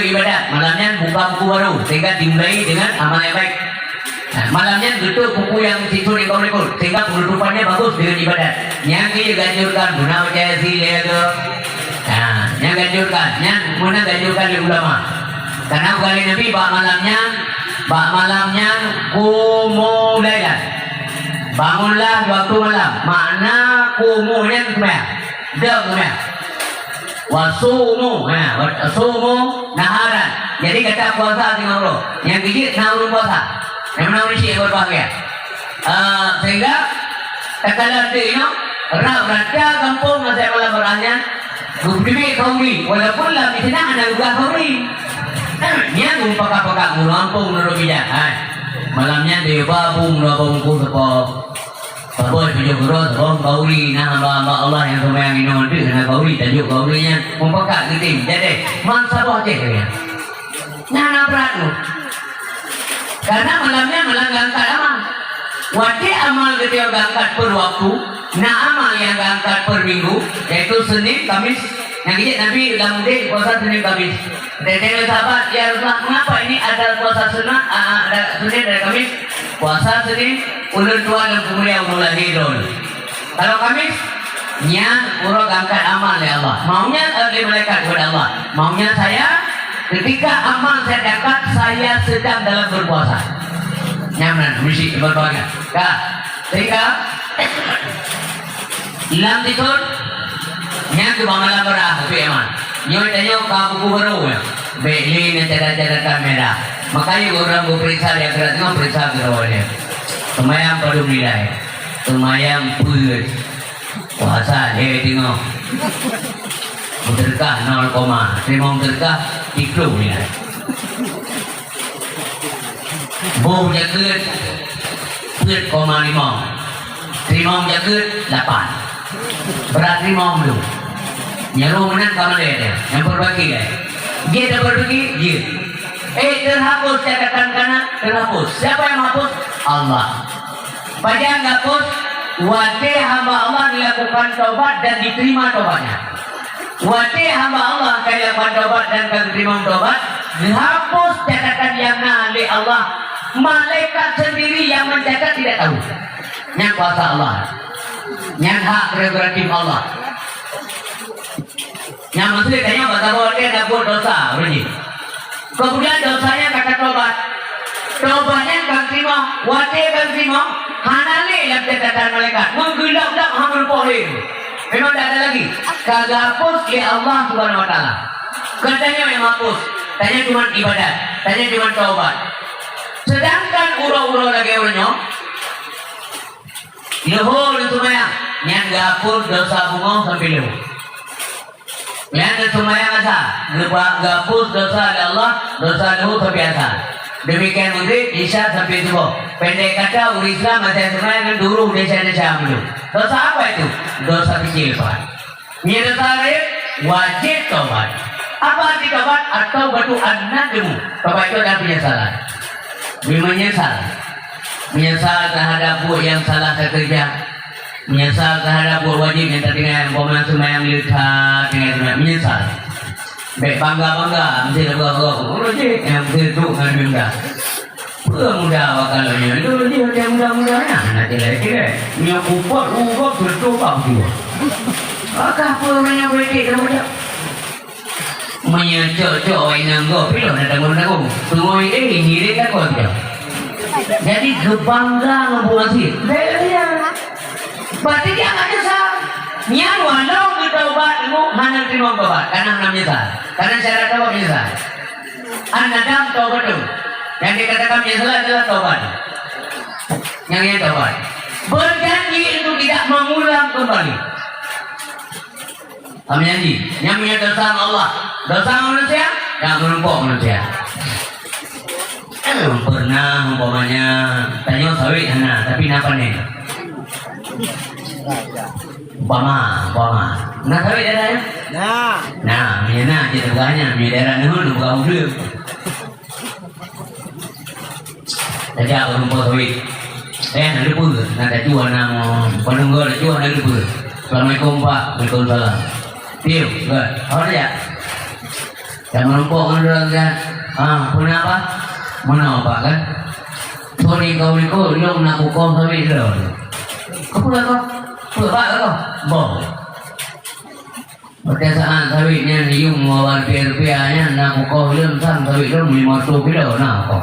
ibadat, malamnya buka buku baru sehingga dimulai dengan amal yang baik. Nah, malamnya tutup buku yang tidur di kau sehingga penutupannya bagus dengan ibadat. Yang ini ganjurkan guna percaya silaga. Nah, yang ganjurkan, yang mana ganjurkan di ulama. Karena kali Nabi bak malamnya kumulailah. Bangunlah di waktu malam. Makna kumunya semua. Dia semua. Wasumu, wasumu naharan. Jadi kata puasa 50. Yang gigit nauru puasa. Yang menauri sih berbahagia. Sehingga kata itu, raja kampung masih malam berahnya. Bukti kauri, walaupun lah misalnya ada juga kauri. Nya ngumpaka-paka ngulampung menurut bijak. Malamnya dia babung babungku sepok. Bapak punya guru, orang kauri, nah hamba Allah yang sembahyang ini nanti kena kauri, tajuk kaurinya mumpaka gitu. Jadi mangsa boh cek dia. Nah beratmu. Karena malamnya malam gangkat amal. Wajib amal ketika gangkat per waktu, nah amal yang gangkat per minggu, yaitu Senin, Kamis. Yang ini Nabi dalam mudi puasa Senin, Kamis. Dari sahabat, ya Rasulullah, mengapa ini ada puasa Senin, ada Senin dan Kamis? Puasa Senin, ulun tua dan kemudian mulai hidul. Kalau Kamis, nya urut angkat amal ya Allah. Maunya oleh malaikat kepada Allah. Maunya saya, ketika amal saya angkat, saya sedang dalam berpuasa. Nyaman, mesti berbahagia. Sehingga lam tidur, nya tu malam berah, tu eman. Nyoy tanyo kabuku baru ya. Beli ni cara-cara kamera. Makanya orang berperiksa dia kerat tengok periksa kerawalnya. Semayang pada nilai, semayang pun puasa dia tengok. Berkah 0, terima berkah ikut nilai. Bau jaket 4,5, terima jaket 8. Berat 5 belum. Nyaru menang kamu dia, yang berbagi dia. Dia dah berbagi dia. Terhapus catatan kanan, terhapus. Siapa yang hapus? Allah. Pada yang hapus, wajib hamba Allah dilakukan taubat dan diterima taubatnya. Wajib hamba Allah dilakukan taubat dan diterima taubat, dihapus catatan yang oleh Allah. Malaikat sendiri yang mencatat tidak tahu. Yang kuasa Allah, yang hak prerogatif Allah. Yang maksudnya kayaknya bahwa dia dah buat dosa, begini. Kemudian dosanya kata tobat. Tobatnya kan terima, wajib kan terima. Hanale yang catatan malaikat. Menggelap-gelap hamil pohon. Memang tak ada lagi. Kagak hapus oleh Allah Subhanahu Wa Taala. Katanya yang hapus. Tanya cuma ibadat. Tanya cuma tobat. Sedangkan ura-ura lagi orangnya. Luhur itu maya. Yang hapus dosa bunga sampai luhur. Yang semuanya asa, gapus dosa ada Allah, dosa dulu terbiasa. Demikian mungkin Isya sampai subuh. Pendek kata umat Islam masih semuanya dulu desa dulu. Dosa apa itu? Dosa kecil pak. Ini dosa lain wajib tobat. Apa arti tobat? Atau batu an-nadmu. Tobat itu adalah penyesalan. Menyesal terhadap yang salah kerja. Menyesal terhadap wajib yang tertinggal yang semua yang lihat dengan menyesal. Baik bangga mesti bangga yang mesti itu kan muda. Muda wakalnya itu dia muda-mudanya. Nanti lagi punya upah bertobat juga. Maka punya berarti muda. Menyocok yang go pilih ada menanggung. Semua ini kan kau dia. Jadi kebanggaan buat sih. Berarti dia nggak nyesal. Niat walau bertobat ilmu hanya terima tobat karena hanya nyesal. Karena syarat tobat nyesal. An-nadam tobat itu. Yang dikatakan nyesal adalah tobat. Yang tobat. Berjanji itu tidak mengulang kembali. Kami janji. Yang punya dosa Allah, dosa manusia, yang menumpuk manusia. Pernah umpamanya tanya sawit tapi napa nih? Umpama. Nah sawit ada ya? Nah, kita bukanya, daerah nuhun buka udah. Tadi aku rumput sawit. Nanti pun, nanti jual nama penunggu ada jual nanti pun. Assalamualaikum Pak, Waalaikumsalam. Tiup, good. Apa ya? yang menumpuk orang kan punya apa menapa kan Tony kau ni kau long nak kau sampai dah kau pula kau boh pada saat sawitnya yung mawar rupiahnya nak kau lem sang sawit lem 50 kilo nak kau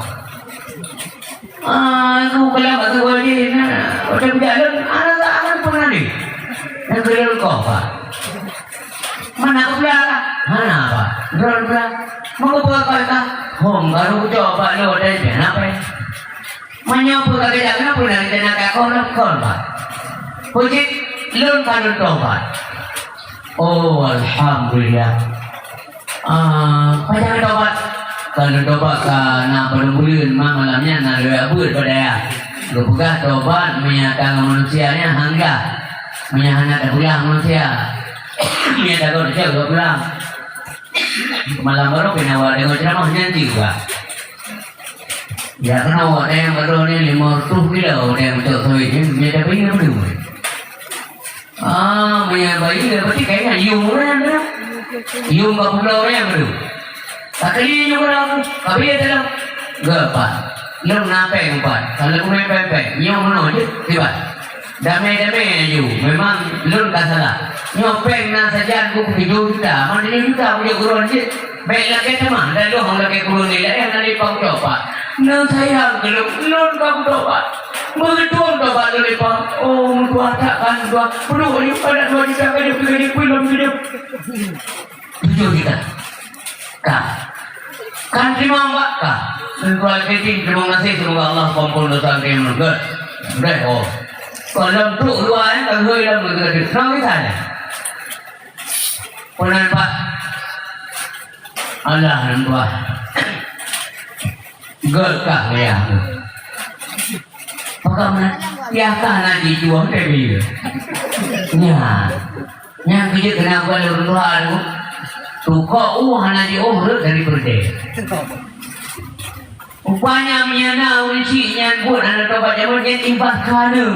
aku kalau tak tahu dia nak macam jalan anak pernah ni yang kira kau pak mana kau pula mana pak drone pula mau buat apa home baru coba lo dari apa menyopo kagak kenapa nak rencana kau pak puji lun kan tobat oh alhamdulillah macam tobat kalau tobat karena berbulan malamnya nak lebih pada ya lupa tobat menyatakan manusianya hangga menyatakan pulang manusia menyatakan manusia pulang malam baru penawar dengan ceramahnya juga ya karena ada yang baru ni 50 kilo ada yang untuk sawit ni dia bayi apa dulu punya bayi dia berarti kayaknya yung orang dah yung kat pulau yang baru tak kali yung orang tapi dia dalam gepat yung napeng empat kalau kau main pempek yung mana je tiba damai you memang lun tak salah nyopeng nak saja aku pergi juta mana dia juta punya kurun je baik lagi teman dan lu hang lagi kurun ni dah yang nanti pang coba nak sayang kalau lun kau coba begitu coba lu lepas oh dua takkan dua perlu ni pada 2 juta kan dia pergi film hidup 7 juta kan terima mbak kah sebuah keting terima kasih semoga Allah kumpul dosa kalian juga dah oh kalau tu luar kan hơi dalam begitu nak misalnya pernah pak Allah nampak gerkah ya bagaimana ya kan dijual dari yang kerja kenapa lu luar tu kau hanya diurut dari berde upanya miana urisinya pun ada tobat jaman yang timbah kana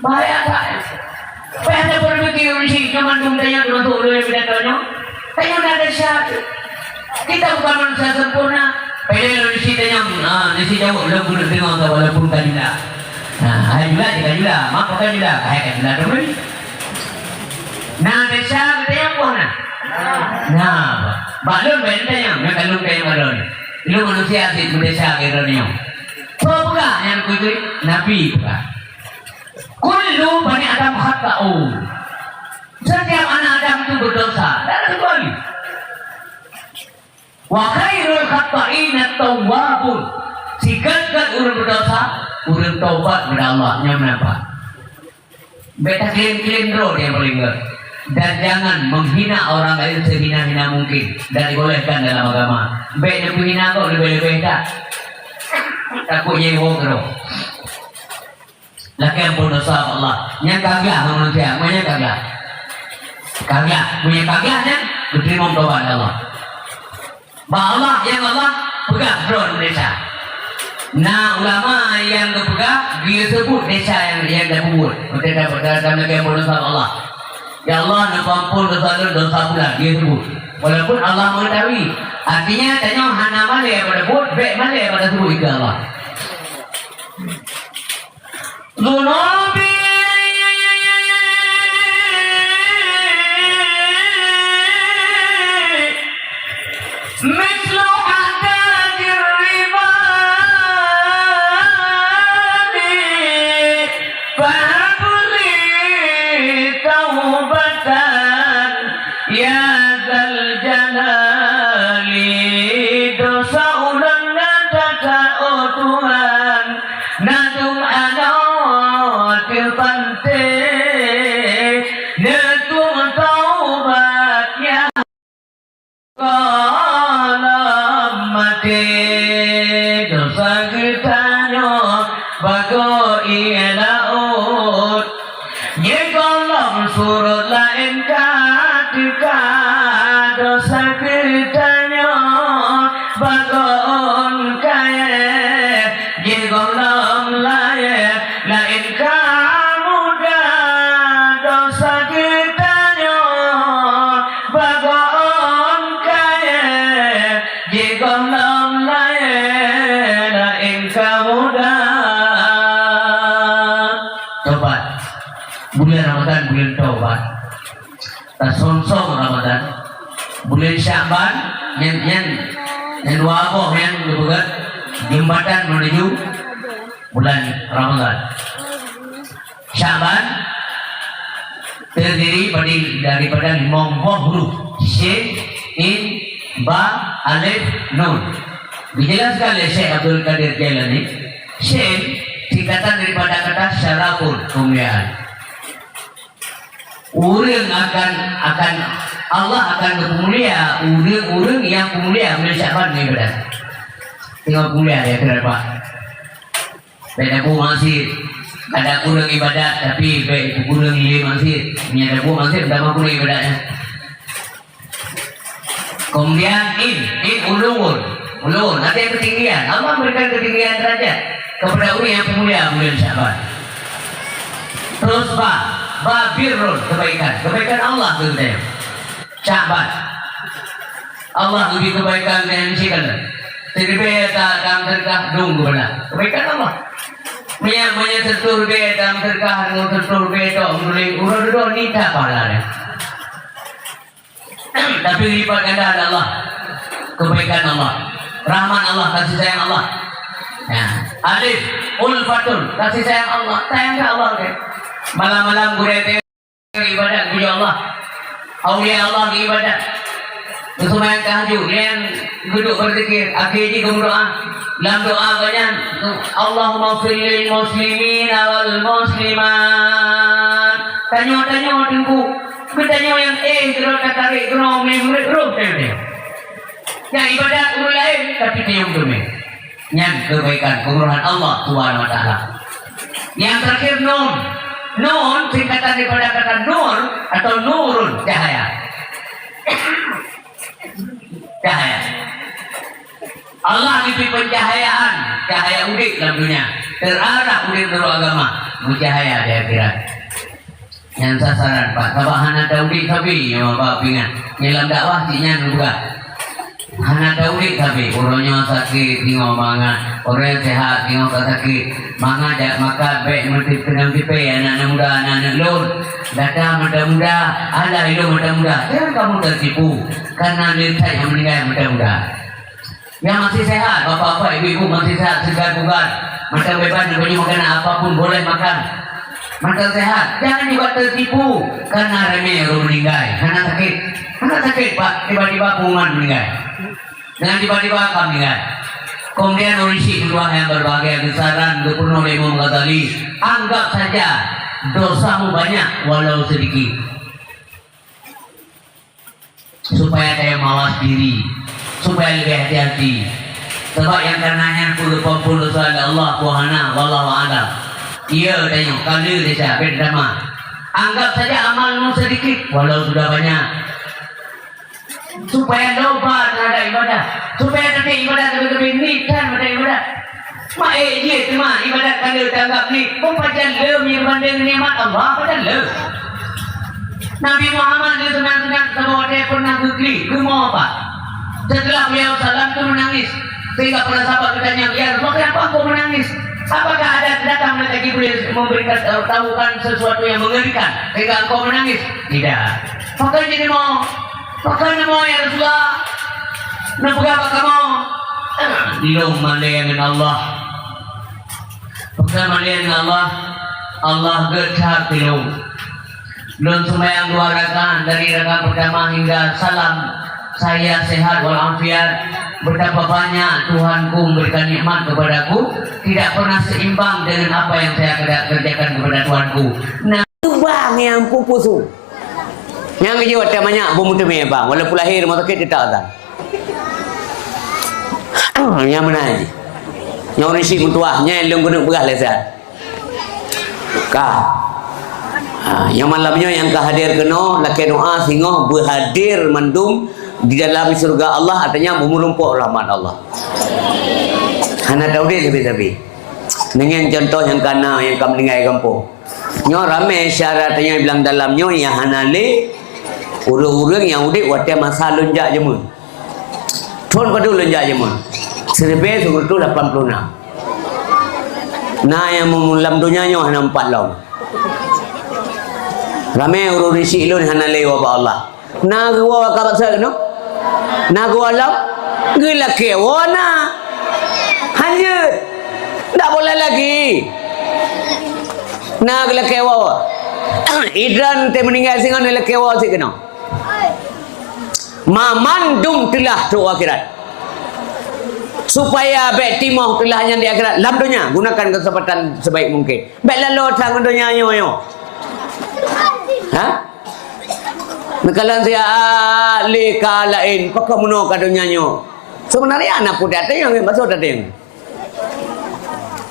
bahaya tak bahaya berfikir urisi zaman dunia untuk lu yang bidatonya kayak ada syarat kita bukan manusia sempurna pada urisi tanya di sini jauh lu boleh tengok walaupun kanila ada juga mak pakai juga kayak kanila tu ada syarat yang mana balon bentanya kalau kayak balon lu manusia sih Indonesia kiranya so bukan yang kudu nabi bukan kullu bani adam khata'un setiap anak Adam itu berdosa dan kecuali wa khairul khata'in at-tawwabun sikat urang berdosa urang taubat kepada Allah nya menapa beta klaim ro dia paling dan jangan menghina orang lain sehina-hina mungkin dan dibolehkan dalam agama baik dia menghina kau lebih-lebih tak takutnya wong laki yang berdosa Allah yang kagak manusia punya kagak punya kagaknya diterima tobat Allah Allah yang Allah pegang bro Indonesia nah ulama yang pegang dia sebut desa yang dia buat mereka dalam laki yang berdosa Allah ya Allah nak ampun dosa pula dia sebut walaupun Allah mengetahui artinya tanya hana mana yang pada buat baik mana yang pada sebut itu Allah Zunubi mislu hadadir ribani fahbuli taubatan ya zal jalali dosa ulang data oh Tuhan nadum pante netum taubat ya kalam mati dosa kitanya bago ilaut ye kalam surut lain ketika dosa kitanya bagon kaya ye kalam lain kamu dah dosa kitanya bagon kaya qalam layla in kamuda. Tobat. Bulan Ramadan bulan taubat. Tasonsong Ramadan. Bulan Syaban yang wabah yang berat jembatan menuju bulan Ramadan. Syaban terdiri daripada 50 huruf. Shin, In, Ba, Alif, Nun. Dijelaskan oleh Syekh Abdul Qadir Jailani. Shin singkatan daripada kata syaraful, kemuliaan. Urang akan Allah akan bermulia. Urang yang pemulia bulan Syaban ni benar. Tengok mulia ya kenapa? Beda bu masih ada kurang ibadat tapi baik kurang ilmu masih. Ni ada bu masih dah kurang ibadatnya. Kemudian in ulun ada yang ketinggian. Allah memberikan ketinggian derajat kepada orang yang pemulia bulan Syaban. Terus ba birrun, kebaikan Allah kepada Syaban. Allah lebih kebaikan yang sikan. Terbe dalam terkah dung kepada kebaikan Allah. Banyak tertur be dalam terkah tertur be do mulai urut ni tak pahala. Tapi lipat ganda ada Allah, kebaikan Allah, rahman Allah, kasih sayang Allah. Ya. Alif ulfatun, kasih sayang Allah, sayang ke Allah ke? Malam-malam gurete ibadat puja Allah, aulia Allah di ibadat. Kesumayan tahajud, yang duduk berzikir, akhirnya kamu doa, dalam doa banyak. Allahumma fil muslimin wal muslimat. Tanya tengku. Bertanya yang terus tarik kerana memurut yang ibadat orang lain tapi tiang demi yang kebaikan kemurahan Allah Subhanahu Wa Taala. Yang terakhir nun singkatan daripada kata nur atau nurun, cahaya. Cahaya. Allah diberi pencahayaan, cahaya udik dalam dunia, terarah udik beragama, bercahaya di akhirat. Yang sasaran Pak Sabah hana Daudi sabi yang Bapak ingat dalam dakwah sinya juga hana Daudi sabi orangnya sakit tengok mangat orang sehat tengok sakit mangat maka baik menteri kenal tipe anak muda lor datang muda ada hidup muda jangan kamu tertipu karena lihat yang meninggal muda yang masih sehat bapak-bapak ibu-ibu masih sehat segar bugar macam bebas baju makanan apapun boleh makan. Maka sehat, jangan juga tertipu karena remeh orang meninggal, karena sakit Pak, tiba-tiba pengumuman meninggal, dengan tiba-tiba akan meninggal. Kemudian urisi kedua yang berbahagia besaran dipenuhi oleh Imam Ghazali, anggap saja dosamu banyak walau sedikit, supaya saya mawas diri, supaya lebih hati-hati. Sebab yang karenanya puluh dosa Allah Tuhan wallahu a'lam. Ia tanya, kalau desa berdama, anggap saja amalmu sedikit, walau sudah banyak, supaya dobat ada ibadah, supaya nanti ibadah lebih nitan pada ibadah. Mak dia cuma ibadah kalau dianggap ni, pajan le banding nikmat Allah pajan le. Nabi Muhammad dia senang-senang sama dia pernah kekli, mau apa? Setelah beliau salam tu menangis, sehingga para sahabat bertanya, ya Rasulullah kenapa kau menangis? Apakah ada datang lagi boleh memberikan tahukan sesuatu yang mengerikan sehingga engkau menangis? Tidak. Maka jadi mau ya Rasulullah. Kenapa kamu? Dilum dengan Allah. Bukan dengan Allah. Allah gercah dilum. Belum sembahyang 2 rakaat dari rakaat pertama hingga salam. Saya sehat walafiat. Betapa banyak Tuhanku memberikan nikmat kepadaku, tidak pernah seimbang dengan apa yang saya kerjakan kepada Tuhanku. Nah, bang yang pupusu. Yang dia ada banyak bumbu temeh bang, walaupun lahir rumah sakit tidak ada. Yang mana aja? Yang orang sih mutuahnya yang gunung beras lesat. Yang malamnya yang kehadir kena laki doa sehingga berhadir mendum di dalam surga Allah, artinya memurumpuk rahmat Allah. Hana Daudi lebih-lebih dengan contoh yang kana yang kamu dengar kampung nyo ramai syaratnya bilang dalamnya yang hanale urang-urang yang udik wadah masa lunjak jemu Thon padu lenja jamun. Serbe tu 86. Nah yang memulam dunia nyo hana 4 laum. Ramai urus isi ilun hana lewa ba Allah. Na gua ka baksa no. Na gua lam gila kewa na. Hanya tak boleh lagi. Na gila kewa. Idran te meninggal singan gila kewa si kena. Mamandum telah tu akhirat. Supaya baik timah telah yang di akhirat. Lam dunia gunakan kesempatan sebaik mungkin. Baik lalu tang dunia yo. Ha? Kalau saya leka lain, pakai meno ka dunia nyo. Sebenarnya anak pun datang yang masuk datang.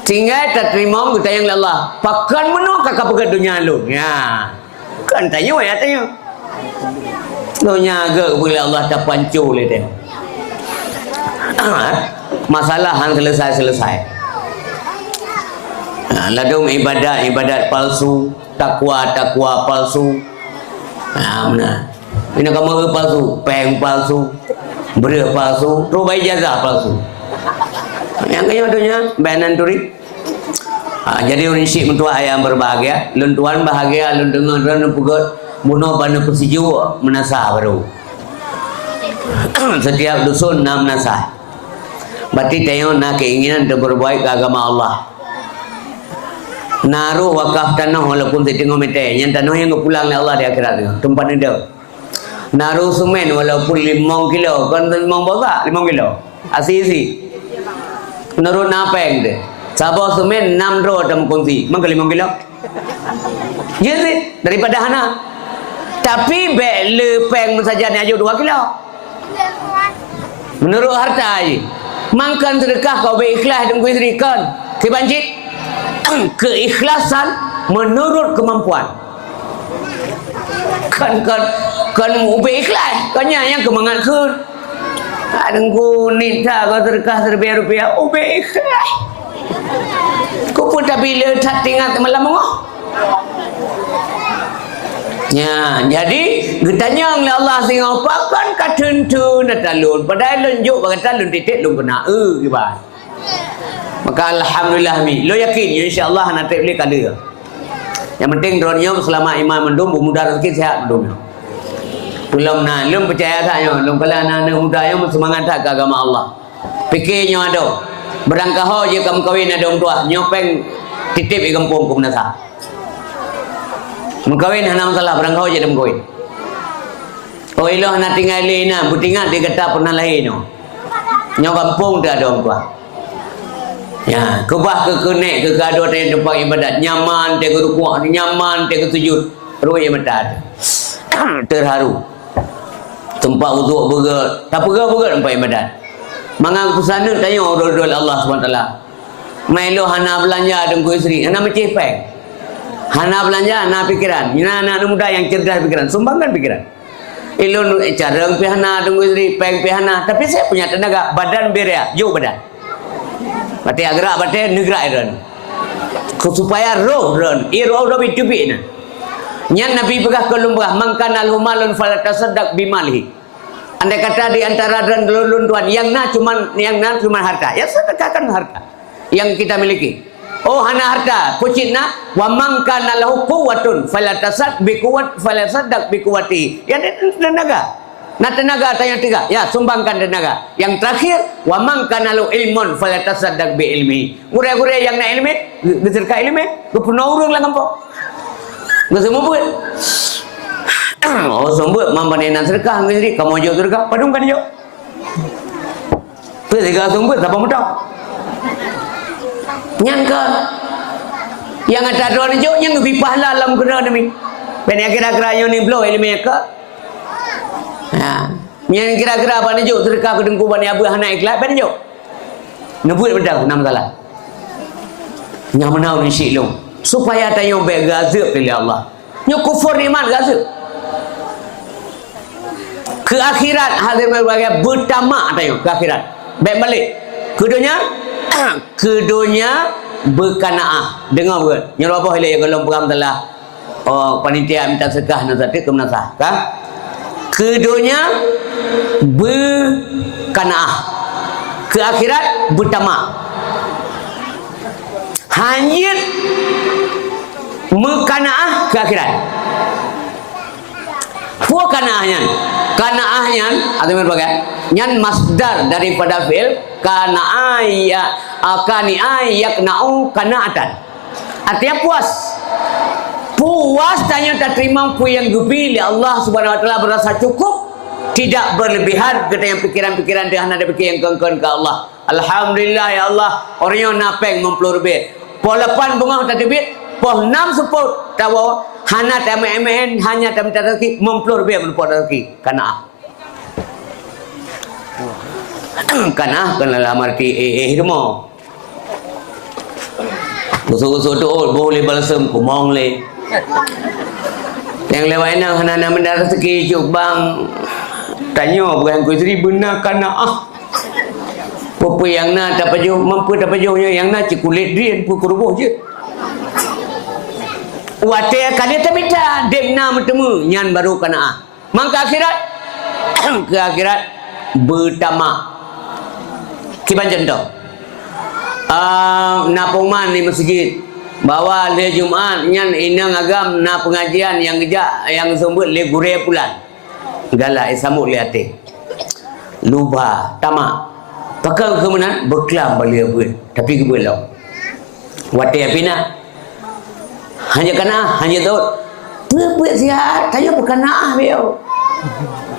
Tinggal tak terima kita yang Allah. Pakai meno ka ka dunia lu. Ya. Kan tanya ya tanya. Dunia ke bila Allah tak pancul itu. Masalah hang selesai. Ladung ibadat palsu, takwa palsu. Mana? Ini kamu palsu, peng palsu, beras palsu, rubai jazah palsu. Yang kaya dunia bayanan turi. Jadi orang syik mentua ayam berbahagia, luntuan bahagia, luntungan rana pugot, bunuh pada persiju menasah baru. Setiap dusun nak menasah. Berarti tengok nak keinginan untuk berbuat ke agama Allah. Naruh wakaf tanah walaupun setengah meter. Yang tanah yang pulang oleh Allah di akhirat tu. Tempat ni dia. Naruh semen walaupun 5 kilo. Kan 5 bosak 5 kilo. Asi. Naruh napeng dia. Sabah semen 6 roh dalam kongsi. Maka 5 kilo. Ya sih. Daripada hana. Tapi bek lepeng saja ni aja 2 kilo. Menurut harta aja. Makan sedekah kau berikhlas dan kau isteri kan. Kebanjit. Keikhlasan menurut kemampuan. Kan mau berikhlas. Kan yang kemangat ke. Adengku nita kau sedekah RM1 berikhlas. Kau pun tak bila tak tinggal malam mengah. Ya, jadi getanya oleh Allah sehingga pakan katentu nak talun. Padahal lunjuk bagi talun titik lun kena gimana. Maka alhamdulillah mi. Lo yakin insya-Allah nanti boleh kada. Yang penting dronnya selama iman mendum mudah rezeki sehat mendum. Belum nak lum percaya taknya, lum kalau anak-anak muda yang semangat tak ke agama Allah. Fikirnya ada. Berangkah je kamu kahwin ada orang tua, nyopeng titip di kampung ku menasa. Mengkawin hana masalah, berangkau je dalam kawin. Oh ilah nak tinggal lina, butingat dia kata pernah lahir no. Nyo kampung tak ada orang tua. Ya, kebah ke kenek ke gaduh tanya tempat ibadat, nyaman dia ke rukuk, nyaman dia ke sujud. Ruai mata terharu. Tempat wuduk berat, tak pegang tempat ibadat. Mangang pusana tanya orang Allah SWT. Melo hana belanja dengan isteri, hana mecih peng. Hana belanja, hana pikiran. Ini anak muda yang cerdas pikiran. Sumbangkan pikiran. Ilun carang pihana, tunggu isteri, peng pihana. Tapi saya punya tenaga, badan beria, jauh badan. Berarti agak berarti negara iran. Supaya roh ran, roh cubi na. Nyan Nabi pegah kelumbah, mangkan alhumalun falatasaddaq bimalihi. Andai kata di antara dan lulun tuan yang na cuma harta. Ya sedekahkan harta yang kita miliki. Oh hana harta, kucitna wa man kana lahu quwwatun falatasad bi quwwat falasaddaq bi quwwati. Ya tenaga. Nah tenaga atau yang tiga, ya sumbangkan tenaga. Yang terakhir wa man kana lahu ilmun falatasaddaq bi ilmi. Gure-gure yang nak ilmu, geserka ilmu, gepuna urung lah kampung. Gesemubut. Oh sembut mambanenan sedekah ngiri kamu jauh sedekah padungkan jauh. Tu tiga sembut apa mudah. Nyangka yang ada dua hijau yang lebih pahala dalam kena demi. Benar kira-kira yang ni blow ilmu ke? Yang kira-kira apa hijau sedekah ke dengku bani abu hana ikhlas benar hijau. Nebut benar enam salah. Yang menau ni silung supaya tanya baik gazib pilih Allah. Yang kufur iman gazib. Ke akhirat hadir berbagai bertamak tanya ke akhirat. Baik balik. Keduanya berkanaah. Dengar bukan? Yang apa hilang yang kalau peram telah panitia minta sedekah nak zakat ke menasah. Keduanya kanaah. Ke akhirat bertamak. Hanyut mekanaah ke akhirat. Puak kanaahnya. Kanaahnya atau berbagai nyan masdar daripada fi'il kana'a yakna'u kana'atan. Artinya puas. Puas tanya tak terima apa yang diberi Allah Subhanahu wa taala, berasa cukup, tidak berlebihan katanya pikiran-pikiran dia ada fikir yang kengkon ke Allah. Alhamdulillah ya Allah, orangnya napeng mempelur be. Polapan bunga tak debit, poh 6 support tahu hana tamen hanya tam rezeki mempelur be menepot rezeki kana. Kana dalam arti hirmo. Usul-usul tu boleh balsam kumong le. Yang lewat nang hana mendarat rezeki juk bang tanya bukan ku isteri benar kana apa yang nak dapat jauh mampu dapat jauhnya yang nak kulit dia pun kurubuh je. Watai kali tabita demna bertemu nyan baru kana. Maka akhirat ke akhirat bertamak. Kiban contoh. Napung man di masjid bawa le Jumaat nyan inang agam na pengajian yang gejak yang sumber le gure pulan. Galak isamu le ate. Luba tamak. Pakal kemudian berkelam balik pun, tapi kebelau. Watai apina? Hanya kana, hanya tahu. Buat sihat, tanya berkana beliau.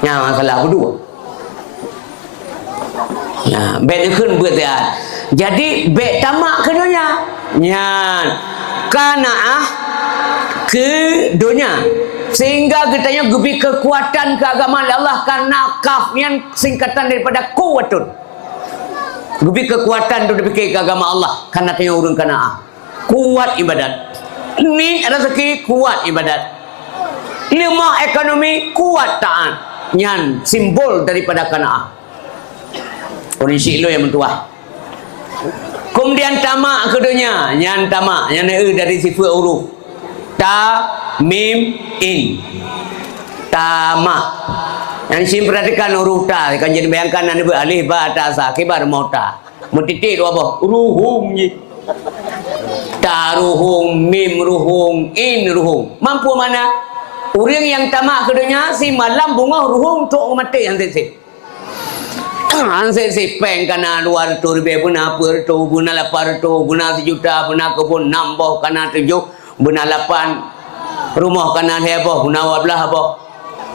Yang masalah kedua. Ya, bet ikun buat sihat. Jadi bet tamak keduanya. Nyan kanaah ke dunia. Sehingga katanya gebi kekuatan keagamaan Allah karena kaf yang singkatan daripada kuwatun. Lebih kekuatan untuk berfikir ke agama Allah karena tanya urun kanaah. Kuat ibadat. Ini rezeki kuat ibadat. Lemah ekonomi kuat taat. Nyan simbol daripada kanaah. Orang lo yang mentua. Kemudian tamak keduanya. Nyan tamak. Yang dari sifat huruf. Ta, mim, in. Tamak. Yang sim perhatikan huruf ta, kan jadi bayangkan anda alif ba ta sa kibar mota. Mentitik dua apa? Ruhum je. Ta ruhum, mim ruhum, in ruhum. Mampu mana? Orang yang tamak keduanya si malam bunga ruhum tok mati yang sip. Ansep si peng kana 200 ribu buna per tu buna 800 buna 1 juta buna kebun nambah kana 7 buna 8 rumah kana heboh buna 12 apa?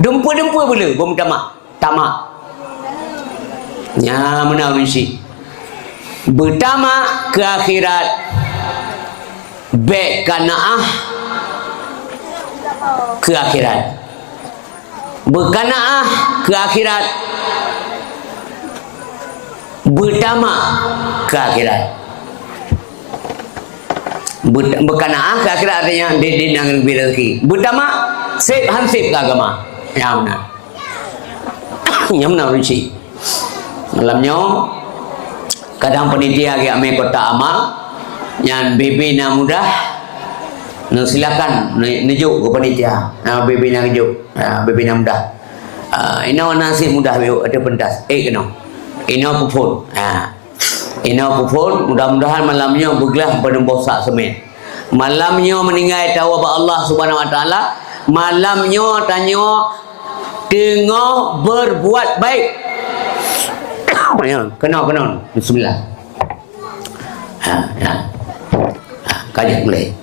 Dempa-dempa pula bom tamak. Ya mana mesti. Bertamak ke akhirat. Baik kanaah ke akhirat. Berkanaah ke akhirat. Bertamak ke akhirat. Berkanaah ke akhirat artinya dia nak lebih rezeki. Bertamak sip hansip ke agama. Ya benar. Yang benar Ruci. Malamnya kadang penitia agak main kota amal yang bibi nak mudah nak silakan nejuk ke penitia. Bibi nak nejuk. Bibi nak mudah. Ina nasi mudah ada pentas. Kena. Ina pupun. Ina pupun mudah-mudahan malamnya bergelah pada bosak semen. Malamnya meninggal tahu apa Allah Subhanahu wa taala. Malamnya tanya tengah berbuat baik. Kena bismillah. Kaji mulai.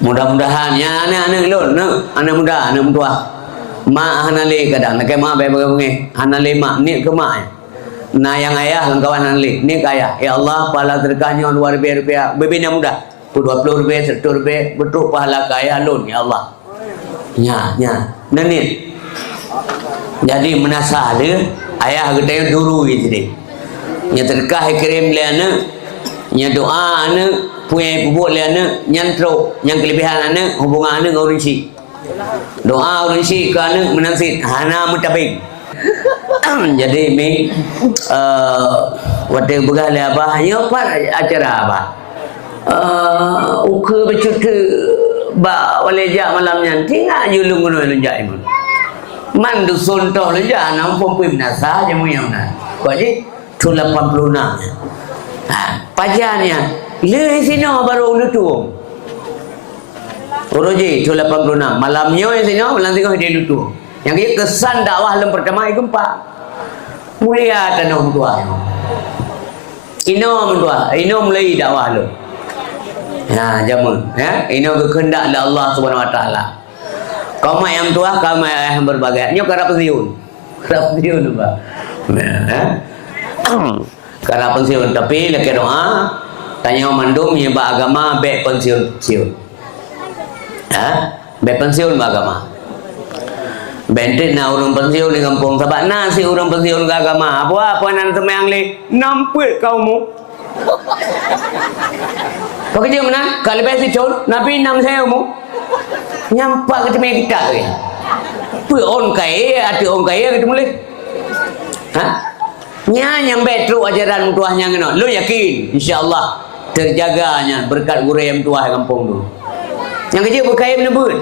Mudah-mudahan ya anak-anak lon, anak muda, anak tua. Mak hanali kadang nak mak bagai-bagai. Hanali mak ni ke mak. Nah yang ayah kawan hanali ni kaya. Ya Allah pahala sedekahnya luar biasa. Bebina muda. 20 rupiah, 100 rupiah, betul pahala kaya lon ya Allah. Ya, nanit. Jadi menasah dia, ayah kita dulu gitu deh. Nya terkah kirim le anak, nya doa anak, punya pupuk le anak, nyantro, yang kelebihan anak, hubungan anak dengan orang si. Doa orang si ke anak menangsit, hana mutabik. Jadi mi, waktu begal le apa, hanya apa acara apa? Uka bercuti ba walejak malamnya tinggal julung ngono lunjak imun. Man dusun toh leja nang pompi binasa jamu yang na. Kau ni tu 86 pajarnya le sini baru lutu Uroji tu 86 malamnya sini malam tengah dia lutu yang dia kesan dakwah lem pertama itu 4 mulia tanah tua inom mulai dakwah lu jamun ino kehendak Allah Subhanahu Wa Taala kau mak yang tua kau mak yang berbagai nyo karena pensiun bah karena pensiun tapi lek doa tanya mandum nya ba agama be pensiun be pensiun ba agama bentet na urang pensiun di kampung sebab nasi urang pensiun ke agama apa nan semang le nampuk kau mu pekerja mana kalau besi col nabi nam saya mu nyampak ke tempat kita tu on kaya ati on kaya kita mulai yang betul ajaran tuahnya ngono lu yakin insyaallah terjaganya berkat guru yang tuah kampung tu yang kerja berkaya menebut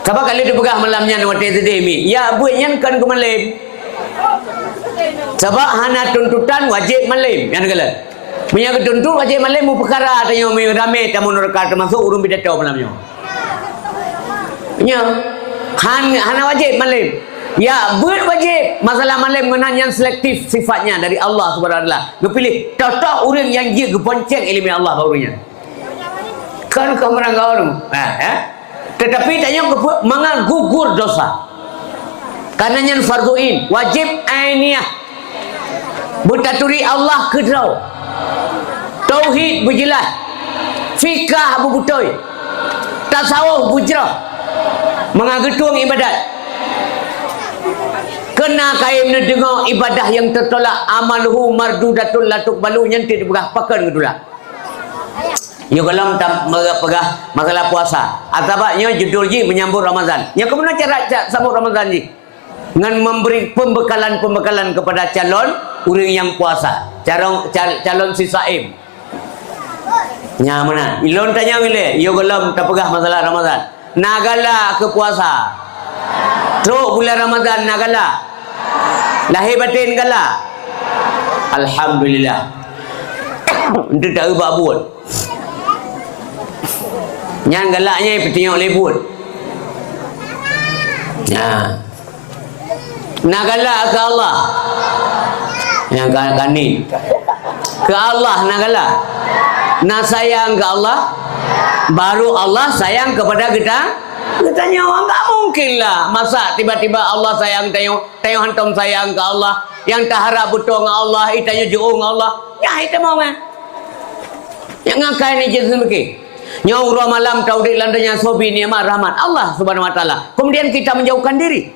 sebab kalau dia pegah malamnya waktu sedemi ya buatnya kan ke malam sebab hana tuntutan wajib malam yang kala punya ketuntut wajib malam mu perkara tanya rame tamu neraka termasuk urung bidato malamnya nya hana wajib malam ya berwajib masalah malam menanya selektif sifatnya dari Allah Subhanahu Wa Taala dipilih totok orang yang dia geponceng ilmu Allah barunya kan kau merangkau tu tetapi tanya mangal gugur dosa karenanya farduin wajib ainiyah bertaturi Allah kedrau tauhid berjelas fikah berbetul tasawuf bujrah mengagetung ibadat kena kaim na dengar ibadah yang tertolak amaluhu mardudatul latuk balu nyanti dipegah pakan kedula yo kalam pegah masalah puasa atabaknya judul ji menyambut Ramadan yang kemudian cara sambut Ramadan ji dengan memberi pembekalan kepada calon orang yang puasa calon si saim nya mana ilon tanya ngile yo kalam tapegah masalah Ramadan nagala ke puasa teruk bulan Ramadan nagala lahir batin gala alhamdulillah untuk tak ubah buat yang galaknya petengok lebut nak galak ke Allah yang kani ke Allah nak galak nak sayang ke Allah baru Allah sayang kepada kita tanya orang tak mungkin lah masa tiba-tiba Allah sayang tengok hantam sayang ke Allah yang tak harap betul dengan Allah itanya jauh dengan Allah ya itu mau kan yang ngakai ni jenis semiki nyawra malam taudik landanya sobi ni'mat rahmat Allah Subhanahu Wa Taala kemudian kita menjauhkan diri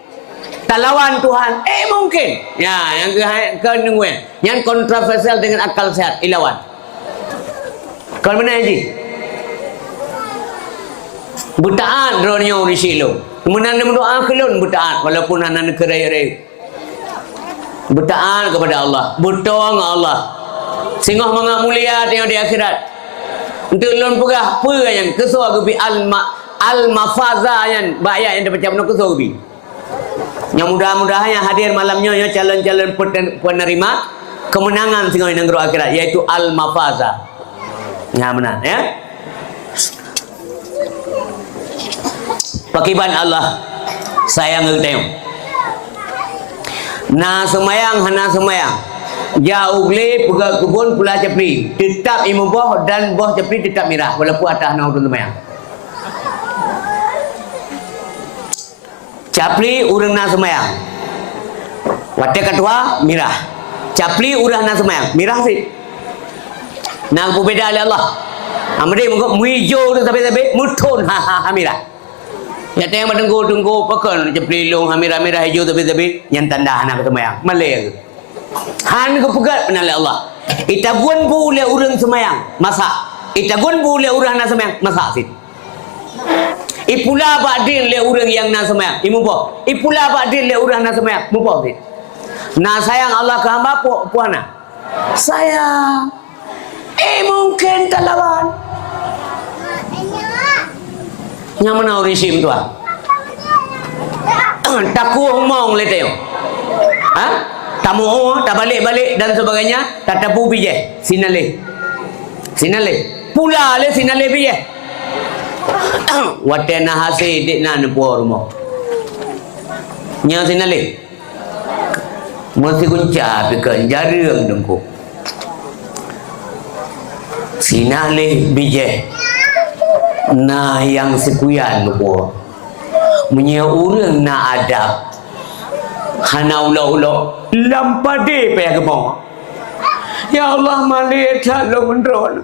tak lawan Tuhan mungkin ya yang ke-2 yang kontroversial dengan akal sehat ilawan kalau mana Haji butaan dronyo di silo kemudian berdoa kelun butaan walaupun anak kerai-rai butaan kepada Allah butong Allah singgoh mangak mulia tengok di akhirat untuk lon pegah apa yang kesuar gebi al-mafaza yang bayar yang dapat penuh kesuar gebi yang mudah-mudahan yang hadir malamnya yang calon-calon penerima kemenangan singgoh yang negeri akhirat yaitu al-mafaza yang benar ya pakiban Allah sayang tengok na semayang hana semayang jauh beli pegak kebun pula cepri tetap imu boh dan boh cepri tetap mirah walaupun atas na urun semayang capli urang na semayang wate ketua mirah capli urang na semayang mirah sih nang berbeda oleh Allah amri mengko muijo tu tapi mutun mirah ya tengok tengku pakan cepelilung hamira-hamira hijau tapi yang tanda anak semayang malay han ke pegat penalai Allah itagun bu le urang semayang masak itagun bu le urang na semayang masak sit ipula badin le urang yang na semayang imupo ipula badin le urang na semayang mupo sit na sayang Allah ke hamba puana sayang mungkin talawan yang mana resim tu taku ngomong le teo tamu tak balik-balik dan sebagainya, tak tapu bije sinale pula le sinale bije watena hasi dik na nepur mo nya sinale mesti kunca pikan jarang dengku sinale bije na yang sekuyan mo punya orang nak adab hana ulo-ulo lampade pe agamo ya Allah malih tolong menron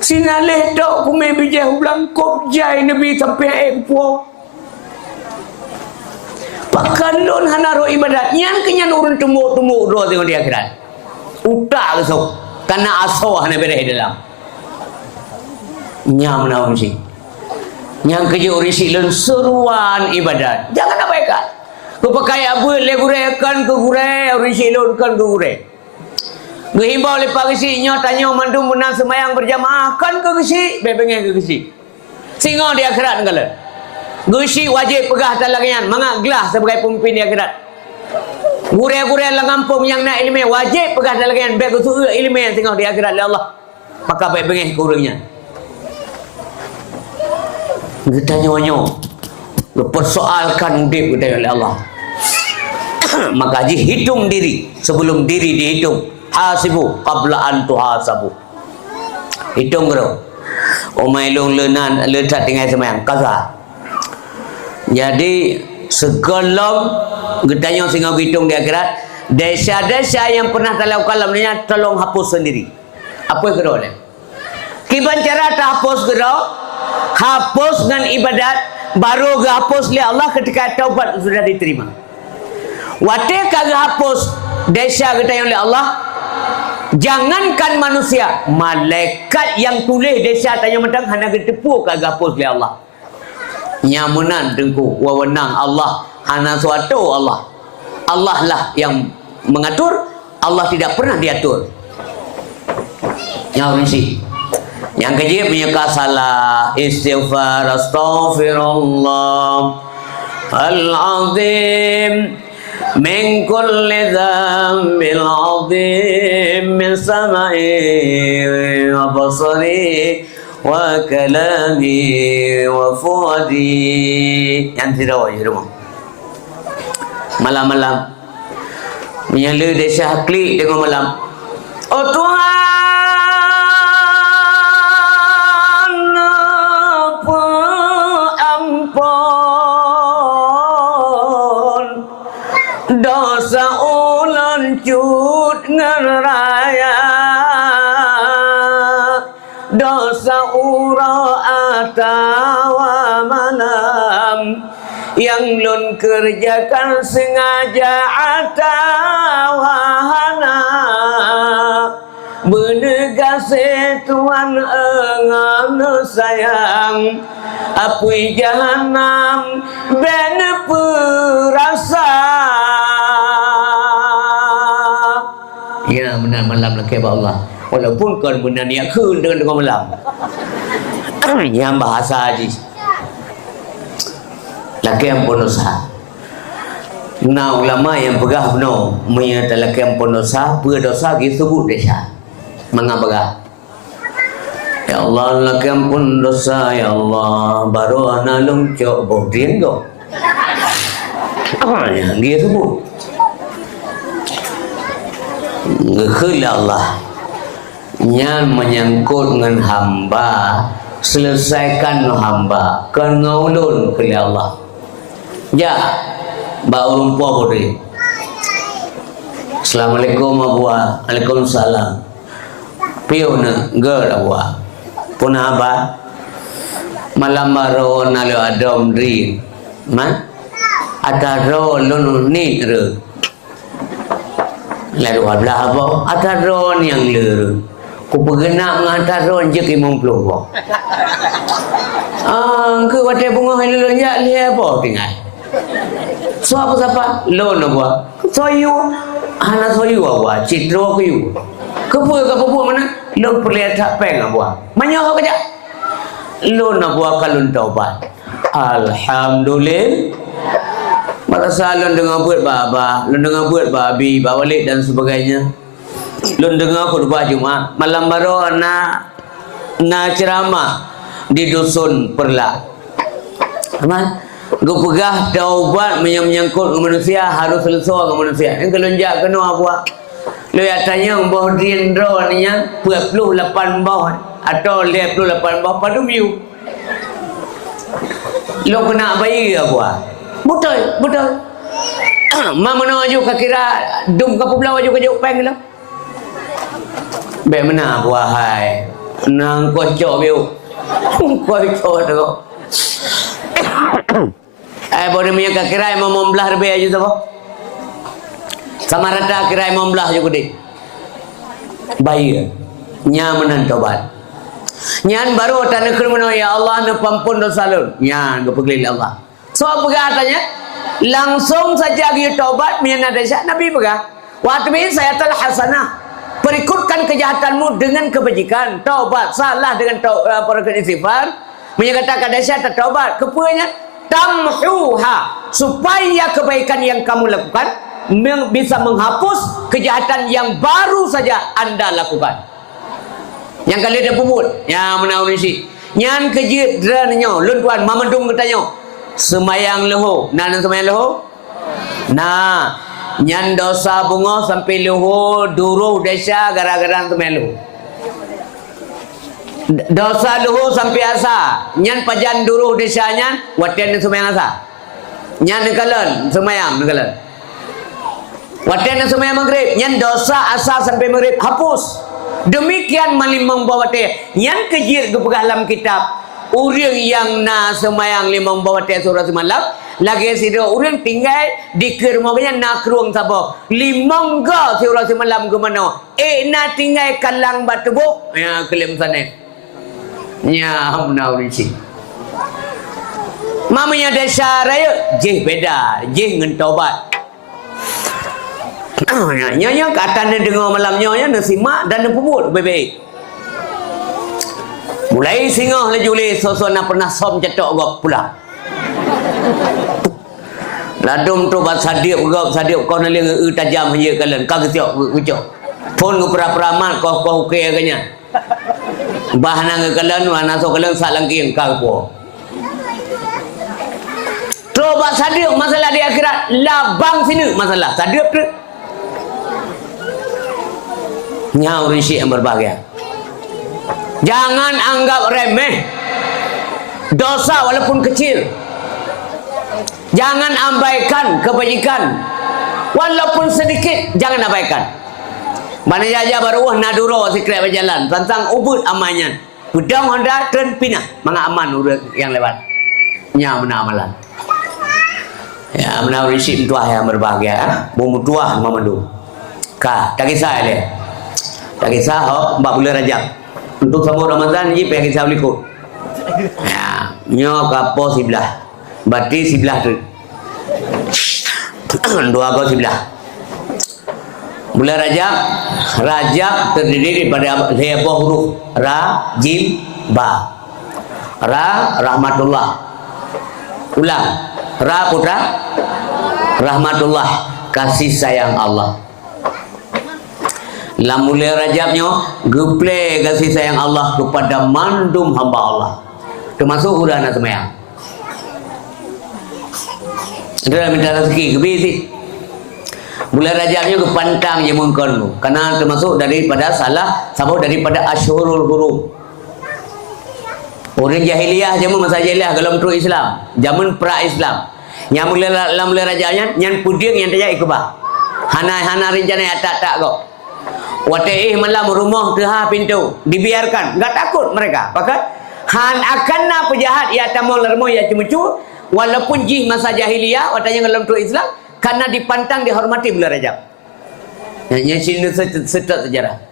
sinale tok kume bije ulang kop jai nabi sampai puo pakalon hana ro ibadat nyan kenyan urun tumuk ro tengok dia akhirat utak kesok karena aso hana bereh dalam nyam naon sih yang kerja urisi lun seruan ibadat jangan abaikan ku pakai apa le gurekan ke gure urisi lun kan ke gure gehimbau le pagisi nyo tanyo mandu menang semayang berjamaah kan ke gesi bebengeng ke gesi singo di akhirat ngala gesi wajib pegah talagian mangak gelah sebagai pemimpin di akhirat gure-gure lang kampung yang nak ilmu wajib pegah talagian be ku ilmu yang singo di akhirat le Allah maka bebengeng kurangnya kita nyonyo persoalkan hidup kita oleh Allah maka haji hitung diri sebelum diri dihitung hasibu qabla an tuhasabu hitung bro omailung lenan letat tinggal semayang kaza jadi segala kita nyong singa hitung di akhirat desa-desa yang pernah talau kalam ni tolong hapus sendiri apa kero ni kiban cara tak hapus kero hapus dengan ibadat baru hapus oleh Allah ketika taubat sudah diterima wate kagak hapus desa kita yang oleh Allah jangankan manusia malaikat yang tulis desa tanya mentang hanya ketepu kagak hapus oleh Allah nyamunan dengku wewenang Allah hana suatu Allah lah yang mengatur Allah tidak pernah diatur nyamun sih yang kecil punya kasalah istighfar astaghfirullah al-azim min kulli dhanbil azim min samai wa basari wa kalami wa fuadi yang tidak wajib rumah malam-malam menyala desa klik dengan malam oh Tuhan dosa ulan cut ngeraya dosa ura atawa malam yang lun kerjakan sengaja atawa hana benegase Tuhan engam sayang apui jahanam ben perasa ya benar malam lagi Allah walaupun kan benar niat kun dengan malam yang bahasa haji laki yang dosa nah ulama yang pegah benar menyata laki yang dosa berdosa gitu sebut desa mengapa ya Allah laki ampun dosa ya Allah baru ana lungcok bodin go yang dia sebut ngekhil Allah yang menyangkut dengan hamba selesaikan hamba kan ngaulun ke Allah ya ba urung po bodin Assalamualaikum abua Waalaikumsalam pion ger abua punah ba malam maro nalo adom rin man ataro lon ni re lalu ablah apa ataro yang le ku pegenak mengataro je ke 50 ba ke wate bunga hello ya le apa tinggal so apa siapa lon apa soyu ana soyu apa citro ku yu kepu mana lon perlihat tak peng apa manyo kerja lon apa kalun taubat alhamdulillah Merasa lun dengar buat baba, lun dengar buat babi, bawa balik dan sebagainya. Lun dengar khutbah Jumat, malam baru na ceramah di dusun Perla. Aman, gue pegah taubat menyangkut ke manusia harus selesai ke manusia. Yang kelonjak kena apa? Lu ya tanya boh dindro ni nya 28 bawah atau 28 bawah padu view. Lu kena bayi apa? Betul. Mama nak aju kira dum ke pulau aju ke Jepang lah. Be mana buahai. Nang kocok biu. Kocok tu. Boleh punya kira mau membelah lebih aja tu. Sama rata kira mau membelah juga deh. Bayi. Nyaman tobat. Nyan baru tanah kerana ya Allah na pampun dosa lu. Nyan gepegli Allah. So berkatanya langsung saja dia taubat menyadari Nabi berkata waktu ini saya telah hasanah perikutkan kejahatanmu dengan kebajikan taubat salah dengan perikut istighfar menyatakan dahsyat taubat kepuanya tamhuha supaya kebaikan yang kamu lakukan bisa menghapus kejahatan yang baru saja anda lakukan yang kali dia pumut yang menaun isi nyan kejit dranyo lun tuan mamandung katanya semayang leho. Nah, semayang leho? Nah, nyan dosa bunga sampai leho, duruh desa gara-gara semayang leho. Dosa leho sampai asa. Nyan pajan duruh desa nyan, watian semayang asa. Nyan nekalan, semayang nekalan. Watian semayang maghrib, nyan dosa asa sampai maghrib, hapus. Demikian malimang bawate. Nyan kejir kepegah dalam kitab. Orang yang na semayang limang bawa tiap surah semalam lagi sida orang tinggal di kerumahnya nak ruang sabo limang ga surah semalam ke mana na tinggal kalang batu bu ya kelim sana nya hamna urisi mamanya desa raya jeh beda jeh ngan taubat nya kata dengar malamnya na simak dan pemut baik-baik. Mulai singoh le Juli sosona pernah som cetok gop pula. Ladum tu bat sadiuk gop sadiuk kau nali tajam je kalian kag tiok kucok. Pun ku pra-pramat kau ke aganya. Bahana kalian wana so kalian salangking kag po. Tu bat sadiuk masalah di akhirat labang sini masalah sadiuk tu. Nyau risi yang berbahagia. Jangan anggap remeh dosa walaupun kecil. Jangan abaikan kebajikan walaupun sedikit, jangan abaikan. Mana jaja baru naduro sikret berjalan tentang ubud amannya. Pedang Honda tren pinah manga aman urut yang lewat. Nya mana amalan. Ya mana risip tuah yang berbahagia. Bumu tuah mamandu. Ka tak kisah le. Tak kisah ho mbak bulan Rajab. Untuk sama Ramadan ni pergi kisah berikut. Ya, nyo kapo sebelah. Berarti sebelah tu. Dua kau sebelah. Bulan Rajab terdiri daripada 3 huruf. Ra, Jim, Ba. Ra, rahmatullah. Ulang. Ra putra. Rahmatullah. Kasih sayang Allah. Dalam mulai Rajabnya geple kasih sayang Allah kepada mandum hamba Allah termasuk hurana semayang dia minta rezeki kebisi bulan Rajabnya kepantang je mungkin karena termasuk daripada salah sabab daripada asyhurul hurum orang jahiliyah zaman masa jahiliyah dalam tru Islam zaman pra Islam yang mulai Rajabnya yang puding yang terjadi kebah hana rencana tak kok Watih malam rumah teha pintu dibiarkan, enggak takut mereka. Pakat han akan na penjahat ya tamol lermo ya cemucu walaupun jih masa jahiliyah watanya dalam tu Islam karena dipantang dihormati bulan Rajab. Yang sini setat sejarah.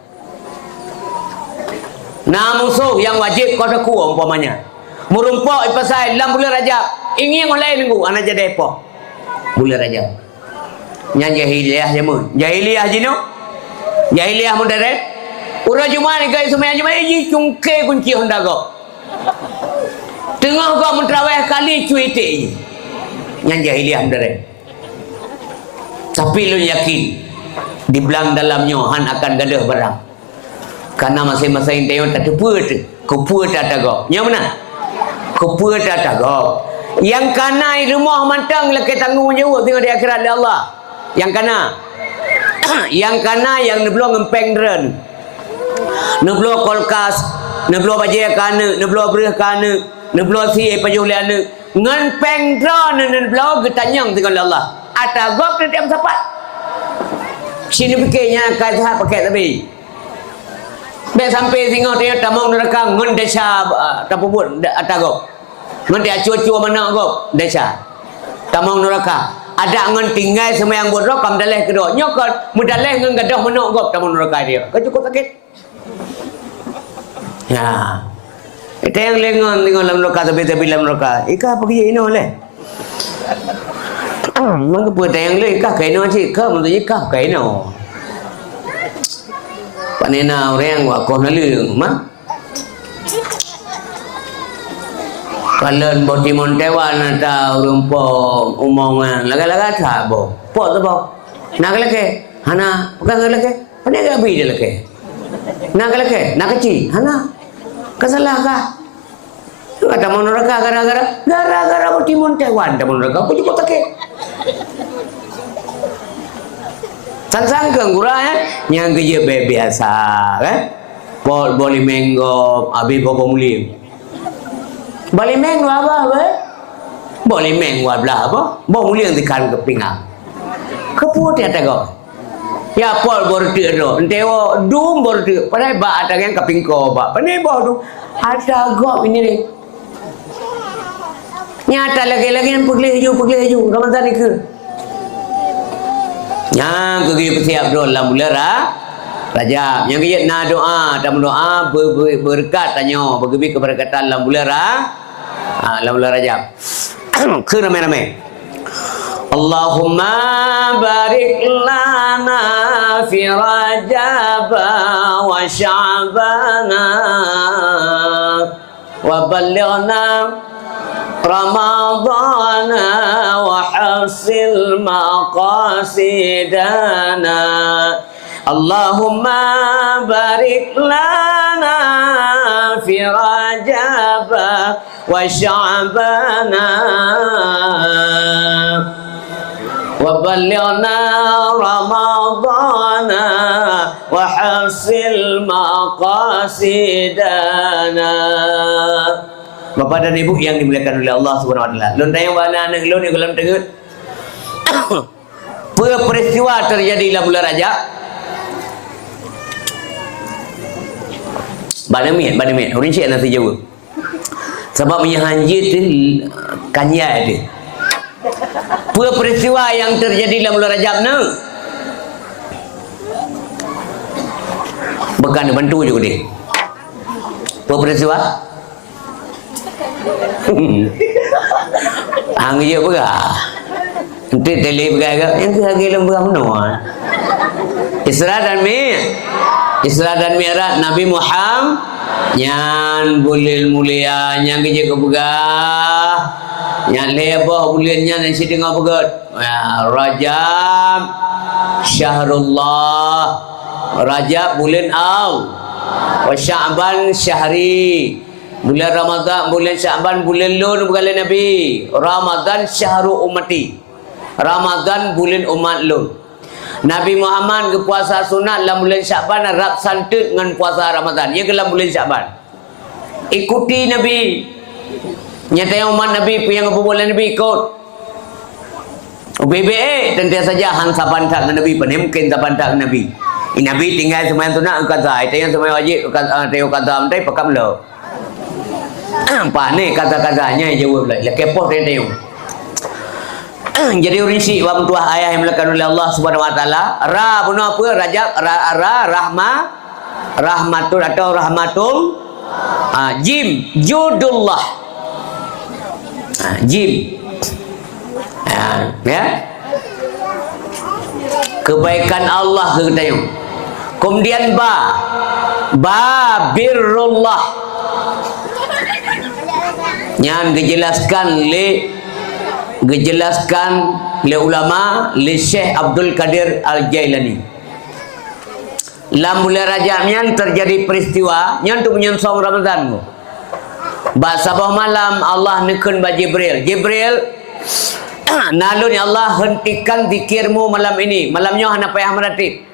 Nah musuh yang wajib kau aku umpamanya. Merumpok pasal dalam bulan Rajab ingin yang lain minggu anak jadi apa? Bulan Rajab. Yang jahiliyah jamu. Jahiliyah jino. Jahiliyah modern. Urang Jumaat ni guys semua Jumaat ini cungke kunci Honda kau. Tengah kau mentraweh kali cuite. Yang jahiliyah modern. Tapi lu yakin di belang dalamnya han akan gadah barang. Karena masing-masing tengok tak tepu tu. Kupu tak tagak. Yang mana? Kupu tak tagak. Yang kanai rumah mantang laki tanggung jawab tengok di akhirat oleh Allah. Yang kana. Yang kana yang neblo ngempeng dren. Neblo kolkas, neblo bajai kana, neblo bereh kana, neblo si pajuh liana. Ngempeng dren neblo getanyang tengok oleh Allah. Atagok nanti am sapat. Sini fikirnya kata pakai tapi. Baik sampai tengok dia tamang neraka ngan desa tapu buat atagok. Ngan dia cucu mana gop desa. Tamang neraka. Ada ngan tinggal semua yang bodoh kam daleh kedua. Nyokot mudaleh ngan gadah mana gop tamang neraka dia. Kau cukup sakit. Ya. Itu yang lengon tengok dalam neraka tapi dalam neraka. Ika pergi ini oleh. Maka buat yang lain kah kaino sih kah menurut kah kaino. Panena orang wa kau nalu mah. Kalau bodi montewan ada rumpo umongan laga-laga tak bo. Po tu bo. Nak lagi, hana bukan lagi. Pandai tak beri dia lagi. Nak lagi, nak kecil, hana. Kesalah kah? Kata monoraka gara-gara bodi montewan dah monoraka. Apa juga tak ke? Sang-sang kenggura yang kerja biasa kan. Boleh menggop, habis bawa mulim. Boleh menggo apa? Boleh menggo belah apa? Bawa mulim tekan ke pinggang. Keput dia tengok. Ya pol border do. Enteo dum border. Padahal ba ada yang kepingko ba. Pandai bawa tu. Ada gop ini ni. Nyata lagi-lagi yang pergi haju Ramadan ni ke? Yang pergi bersiap doa dalam bulan Rajab. Yang kerja nak doa, tak doa berkat tanya, bergebi keberkatan dalam bulan dalam bulan Rajab. Ke ramai-ramai. Allahumma barik lana fi Rajab wa Sya'bana wa ballighna Ramadhan wa hasil maqasidana. Allahumma barik lana fi Rajab wa Sya'bana wa ballighna Ramadhan wa hasil maqasidana. Bapak dan ibu yang dimuliakan oleh Allah Subhanahu wa taala. Lun tayang wana anak lun yang dalam tegut. Peristiwa terjadi dalam bulan Rajab. Banamit. Orang Cik nanti jawab. Sebab menyahanji tu kanya dia. Peristiwa yang terjadi dalam bulan Rajab ni. Bukan bantu juga dia. Peristiwa hang je berah. Nanti tele berah yang lagi lemah menua. Isra dan Mi'raj Nabi Muhammad nyan bulil mulia yang kerja ke begah. Nyan lebah bulannya nang sidang begat. Rajab Syahrullah. Rajab bulan wa Sya'ban syahri. Bulan Ramadan, bulan Sya'ban, bulan lun bukan Nabi. Ramadan syahrul ummati. Ramadan bulan umat lun. Nabi Muhammad ke puasa sunat dalam bulan Sya'ban rap santut dengan puasa Ramadan. Ia dalam bulan Sya'ban. Ikuti Nabi. Nyata yang umat Nabi yang apa bulan Nabi ikut. BBA tentu saja hang sabantak Nabi pun mungkin sabantak Nabi. Nabi tinggal sembahyang sunat kata, itu yang sembahyang wajib kata mentai pakam lo. Panik kata-katanya jawab lah. Kepoh dia tengok. Jadi rinci waktu ayah yang melakukan oleh Allah Subhanahu Wa Taala. Ra bunuh apa? Rajab rahmatul atau rahmatul. Jim judullah. Jim. Ya. Kebaikan Allah kita tengok. Kemudian ba birrullah. Yang dijelaskan oleh dijelaskan oleh ulama oleh Syekh Abdul Qadir Al-Jailani. Lam bulan Rajab nyan terjadi peristiwa nyan tu menyonsong Ramadan. Ba sabah malam Allah nekun ba Jibril. Jibril nalun ya Allah hentikan zikirmu malam ini. Malamnya hana payah meratib.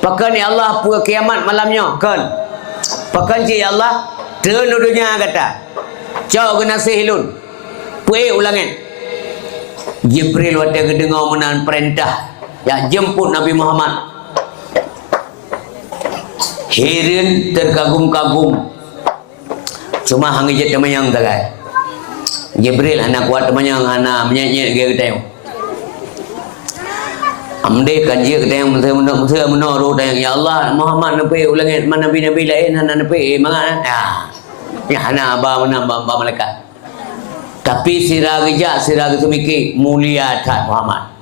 Pakan ya Allah pura kiamat malamnya kan. Pakan ya Allah tenudunya kata. Cau kena sihilun. Puai ulangan. Jibril waktu kedengar menahan perintah ya jemput Nabi Muhammad. Herin terkagum-kagum. Cuma hang je temayang tagai. Jibril anak kuat temayang anak menyanyi ge tayong. Amde kan je tayong menoro tayong ya Allah Muhammad nabi ulangan mana nabi lain hana nabi mangan ya hana ba menambah malaikat. Tapi sirah semiki mulia tat Muhammad.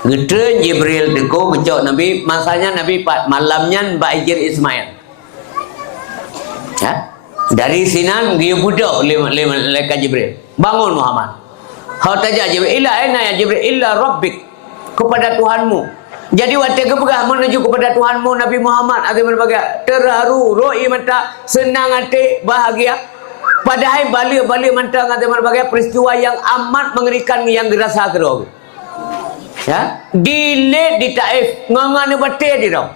Gedeun Jibril deko kecok Nabi masanya Nabi malamnya Ba'ijir Ismail. Ya. Dari sinan dia budak malaikat Jibril. Bangun Muhammad. Kau tanya Jibril, illa aina ya Jibril illa rabbik, kepada Tuhanmu. Jadi waktu kepegah menuju kepada Tuhanmu Nabi Muhammad akan berbagai terharu, roi mata, senang hati, bahagia. Padahal balik mantang akan berbagai peristiwa yang amat mengerikan yang dirasa teruk. Ya, di Taif ngangane batik di tau.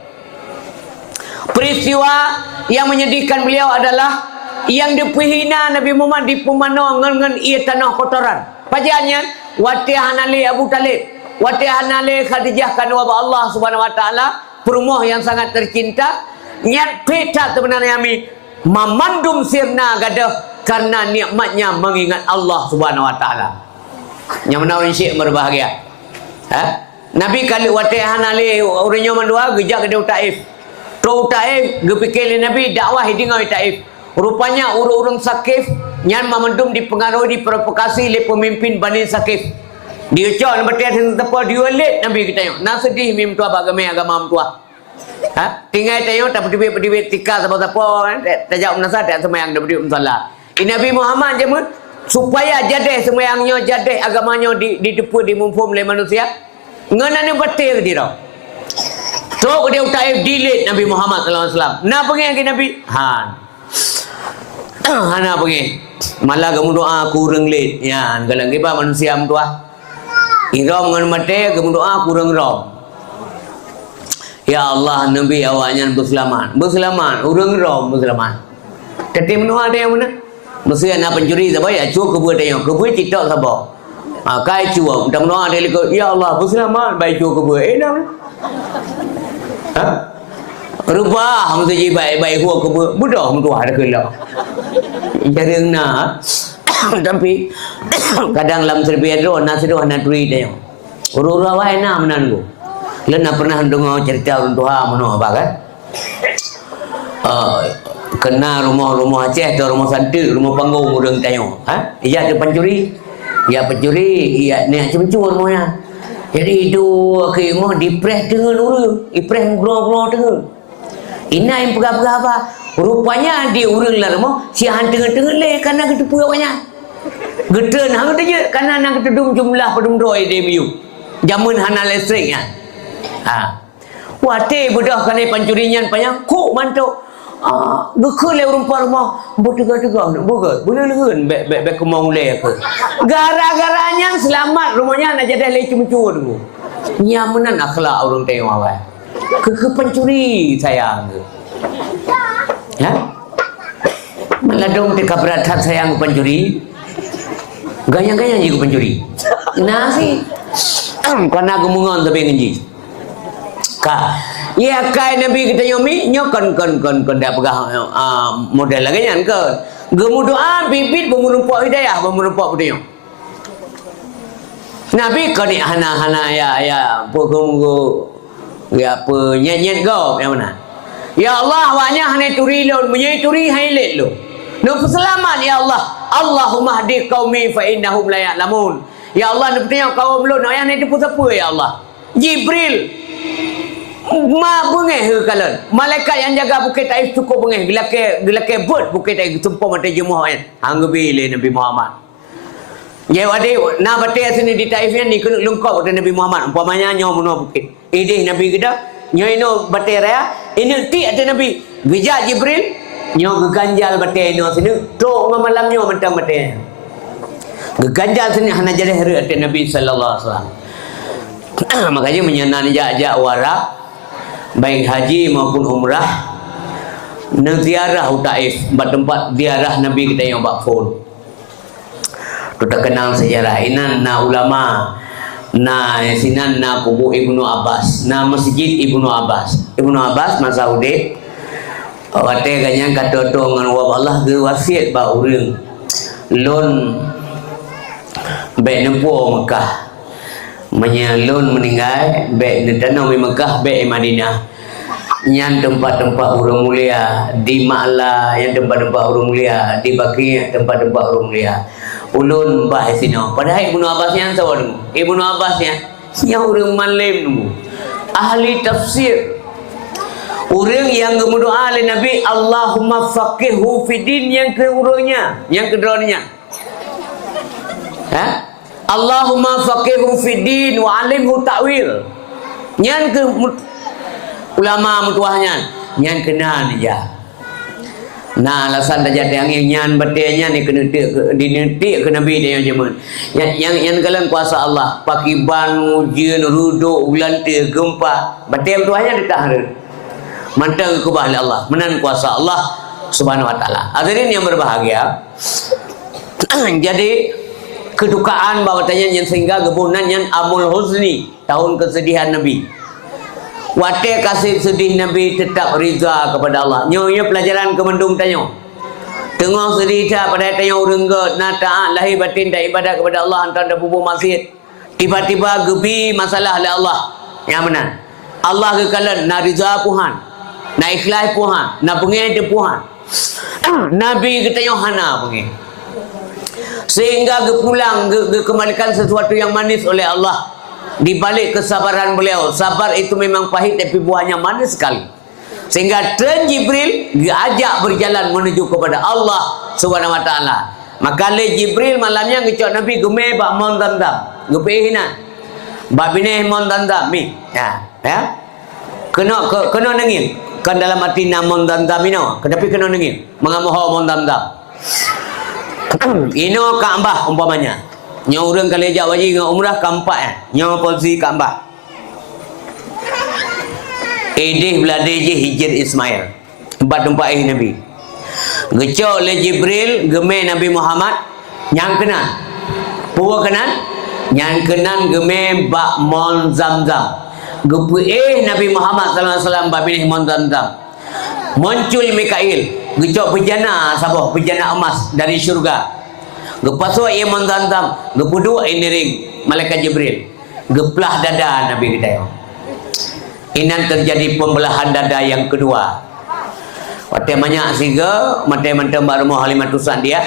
Peristiwa yang menyedihkan beliau adalah yang dipihina Nabi Muhammad di pemana ngan ia tanah kotoran. Pajannya watihan Ali Abu Talib, watihan Ali Khadijah kan wa Allah Subhanahu wa taala, perumah yang sangat tercinta. Nyat peta sebenarnya kami memandum sirna gadah karena nikmatnya mengingat Allah Subhanahu wa taala. Yang menawan syekh berbahagia. Nabi kali watihan Ali urangnya mandua gejak ke Taif. Tu Taif gepikir Nabi dakwah hidingai Taif. Rupanya urang-urang Sakif nyan memendum dipengaruhi diprovokasi oleh pemimpin Bani Sakif. Dia cak nak bertiada tepa dia let Nabi kita tengok. Nak sedih mim tua agama tua. Tinggal tengok tak berdibit tika siapa-siapa tak jawab nasihat tak semayang dak berdibit musalla. Ini Nabi Muhammad je supaya jadeh semayangnya jadeh agamanya didepu dimumfum oleh manusia. Nganane betul dia tau. Tok dia Taif dilit Nabi Muhammad sallallahu alaihi wasallam. Nak pergi ke Nabi? Hana pergi. Malah kamu doa kurang lit. Ya, kalau kita manusia tua. Iram dengan mati kamu doa kurang ram. Ya Allah Nabi awaknya berselamat. Urang ram berselamat. Tapi menua ada yang mana? Mesti anak pencuri siapa ya? Cuak kebuat dia. Kebuat citak siapa? Kai cuak. Tak menua ada lagi. Ya Allah berselamat. Baik cuak kebuat. Dah. Rubah mesti baik huak kebuat. Budak mentua ada kelak. Jadi nak tapi kadang dalam serbian roh nak turi dia. Uru-uru awak enak menanggu. Lu nak pernah dengar cerita orang tua mana apa kan? Kena rumah Aceh atau rumah Santik, rumah panggung orang tanya. Ia ada pencuri. Ia pencuri, ia ni mencuri rumahnya. Jadi itu akhir rumah dipres dengan orang. Dipres gro-gro dengan. Ina yang pegah-pegah apa? Rupanya dia urang lah rumah. Si hanteng-hanteng leh karena kita pura banyak. Geden hang tu je karena nak ketedum jumlah penduduk di MU. Jamun hana listrik kan. Wate budak kan pencurian panjang kok mantuk. Gekul le rumah bertegak-tegak nak buka. Boleh lehen bek kemau le ke. Gara-garanya selamat rumahnya nak jadi le cumcur tu. Nyamanan akhlak orang tengok awak. Ke pencuri sayang ke. Ya? Meladong teka berat sayang pencuri. Ganyang-ganyang je pencuri. Nasi. Karena gemungan tapi ngenji. Ya kai Nabi kita yomi nyokan kon dak pegah model lagi nyan ke. Gemu doa bibit berumpak hidayah berumpak pedenya. Nabi kan hana ya pokok ya apa nyet go yang mana? Ya Allah awaknya hanya turi lon menyai turi hailet lo. Nak selamat ya Allah. Allahumma hdi qaumi fa innahum la ya'lamun. Ya Allah nak tengok kaum lo nak yang itu siapa ya Allah? Jibril ma bengeh kalian. Malaikat yang jaga bukit Taif cukup bengeh. Gelake buat bukit Taif tumpah mata jemaah kan. Hang bila Nabi Muhammad. Ya wadi na batik sini di Taif ni kena lengkap dengan Nabi Muhammad. Umpamanya nyo menua bukit. Idih Nabi kita, nyo ino batik raya, ini ti ada Nabi. Bijak Jibril, nyo geganjal batik ino sini. Tok ngamalam nyo mentang batik. Geganjal sini hana jadi hari ada Nabi sallallahu alaihi wasallam. Makanya menyenang jak-jak warak baik haji maupun umrah nang ziarah Taif, tempat ziarah Nabi kita yang bak phone. Tu tak kenal sejarah inan na ulama na sinan na kubur Ibnu Abbas na masjid Ibnu Abbas masa udik wate ganyang kata tu ngan wa Allah ge wasiat ba urang lon baik nempuh Mekah menyalun meninggal baik di tanah Mekah baik Madinah yang tempat-tempat orang mulia di Ma'la, yang tempat-tempat orang mulia di Baqi', tempat-tempat orang mulia ulun bahas sino. Padahal Ibnu Abbas yang sawa dulu. Ibnu Abbas yang orang malim dulu. Ahli tafsir. Orang yang berdoa oleh Nabi, Allahumma faqihhu fidin yang keurangnya, yang keduanya. Allahumma faqihhu fidin wa alimhu ta'wil. Yang ke ulama mutuahnya, yang kenal dia. Nah, alasan dah jadi yang betulnya ni kena dinetik ke Nabi dia yang zaman. Yang kalian kuasa Allah, pakiban, ujian, ruduk, ulantir, gempa, betul tuanya ditahan. Mantap kubah oleh Allah, menan kuasa Allah Subhanahu wa taala. Hadirin yang berbahagia. Jadi kedukaan bahwatanya yang sehingga gebunan yang amul huzni, tahun kesedihan Nabi. Wate kasih sedih Nabi tetap riza kepada Allah. Nyonya pelajaran kemendung tanyo. Tengah sedih tak pada tanyo renggot na taat lahir batin tak ibadat kepada Allah antara bubuh maksiat. Tiba-tiba gebi masalah oleh Allah. Yang benar. Allah kekalan na riza Tuhan. Na ikhlas Tuhan, na pengin de Tuhan. Nabi ketanyo hana pengin. Sehingga pulang kembalikan sesuatu yang manis oleh Allah. Di balik kesabaran beliau, sabar itu memang pahit tapi buahnya manis sekali. Sehingga tren Jibril diajak berjalan menuju kepada Allah Subhanahu wa taala. Maka le Jibril malamnya ngecok Nabi gemeh bak mon dandam. Gepehina. Bab bineh mon dandam mi. Ya. Kena nengin. Kan dalam arti namon dandam ino, tapi kena nengin. Mengamoh mon dandam. Ino Kaabah umpamanya. Nya orang kali ajak wajib dengan umrah keempat nya polisi Kaabah. Idih belade je Hijr Ismail. Tempat Nabi. Gecok le Jibril gemeh Nabi Muhammad yang kenan. Puwa kenan? Yang kenan gemeh bak mon Zamzam. Gepe Nabi Muhammad sallallahu alaihi wasallam bak binih mon Zamzam. Muncul Mikail, gecok bejana sabah, bejana emas dari syurga. Gepasuk ia mendantam, gepuduk ini ring malaikat Jibril. Geplah dada Nabi kita. Inan terjadi pembelahan dada yang kedua. Waktu banyak siga, mata mentem baru mau halimatusan dia.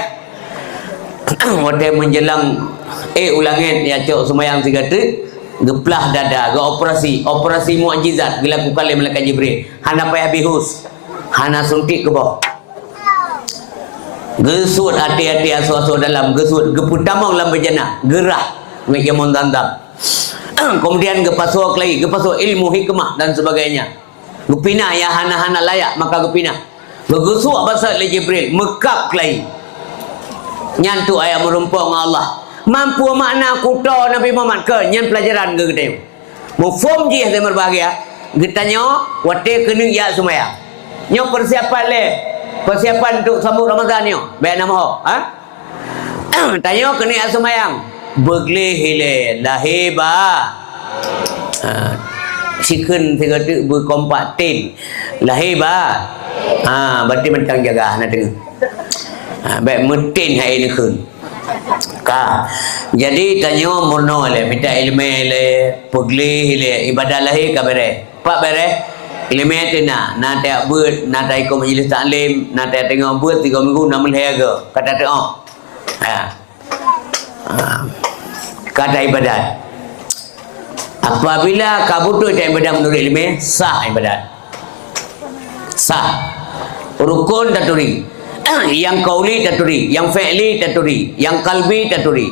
Waktu menjelang ulangin ya cok semayang siga tu, geplah dada, operasi mukjizat dilakukan oleh malaikat Jibril. Hana payah bihus, hana suntik ke bawah. Gesut hati-hati asuh-asuh dalam gesut geputamang dalam bejana gerah mereka mondandam. Kemudian gepasuk lagi, gepasuk ilmu hikmah dan sebagainya. Gepina ya hana-hana layak maka gepina. Gegesuk bahasa oleh Jibril mekap lagi. Nyantu ayat merumpung Allah. Mampu makna kuta Nabi Muhammad ke nyan pelajaran ke kita. Mufum je yang berbahagia. Getanya wate kena ya semaya. Nyo persiapan le. Persiapan untuk sambut Ramadan ni. Baik nama ho. Tanya kena semayang. Begleh hile lahiba. Chicken tiga tu berkompak tin. Lahiba. Berarti mentang jaga nak tengok. Baik metin hari ni kun. Jadi tanya mono le minta ilmu le begleh le ibadah lahir ka bere. Pak bere. Ilmu tu nak tak buat, nak tak ikut majlis taklim, nak tak tengok buat 3 minggu 6 lehaga. Kata tu kata ibadat. Apabila kabutuh tak ibadat menurut ilmu, sah ibadat. Sah. Rukun taturi. Yang qauli taturi, yang fi'li taturi, yang qalbi taturi.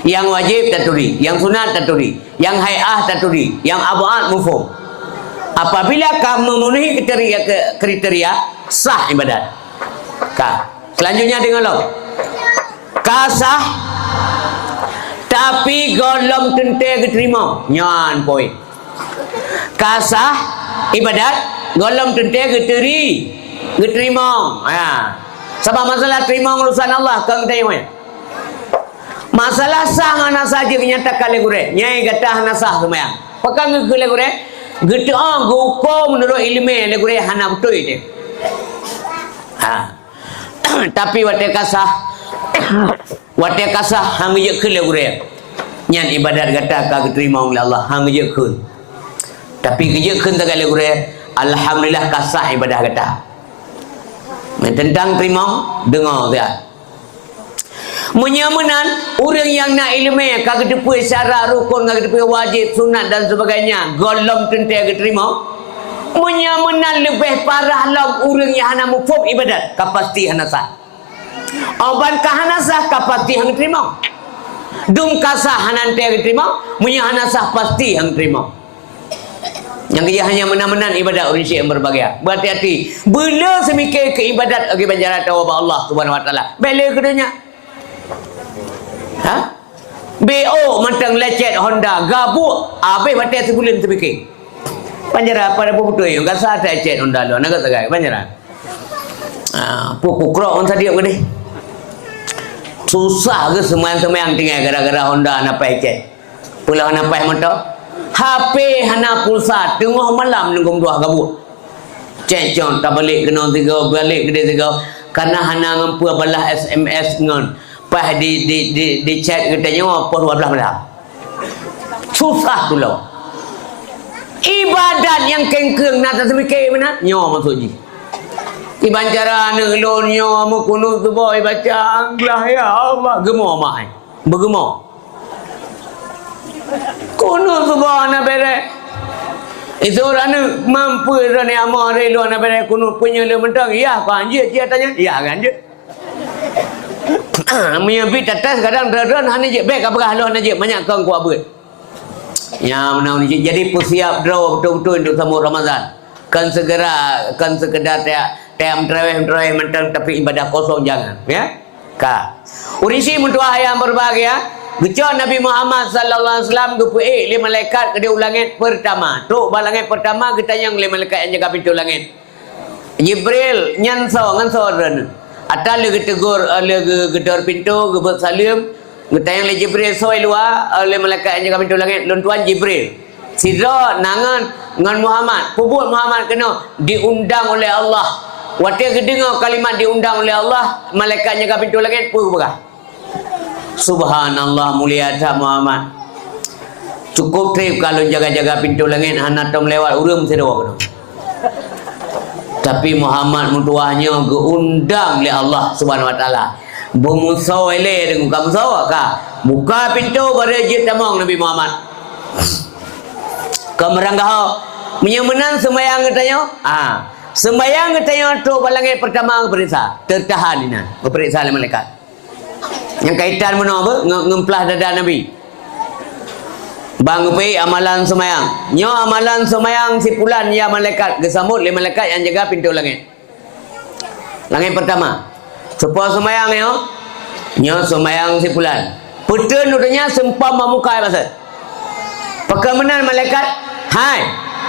Yang wajib tak turi, yang sunat tak turi, yang hai'ah tak turi, yang ab'ad mufhum. Apabila kamu memenuhi kriteria sah ibadat. Selanjutnya dengar lo. Kasah tapi golong tentu diterima. Nyan poin. Kasah ibadat golong tentu diterima. Sebab masalah terima urusan Allah kang tanya. Masalah sah mana saja menyatakan legure. Nyai gatah nasah semayang. Pakai legure. Getah hukum menurut ilmu legure hana betul dia. Tapi wate kasah hang je ke legure. Nyan ibadat gatah ka diterima oleh Allah hang je ke. Tapi kerja ke tak legure. Alhamdulillah kasah ibadah gatah. Tentang terima dengar dia. Menyamanan orang yang nak ilmu kagak depu syarat rukun kagak depu wajib sunat dan sebagainya golong tentu terima. Menyamanan lebih parah lah orang yang hana mufhum ibadat kapasti hana sah. Oban kahana sah kapasti hang terima. Dum kasah hana terima, munya hana sah pasti hang terima. Yang dia hanya menan-menan ibadat orang Syiah yang berbahagia. Berhati-hati. Bila semikir ke ibadat bagi banjaran tawab Allah Subhanahu Wa Taala. Bela kedanya. BO mentang lecet Honda gabuk habis batai sebulan terfikir. Panjara pada betul yang kasar lecet Honda lo nak tegai panjara. Pokok krok on tadi apa ni? Susah ke semang-semang tinggal gara-gara Honda nak lecet. Pulang nak pakai motor. HP hana pulsa tengah malam nunggu dua gabuk. Cek tak balik kena tiga balik ke tiga karena hana ngampu balah SMS ngon. Pas di chat katanya pukul 12 malam. Susah tu lah. Ibadat yang kengkeng nak tak semikir mana? Nyo masuk ji. Ibancara ngelon nyo mu kuno tu boy baca anglah ya Allah gemar mai. Bergemar. Kuno tu boy nak bere. Itu orang mampu orang yang amar relo nak bere kuno punya le mentang. Ya kan je dia tanya. Ya kan je. Menyebut atas kadang dran hanya je baik apa haluan aja banyak kau kuat ber. Ya mana ni jadi persiap draw betul-betul untuk sambut Ramadan. Kan sekedar tiap terawih mentang tapi ibadah kosong jangan ya. Urisi mentua yang berbahagia. Gecok Nabi Muhammad sallallahu alaihi wasallam le malaikat ke dia langit pertama. Tok balangit pertama kita yang le malaikat yang jaga pintu langit. Jibril nyanso ren. Atal le tegur le gedor pintu gebut salim getayang le Jibril soi luar le malaikat yang jaga pintu langit lon tuan Jibril sidra nangan ngan Muhammad pubut Muhammad kena diundang oleh Allah wate gedengar kalimat diundang oleh Allah malaikat jaga pintu langit pu begah subhanallah mulia Muhammad cukup trip kalau jaga-jaga pintu langit hana tom lewat urang sedawa kena. Tapi Muhammad mutuahnya geundang oleh Allah Subhanahu Wa Taala. Bemusau ele dengan kamu sawa ka. Buka pintu pada jid tamang Nabi Muhammad. Kemeranggah menyemenan sembayang katanya. Sembayang katanya tu balangit pertama periksa. Tertahan ini. Berperiksa oleh malaikat. Yang kaitan mana apa? Ngemplah dada Nabi. Bang upi amalan semayang. Nyo amalan semayang si pulan ya malaikat gesambut le malaikat yang jaga pintu langit. Langit pertama. Supaya semayang nyo semayang si pulan. Putun udahnya sempam mamukai pasal. Pakamenan malaikat, hai.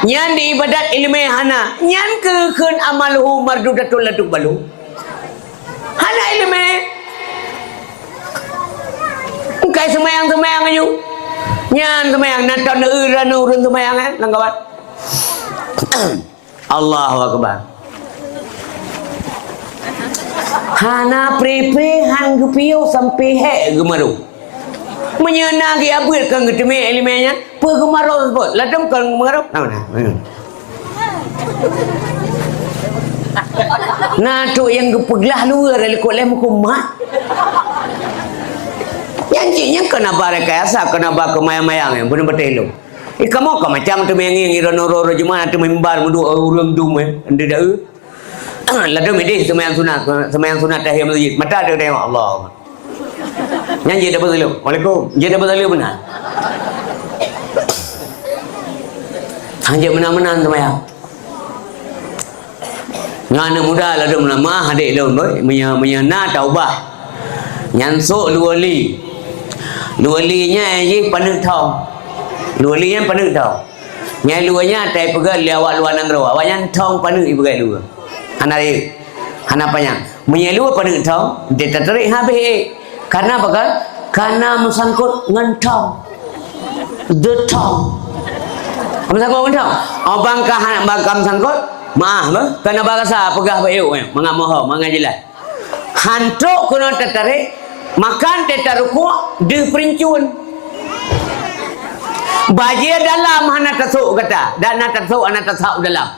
Nyan di ibadat ilmu hana. Nyan keun amaluhu mardudatul laduk balu. Hana ilmu. Engkai semayang ayu. Nyan semayang natan uranu urun semayang langgawan. Allahu akbar. Hana prepe han gupiu sampai he gemaru. Menyenang ki abut kan geteme elemennya pe gemaru sebut. Ladam kan gemaru. Nah tu yang gepeglah luar dari koleh mukumah. Janjinya kenapa rekayasa, kenapa kemayang-mayang yang benar betul. Kamu kau macam tu mengingi ronoro cuma tu membar mudu orang dum anda dah. Lalu medi semayang sunat tahiyat masjid. Mata ada tengok Allah. Yang je dapat salam. Waalaikum. Je dapat salam benar. Hanya benar-benar semayang. Anak muda lah dum nama adik dum menyana taubah. Nyansuk dua li. Dua linya je panuk tau. Dua linya panuk tau. Nyai luanya tai pegal lewat luar nangro. Awak yang tong panuk ibu gai lu. Anak dia. Anak panjang. Menyelu panuk tau. Dia tertarik habis. Karena apa kan? Karena mesangkut ngentong. The tong. Mesangkut ngentong. Abang kah bagam sangkut. Maaf bah, kena bahasa pegah bayu mangga moho mangga jelas. Hantuk kena tertarik makan tetaruku de perincun. Baje dalam hana tasuk kata, dan na tasuk ana tasau dalam.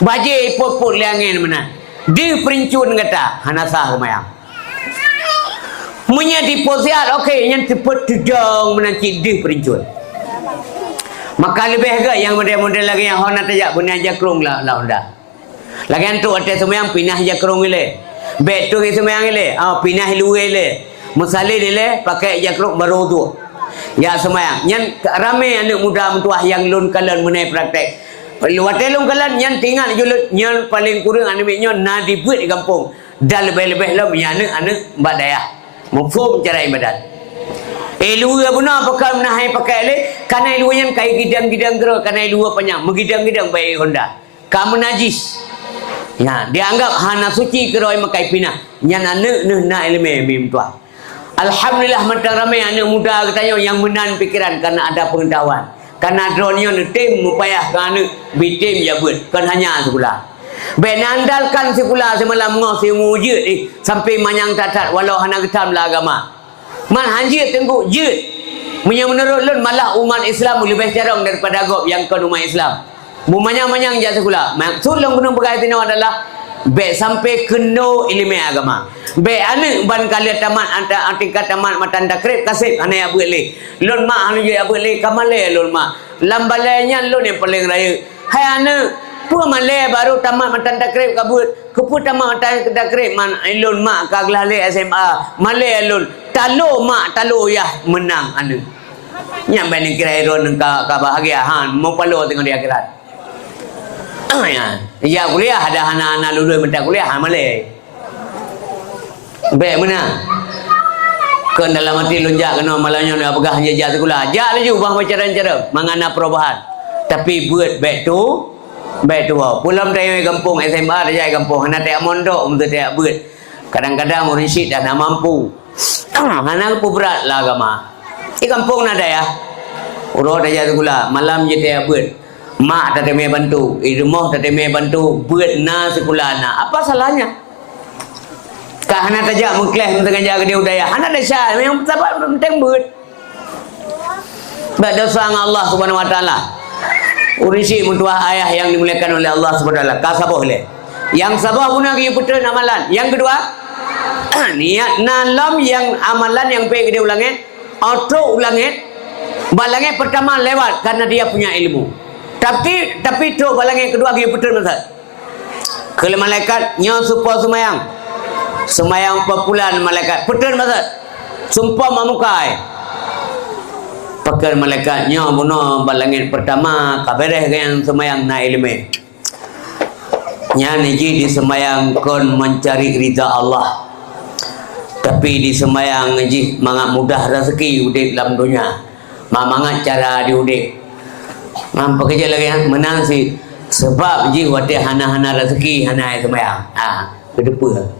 Baje put-put liangin mana. De perincun kata hana sah mayang. Munya diposiat okey yang teput tudong menancik de perincun. Maka lebih ke yang model-model lagi yang hona tajak punya jakrung lah honda. Lagi yang tu atas semayang pinah jakrung ile. Bet tu semayang ile. Pinah luwe ile. Musali ile pakai jakrung baru tu. Ya semayang. Yang ramai anak muda mentuah yang lun kalan menai praktek. Luatai lun kalan yang tinggal julut yang paling kurang animiknya na dibuat di kampung. Dan lebih-lebih lah punya anak mbak daya. Mufum cara ibadat. Luar guna pakai menahai pakai le karena luar yang kai gidang-gidang gerak karena luar panjang megidang-gidang baik Honda kamu najis ya dianggap hana suci keroi makai pinah yang anak na ilmu mim tua. Alhamdulillah mata ramai anak muda katanya yang menan pikiran karena ada pengetahuan karena dronnya tim mupayah kan bitim ya buat kan hanya sekolah benandalkan sekolah semalam ngau semujud sampai manyang tatat walau hana getam lah agama. Man hanjir tengku je. Menurut lun malah umat Islam lebih jarang daripada agop yang kan umat Islam. Manyang-manyang je sekolah. Maksud lun gunung berkaitan adalah be sampai keno ilmu agama. Be ane ban kali tamat tingkat tamat matanda krep kasih ane ya boleh. Lun mak anu je ya boleh kamale lun mak. Lambalanya lun yang paling raya. Hai ane pun malay baru tamat matanda krep kabut. Keput tamat matanda krep man lun mak kaglale SMA. Malay lun talo mak talo ya menang anu. Nya ben kira iron ka bahagia han mau palo tengok di akhirat. Ya kuliah ada anak-anak lulus minta kuliah malay. Baik mana? Ke dalam hati lonjak kena malanya nak pegah jajak sekolah. Jak laju bah cara-cara mangana perubahan. Tapi buat baik tu pulang dari kampung SMA dari kampung hana tak mondok untuk tak buat. Kadang-kadang orang syid dah nak mampu. Hana pun berat lah agama. Di kampung ada ya. Urut aja sekolah malam je tak buat. Mak tak ada bantu, rumah tak ada bantu, buat na sekolah na. Apa salahnya? Kah hana tajak mengkelas tengah jaga dia udaya. Hana dah syah, memang sabar penting buat. Berdosa dengan Allah Subhanahu Wa Taala. Urisi mutuah ayah yang dimuliakan oleh Allah Subhanahu Wa Taala. Ka sabah le. Yang sabah guna ke putra amalan. Yang kedua, niat nalam yang amalan yang baik dia ulangin, auto ulangin. Balangin pertama lewat karena dia punya ilmu. Tapi tu balang yang kedua dia betul masa. Kalau malaikat nya supaya semayang populan malaikat betul masa. Sumpah mamukai. Pakar malaikat nya bunuh balangin pertama kabereh yang semayang na ilmu. Nya niji di semayang kon mencari ridha Allah. Tapi di semayang niji mangat mudah rezeki udik dalam dunia. Mangat cara diudik. Mampu kerja lagi menang si sebab je wadah hana rezeki hana semayang. Kedepa.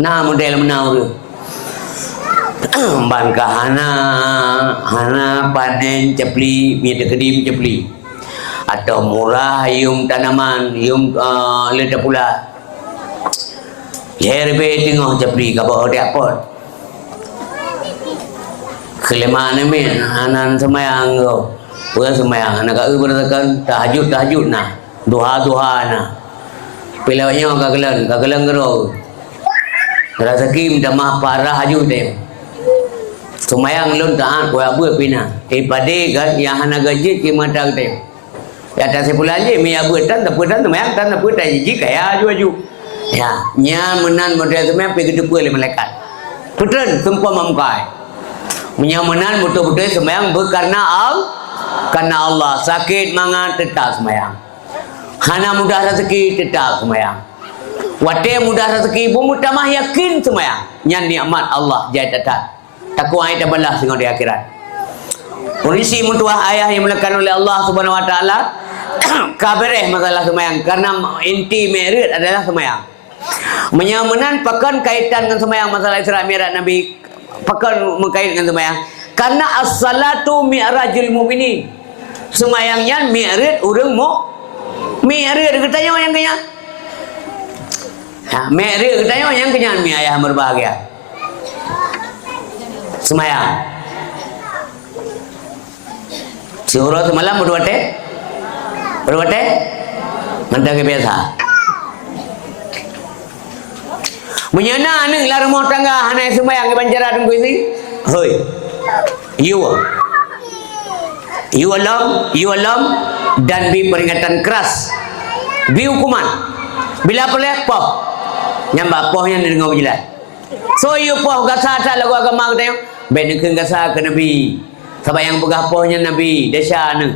Nah model menang tu. Bankah hana panen cepli, miada kedim cepli. Atau murah yum tanaman, yum leda pula. Herbe tengok cepli ka bawah dia pot. Kelemahan ni hanan semayang tu. Puas semayang anak kau beratakan tahajud nah duha nah pilawanya kagalan gero rezeki minta maaf parah hajud deh semayang lun tahan kau abu pina pade kan yang hana gaji mata kita ya tak sepulan je mi abu tan semayang tan tapi tak ji kaya aju ya nya menan model semayang pergi depan oleh malaikat Betul sumpah mamkai. Menyamanan betul-betul sembahyang karena Allah. Sakit mangan tetap sembahyang. Hana mudah rezeki tetap sembahyang. Wate mudah rezeki pun mutamah yakin sembahyang. Yang nikmat Allah jaya tetap. Takwa ai tabalah sehingga di akhirat. Polisi mutuah ayah yang melekat oleh Allah Subhanahu Wa Taala kabareh masalah sembahyang karena inti merit adalah sembahyang. Menyamanan pakan kaitan dengan sembahyang masalah Isra Mi'raj Nabi. Pakan mengkait dengan sembahyang karena as-salatu mi'rajul mu'minin. Sembahyangnya mi'raj urang mu mi'raj katanya yang kenya. Ha, mi'raj katanya yang kenya mi ayah berbahagia. Sembahyang. Surah semalam berwate? Mentang ke biasa. Menyana ni lah rumah tangga hanai sembahyang ke banjaran ku isi. Hoi. You alam dan bi peringatan keras. Bi hukuman. Bila pelek poh. Nyamba pohnya ni dengar berjelas. So you poh gasa tak lagu agama kita yo. Ben keun gasa ke Nabi. Sebab yang pegah pohnya Nabi desa ni.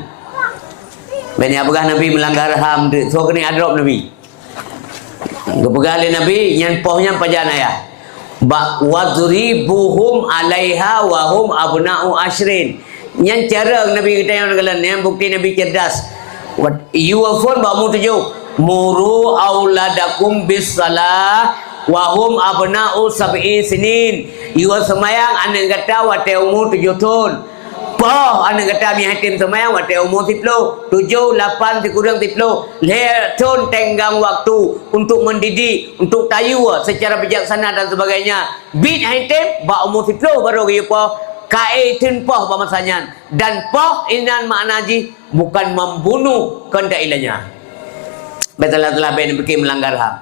Ben yang pegah Nabi melanggar ham tu. So kena adrop Nabi. Kepegali Nabi yang pohnya pajan ayah. Wadribuhum alaiha wa hum abna'u ashrin. Yang cara Nabi kita yang kalian yang bukti Nabi cerdas. You phone bamu tujuh. Muru auladakum bis salah wa hum abna'u sab'i sinin. You semayang anak kata wate umur 7 tahun. Poh anak kata mi hatim semayang wate umur 10, 7, 8 dikurang 10. Lecon tenggang waktu untuk mendidik, untuk tayu secara bijaksana dan sebagainya. Bit hatim ba umur 10 baru dia poh. Kaitin poh masanya. Dan poh inan maknaji bukan membunuh kehendak ilahnya. Betul telah ben pergi melanggar ham.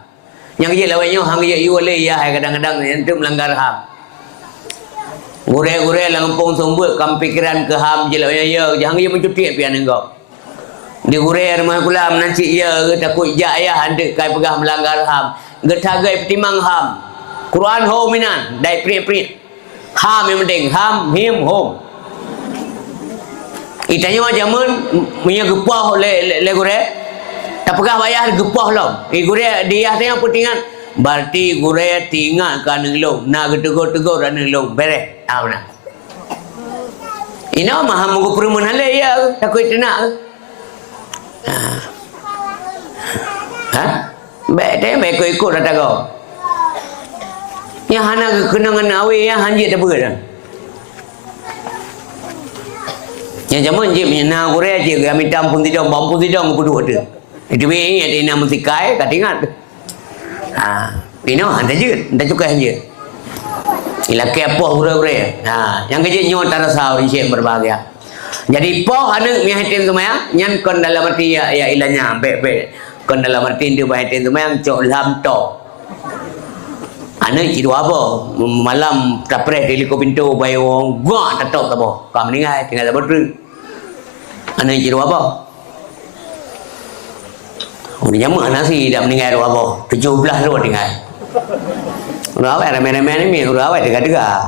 Yang dia lawannya hang dia boleh ya kadang-kadang itu melanggar ham. Gure-gure lampung sumbut kam pikiran ke ham je lah ya jangan dia mencuti pian engkau. Di gure rumah kula menanci ya takut ja ayah hendak kai pegah melanggar ham. Getagai petimang ham. Quran ho minan dai pri-pri. Ham yang penting ham him hom. Itanya jaman punya gepah le gure. Tak pegah bayar gepah lom. Gure dia tanya putingan berarti gure tinggal kan ngelong. Nak tegur-tegur dan ngelong. Beres. Benar. Ina mah mugo perumun hale ya takut tenak. Ha? Baik dia baik ikut datang kau. Yang hana kenangan awe yang hanjit dah berat. Yang zaman je na gure je kami tampun tidak mampu tidak ngupuduk tu. Itu be ada ina musikai katingat. Ina anda je, anda cukai je. Ila kepoh gure-gure. Yang kerja nyot tarasa orang syekh berbahagia. Jadi poh anak mi hatin semaya, nyan kon dalam arti ya ilahnya be. Kon dalam arti dia hatin semaya cok lam to. Anak cidu apa? Malam tapre teliko pintu bayi wong gua tatok tabo. Kam ningai tinggal berdru. Anak cidu apa? Udah nyama nasi dah meninggal apa? 17 lu tinggal. Udah awet remeh-remeh ni udah awet dekat-dekat.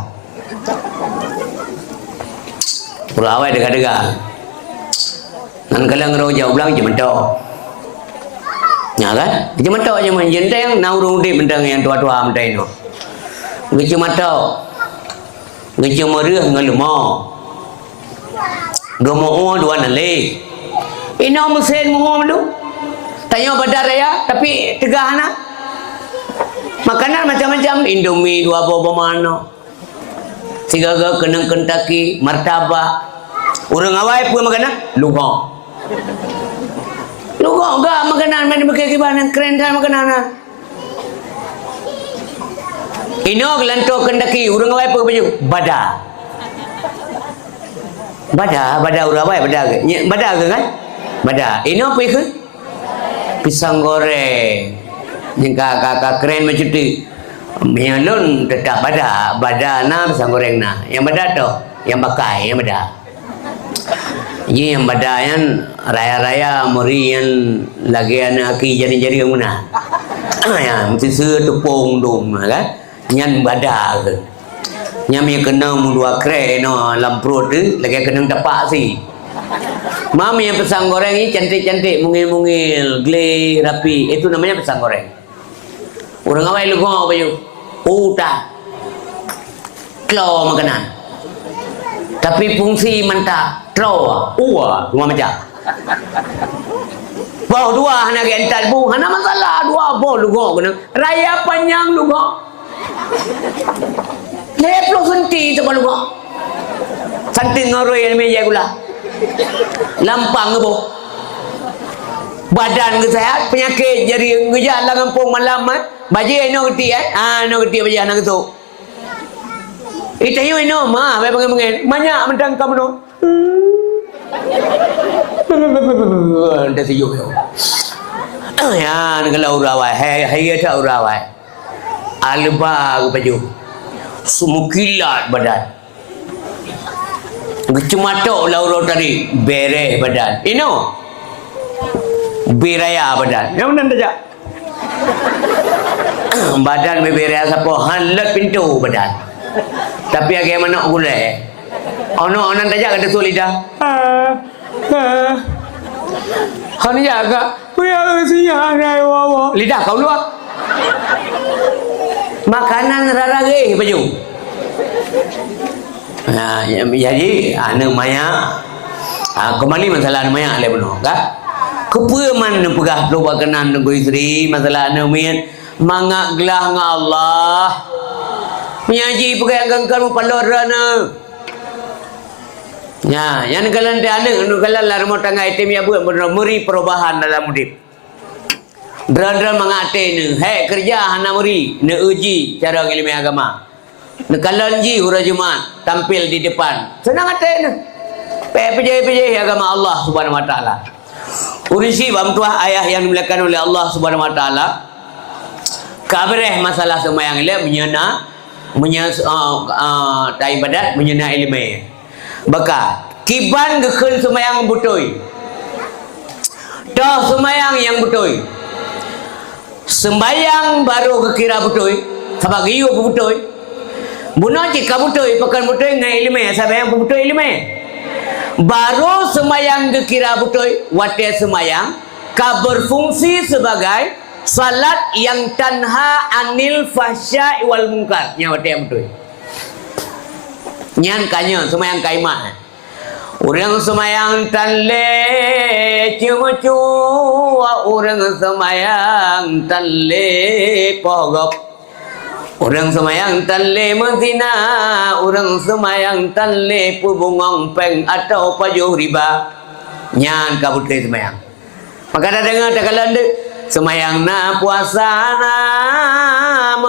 Udah awet dekat-dekat. Nan kalau ngero jauh belang je mentok. Ya kan? Je mentok je men jenteng naurung di bentang yang tua-tua mentai no. Gecu mentok. Gecu mereuh ngelemo. Gomo dua nale. Ina mesin mo lu. Tanya badar ya tapi tegah anak. Makanan macam-macam Indomie dua bobo mana. Sigaga kenang Kentucky, martabak. Orang awai pun makanan lugo. Lugo enggak makanan mana pakai kibanan keren kan makanan. Ino gelanto Kentucky, orang awai pun baju bada. Bada orang awai bada ke? Bada ke kan? Bada. Ino apa ke? Pisang goreng. Yang kakak keren macam tu. Melon tetap bada na pisang goreng na. Yang bada tu, yang pakai yang bada. Ini yang bada yang raya-raya muri yang lagi anak aki jadi guna. Ya, mesti tepung dong kan. Yang bada ke. Nyami kena dua krek no dalam perut tu lagi kena tapak si. Mami yang pisang goreng ni cantik-cantik, mungil-mungil, geli, rapi. Itu namanya pisang goreng. Orang awal lu ngau baju. Tak. Klau makanan. Tapi fungsi mentah. Klau. Dua macam. Bau dua hana gentat bu. Hana masalah dua bau lu ngau kena. Raya panjang lu ngau. 10 senti sebab lu ngau. Santing ngoroi yang meja gula. Lampang ke bu. Badan ke sehat, penyakit jadi ngejak lah kampung malam baji ino geti ino geti baji anak tu. Itayo ino mah bae pengen banyak mentang kamu no. Dah siyo yo. Ya kalau urawai hai ada urawai. Alba ke baju. Sumukilat badan. Cuma tok lauro tadi bere badan. Ino biraya badan. Yang mana saja? Badan beraya siapa? Hanlat pintu badan. Tapi agak mana gulai? Ono anak saja kata tu lidah. Hani jaga. Biar siang rai wawa. Lidah kau luar. Makanan rara ge baju. Jadi anak maya kembali masalah anak maya le benar kah? Kepuaman pegah lupa kenan dengan isteri masalah anak mian mangak gelah dengan Allah menyaji pegang gangkan palorana ya yang kalan dia anak kalan lah rumah tangga item ya buat meri perubahan dalam hidup dran mangate ni kerja hana meri ne uji cara ilmu agama ne kalan ji hura Jumat tampil di depan senang ate ne PJ agama Allah Subhanahu wa taala. Urisi bamtuah ayah yang dimuliakan oleh Allah Subhanahu wa taala. Kabareh masalah semayang ile menyena ibadat menyena ilmu. Baka kiban gekeun semayang butoi. Dah semayang yang butoi. Sembayang baru kekira butoi, sabak iyo butoi. Buno jika butoi pakan butoi ngai ilmu, sembayang butoi ilmu. Baru semayang kekira butoi wate semayang ka berfungsi sebagai salat yang tanha anil fahsya wal munkar nya wate butoi nyan kanya semayang kaimat urang semayang tanle cumu urang semayang tanle pogok orang semayang tanle mazina, orang semayang tanle pubungong peng atau pajuh riba. Nyan kabutri semayang. Maka ada dengar tak kalan de semayang na puasa na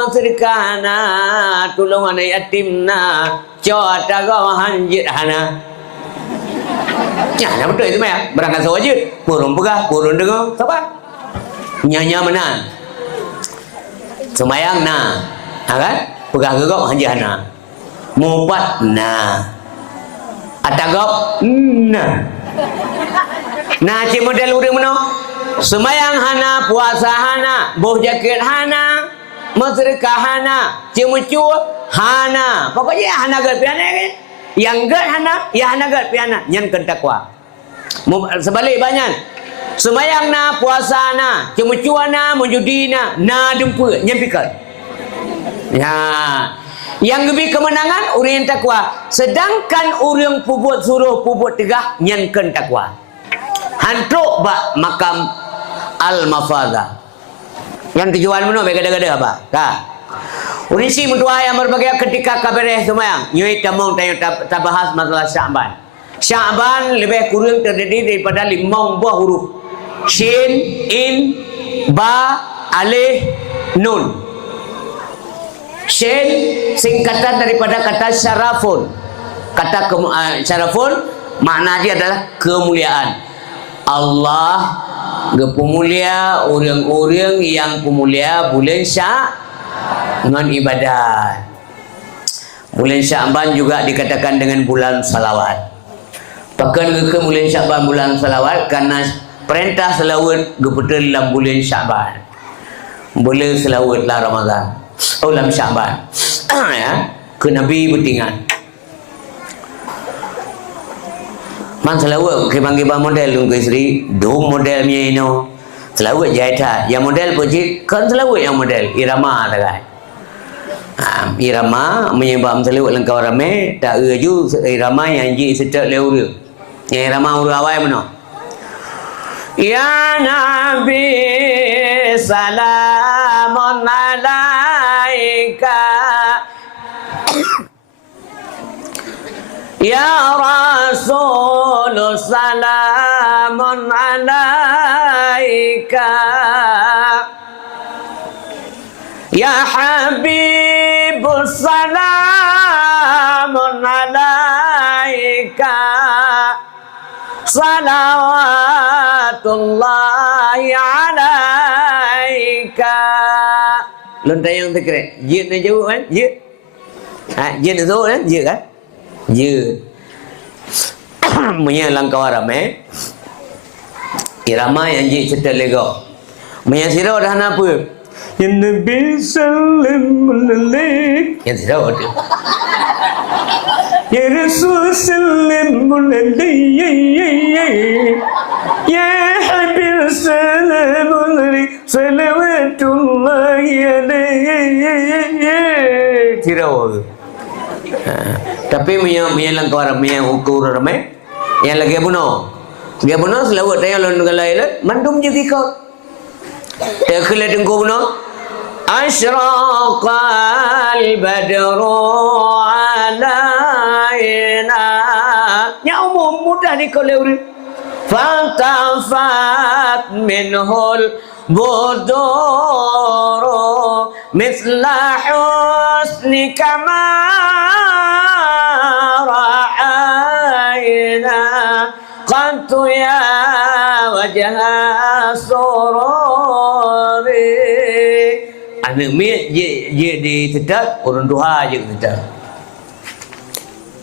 sedekah na tulungan yatim na cota go hanjit hana. Ya, betul semayang. Berangkat sawajud, purun pegah, purun dengar, sabar. Nyanya menan. Semayang na kan? Pegah gegok hanjana. Mupat nah. Atagok nah. Nah ci model urang meno. Semayang hana, puasa hana, boh jaket hana, sedekah hana, cimucu hana. Pokoknya hana gat piana kan. Yang gat hana, ya hana gat piana. Nyen ken takwa. Sebalik banyak. Semayang na, puasa na, cimucu na, menjudi na dempe, nyen pikir. Ya, yang lebih kemenangan orang yang takwa. Sedangkan orang pubut suruh pubut tegah nyankan takwa. Hantuk bak makam al-mafadha. Yang tujuan mana gada-gada apa? Kah? Urisi mentua yang berbagai ketika kabareh semayang. Nyui tamong tanya tabahas masalah Sya'ban. Sya'ban lebih kurang terdiri daripada 5 buah huruf. Shin, in, ba, alif, nun. Shin singkatan daripada kata syarafun. Kata syarafun makna dia adalah kemuliaan. Allah pemulia orang-orang yang pemulia bulan dengan ibadat. Bulan Sya'ban juga dikatakan dengan bulan salawat. Bahkan ke bulan Sya'ban bulan salawat karena perintah selawat gebetul dalam bulan Sya'ban. Boleh selawatlah Ramadan. Dalam Sya'ban. Ya. ke Nabi bertinggal. Man selalu kebang-kebang model dong ke isteri, dong modelnya ini. Selalu jahit yang model puji kan selalu yang model irama tak kan. Irama menyebab selalu lengkau ramai tak ju irama yang ji sejak leu dia. Yang irama uru awal mana? Ya Nabi salamun alaika Ya Rasul salamun alaika Ya Habib salamun alaika Salawatullahi alaika Lontar yang terkira Ye ni jauh kan? Ye Ye ni tu kan? Ye kan? Ye Punya langkah ramai irama yang je cerita lego punya sirau dah apa ya Nabi sallallahu alaihi yang sirau tu ya Rasul sallallahu alaihi ya Habib sallallahu alaihi salawatullahi alaihi sirau tu tapi punya langkah ramai yang ukur ramai yang lagi bunuh dia bunuh selalu tanya lawan dengan lain mandum je kau dia kelat engkau bunuh asyraqal badru alaina ya umum mudah ni kau lewat fantafat minhul buduru misla husni kama Qantu ya wajah sururi anak mi je di sedap orang duha je sedap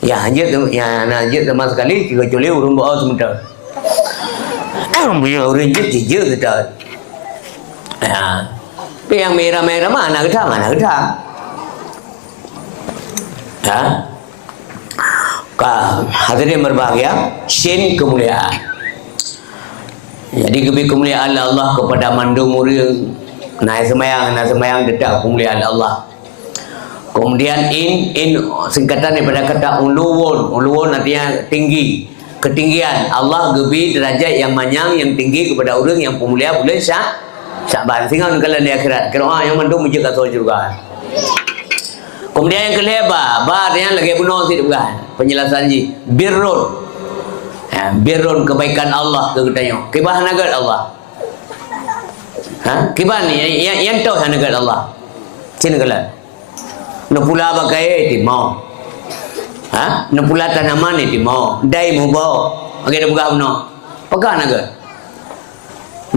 ya je ya na je sama sekali kecuali orang duha sebentar orang je sedap ya tapi yang merah-merah mana kita ya hadirin berbahagia syin kemuliaan jadi lebih kemuliaan Allah kepada mandung murid naik semayang dedak kemuliaan Allah kemudian in singkatan daripada kata uluwun artinya tinggi ketinggian Allah lebih derajat yang manyang yang tinggi kepada orang yang pemulia boleh Syaban sehingga kalau di akhirat kira yang mandung menjaga surga. Kemudian yang keleba, yang lagi bunuh sih bukan penjelasan ji birrun, birrun kebaikan Allah ke katanya, kebah nagar Allah, kebah ni yang tahu nagar Allah, cina kalau, nupula bagai itu mau, nupula tanaman itu mau, dai mau bawa, agak buka bunuh, pegang nagar,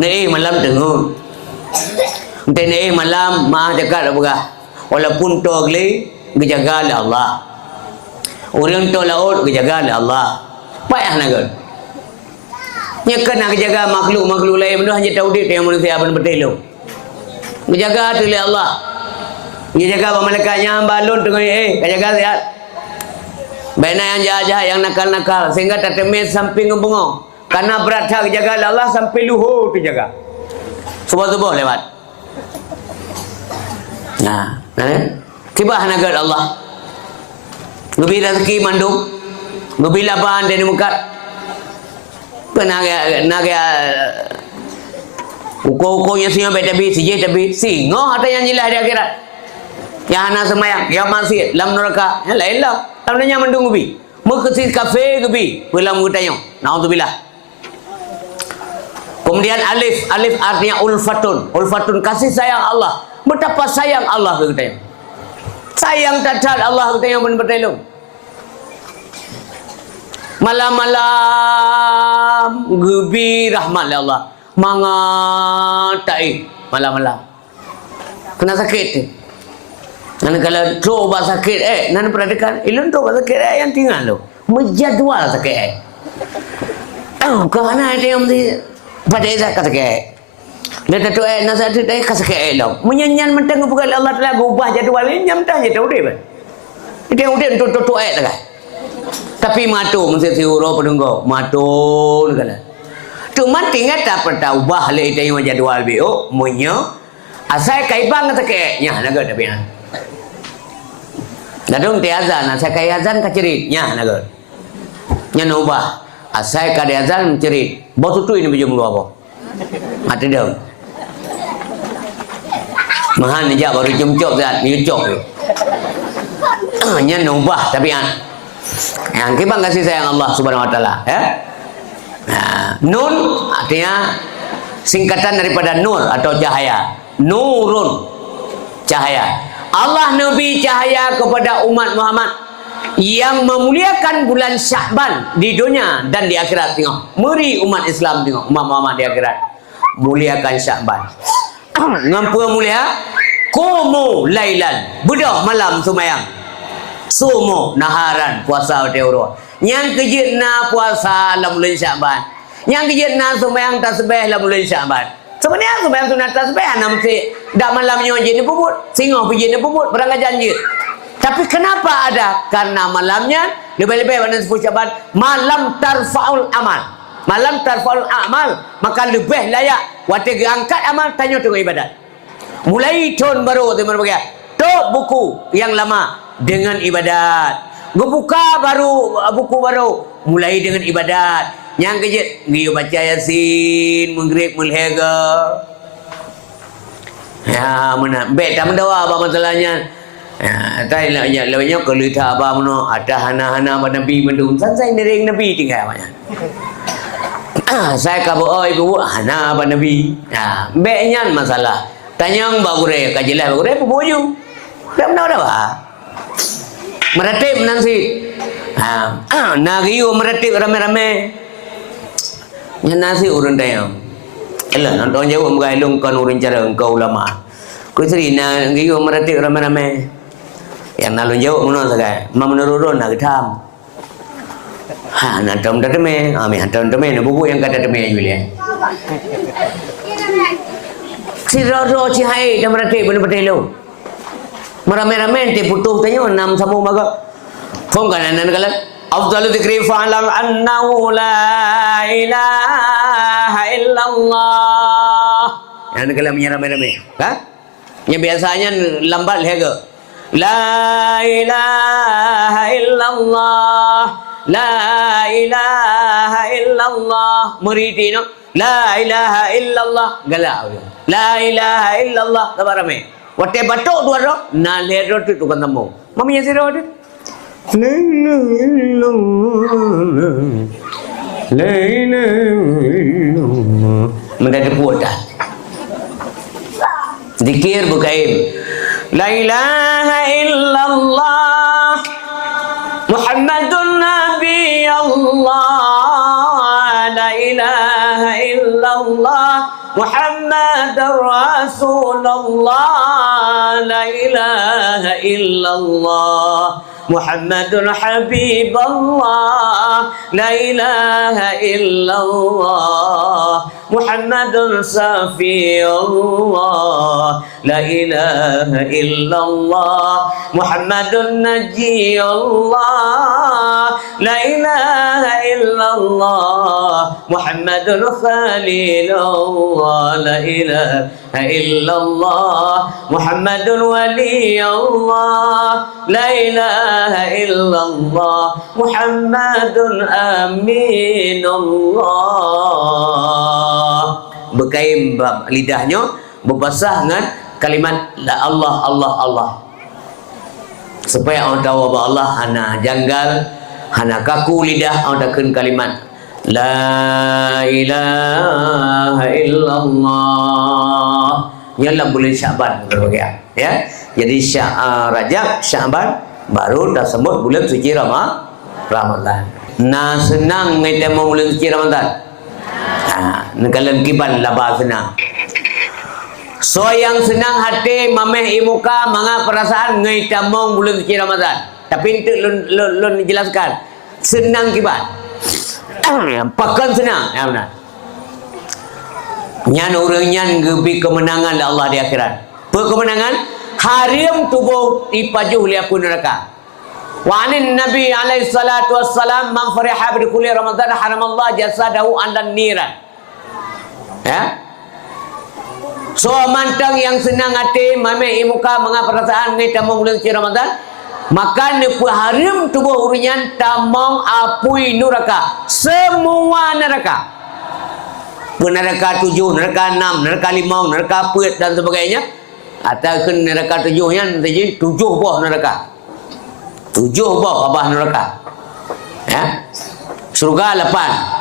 ni malam tengok, ni malam mah dekat buka. Walaupun tu agli gejaga oleh Allah. Orang tu laut gejaga oleh Allah. Payah naga. Nya kena gejaga makhluk lain benda hanya tahu dia yang manusia apa betul. Gejaga tu oleh Allah. Gejaga malaikatnya balun tengok gejaga sihat. Bena yang jahat-jahat yang nakal-nakal sehingga tak temis sampai ngebengong. Karena berat hak gejaga oleh Allah sampai luhur tu jaga. Subuh-subuh lewat. Nah, kibah nagar Allah. Lebih rezeki mandung, lebih lapan dan mukat. Naga uko-ukonya singa tapi singa ada yang jelas di akhirat. Yang anak semayang, yang masih lam neraka, yang lain lah. Tamanya mandung lebih. Mengkesi kafe lebih. Pulang mutanya. Naudzubillah. Kemudian alif artinya ulfatun. Ulfatun kasih sayang Allah. Betapa sayang Allah ke kita. Sayang tatat Allah ke kita yang bertelung. Malam-malam gebi rahmat Allah. Mangatai malam-malam. Kena sakit. Nanti kalau coba sakit nanti perhatikan ilun coba sakit yang tinggal lo. Menjadwal sakit kerana ada yang mesti pada zakat sakit. Lepas tu nasihat tu kasih ke elok. Menyanyian mentang bukan Allah telah ubah jadual ini nyam dah je tahu dia. Dia udah tu ayat kan. Tapi matu mesti siuro penunggu. Matu kan. Cuma tinggal dapat tahu bah le itu yang jadwal bio munyo. Asal kaibang kata ke nya naga tapi an. Dadung ti azan asal kai azan kacerit nya naga. Nya nubah. Asal ka azan cerit. Bo tutui ni bejum lu apa. Mati dah. Mahan aja baru jumcok zat ni cok. Nya nubah tapi an. Yang kibang kasih sayang Allah Subhanahu wa taala, ya. Nah, nun artinya singkatan daripada nur atau cahaya. Nurun, cahaya. Allah Nabi cahaya kepada umat Muhammad yang memuliakan bulan Sya'ban di dunia dan di akhirat. Tengok, meri umat Islam tengok umat Muhammad di akhirat muliakan Sya'ban. Ngapa mulia? Qumu lailan, bedah malam sumayang. Sumu naharan puasa teuro. Yang kejitna puasa dalam bulan Sya'ban. Yang kejitna sumayang tasbih dalam bulan Sya'ban. Sebenarnya sumayang sunat tasbih mesti dak malamnya jadi puput. Singoh pergi ni puput berangkat janji. Tapi kenapa ada? Karena malamnya lebih-lebih pada 10 Sya'ban malam tarfaul amal. Malam tarfaul amal, maka lebih layak waktu angkat amal tanya tengok ibadat. Mulai tahun baru tu berbagai. Tok buku yang lama dengan ibadat. Buka baru buku baru mulai dengan ibadat. Yang kejut giu baca Yasin, Maghrib, Mulhega. Ya mana bet tak mendawa apa masalahnya. Ya tai lah ya lawanya kelita apa mano ada hana-hana pada nabi mendung sansai nering nabi tinggal banyak. Saya kabu ibu hana apa nabi. Ya betnya masalah. Tanyang bagure kajilah bagure puboju. Tak benar dah bah. Meratip nanti. Nagiu meratip rame-rame. Yang nasi urun dayang. Elah nonton jauh muka elong kan urun cara engkau ulama. Ku seri nagiu meratip rame-rame. Yang nalun jauh mana sagai. Mam menurun nak tham. Nak tam teme. Ami tam teme. Buku yang kata teme Julia. Si rodo si hai dah meratip benar-benar elong. Merame-rame te putuh tanya enam sambung maga. Fong kanan kalan. Afdalu dzikri fa'lam annahu la ilaha illallah. Yang kalan menyerame-rame. Ha? Yang biasanya lambat lega. La ilaha illallah. La ilaha illallah. Muridi no. La ilaha illallah. Galau dia. La ilaha illallah. Tambah ramai. Wate batuk dua roh, na lero tu kan tamu. Mami yang siro tu. La ilaha illallah. La ilaha illallah. Mendadak puas dah. Zikir bukain. La ilaha illallah. Muhammadun Nabi Allah. La ilaha illallah. Muhammad Rasulullah. La ilaha illallah. Muhammadun Habibullah. La ilaha illallah. Muhammadun Safiullah. La ilaha illallah. Muhammadun Najiyullah. La ilaha illallah. Muhammadun Khalilullah. La ilaha illallah. Muhammadun Waliyullah. La ilaha illallah. Muhammadun Aminullah. Berkain lidahnya berbasah dengan kalimat la Allah Allah Allah. Supaya orang tahu bahawa Allah hana janggal, hana kaku lidah orang takkan kalimat la ilaha illallah. Ialah bulan Sya'ban berbagai ya. Jadi Rajab, Sya'ban baru dah sebut bulan suci Ramadan. Nah senang kita mau bulan suci Ramadan. Nekalan kiban labah senang. So yang senang hati mameh imuka manga perasaan ngai tamong bulan suci Ramadan. Tapi itu lun jelaskan. Senang kiban. Pakan senang. Ya benar. Nyan orang nyan gebi kemenangan Allah di akhirat. Kemenangan harim tubuh dipajuh li aku neraka. Wa anin Nabi alaihi salatu wassalam man fariha bi kulli Ramadan haramallahu jasadahu andan niran. Ya. So mantang yang senang hati mame imuka menga perasaan ngai tamong bulan suci Ramadan, maka ne harim tubuh urian tamong apui neraka, semua neraka. Neraka 7, neraka 6, neraka 5, neraka pet dan sebagainya. Atau ke neraka 7 yang jadi 7 buah neraka. 7 buah abah neraka. Ya. Surga 8.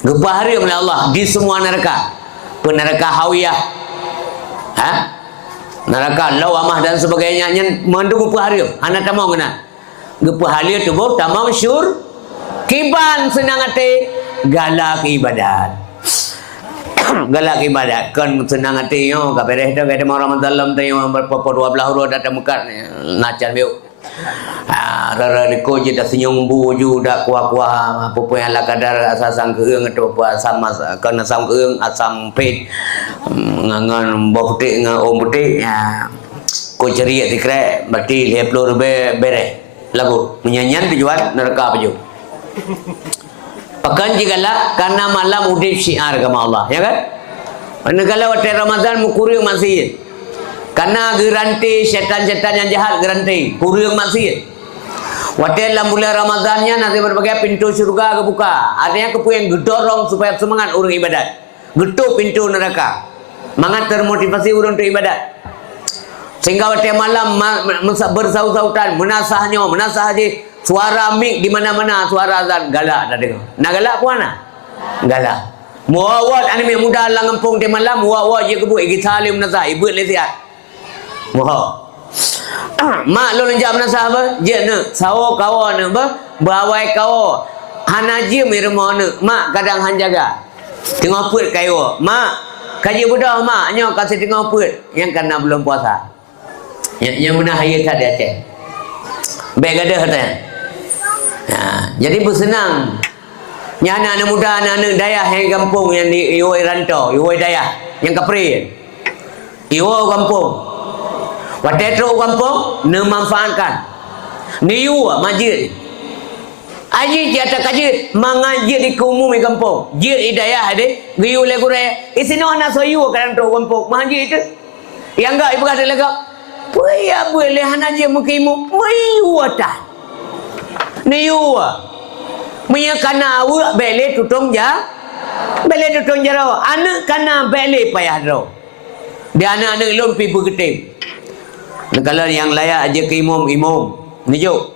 Gebah hari oleh Allah di semua neraka. Neraka hawiyah. Ha? Neraka lawamah dan sebagainya yang mendung pahari. Anak tamang kena. Gebah hari tu buh tamang syur kiban senang hati galak ibadat. Galak ibadat kan senang hati yo kabereh dah kada mau Ramadan dalam tu yo berapa 12 hari datang mukat nacan biu. Rara diko je dah senyum buju dah kuah-kuah apa pun yang lah kadar asam keung atau apa asam kan asam keung asam pet ngan bau putih ngan om putih ya ko ceria dikre berarti 20 lebih bere lagu menyanyian tujuan neraka baju. Pakan jikalah karena malam udip syiar kama Allah, ya kan? Kalau waktu Ramadan mukuri masjid. Karena garanti setan-setan yang jahat garanti kurang masjid. Waktu dalam bulan Ramadannya nanti berbagai pintu surga kebuka. Artinya kepu yang gedorong supaya semangat orang ibadat. Getuk pintu neraka. Mangat termotivasi orang untuk ibadat. Sehingga waktu malam bersahut-sahutan menasahnya, menasah haji. Suara mik di mana-mana, suara azan galak dah dengar. Nak galak puan nak? Galak. Muawat ani muda lang kampung di malam, muawat je kebu igi salim nasah, ibu lesiat. Muha. Mak lu lenjak nasah apa? Je ne, sawo kawan ne ba, bawai kawo. Hanaji mirmo ne, mak kadang han jaga. Tengok put kayo. Mak, kaji budak mak, nyo kasih tengok put yang karena belum puasa. Yang benar hayat tak ada cek. Baik ada katanya. Jadi bersenang. Yang anak-anak muda, anak-anak dayah yang kampung yang di Iwai Rantau, Iwai dayah yang kapri. Iwai kampung. Waktu itu kampung memanfaatkan. Niu majid. Aji jata kaji mangajid di kumum di kampung. Jid dayah ade, giu le gure. Isino anak soyu kan tu kampung. Majid itu. Yang enggak ibu kata lega. Puya boleh hanaje mukimu. Puya niu punya kana awu bele tutong ja bele tutong jaro anak kana bele payah ro dia anak-anak lom pi begeting kalau yang layak aja ke imam nijuk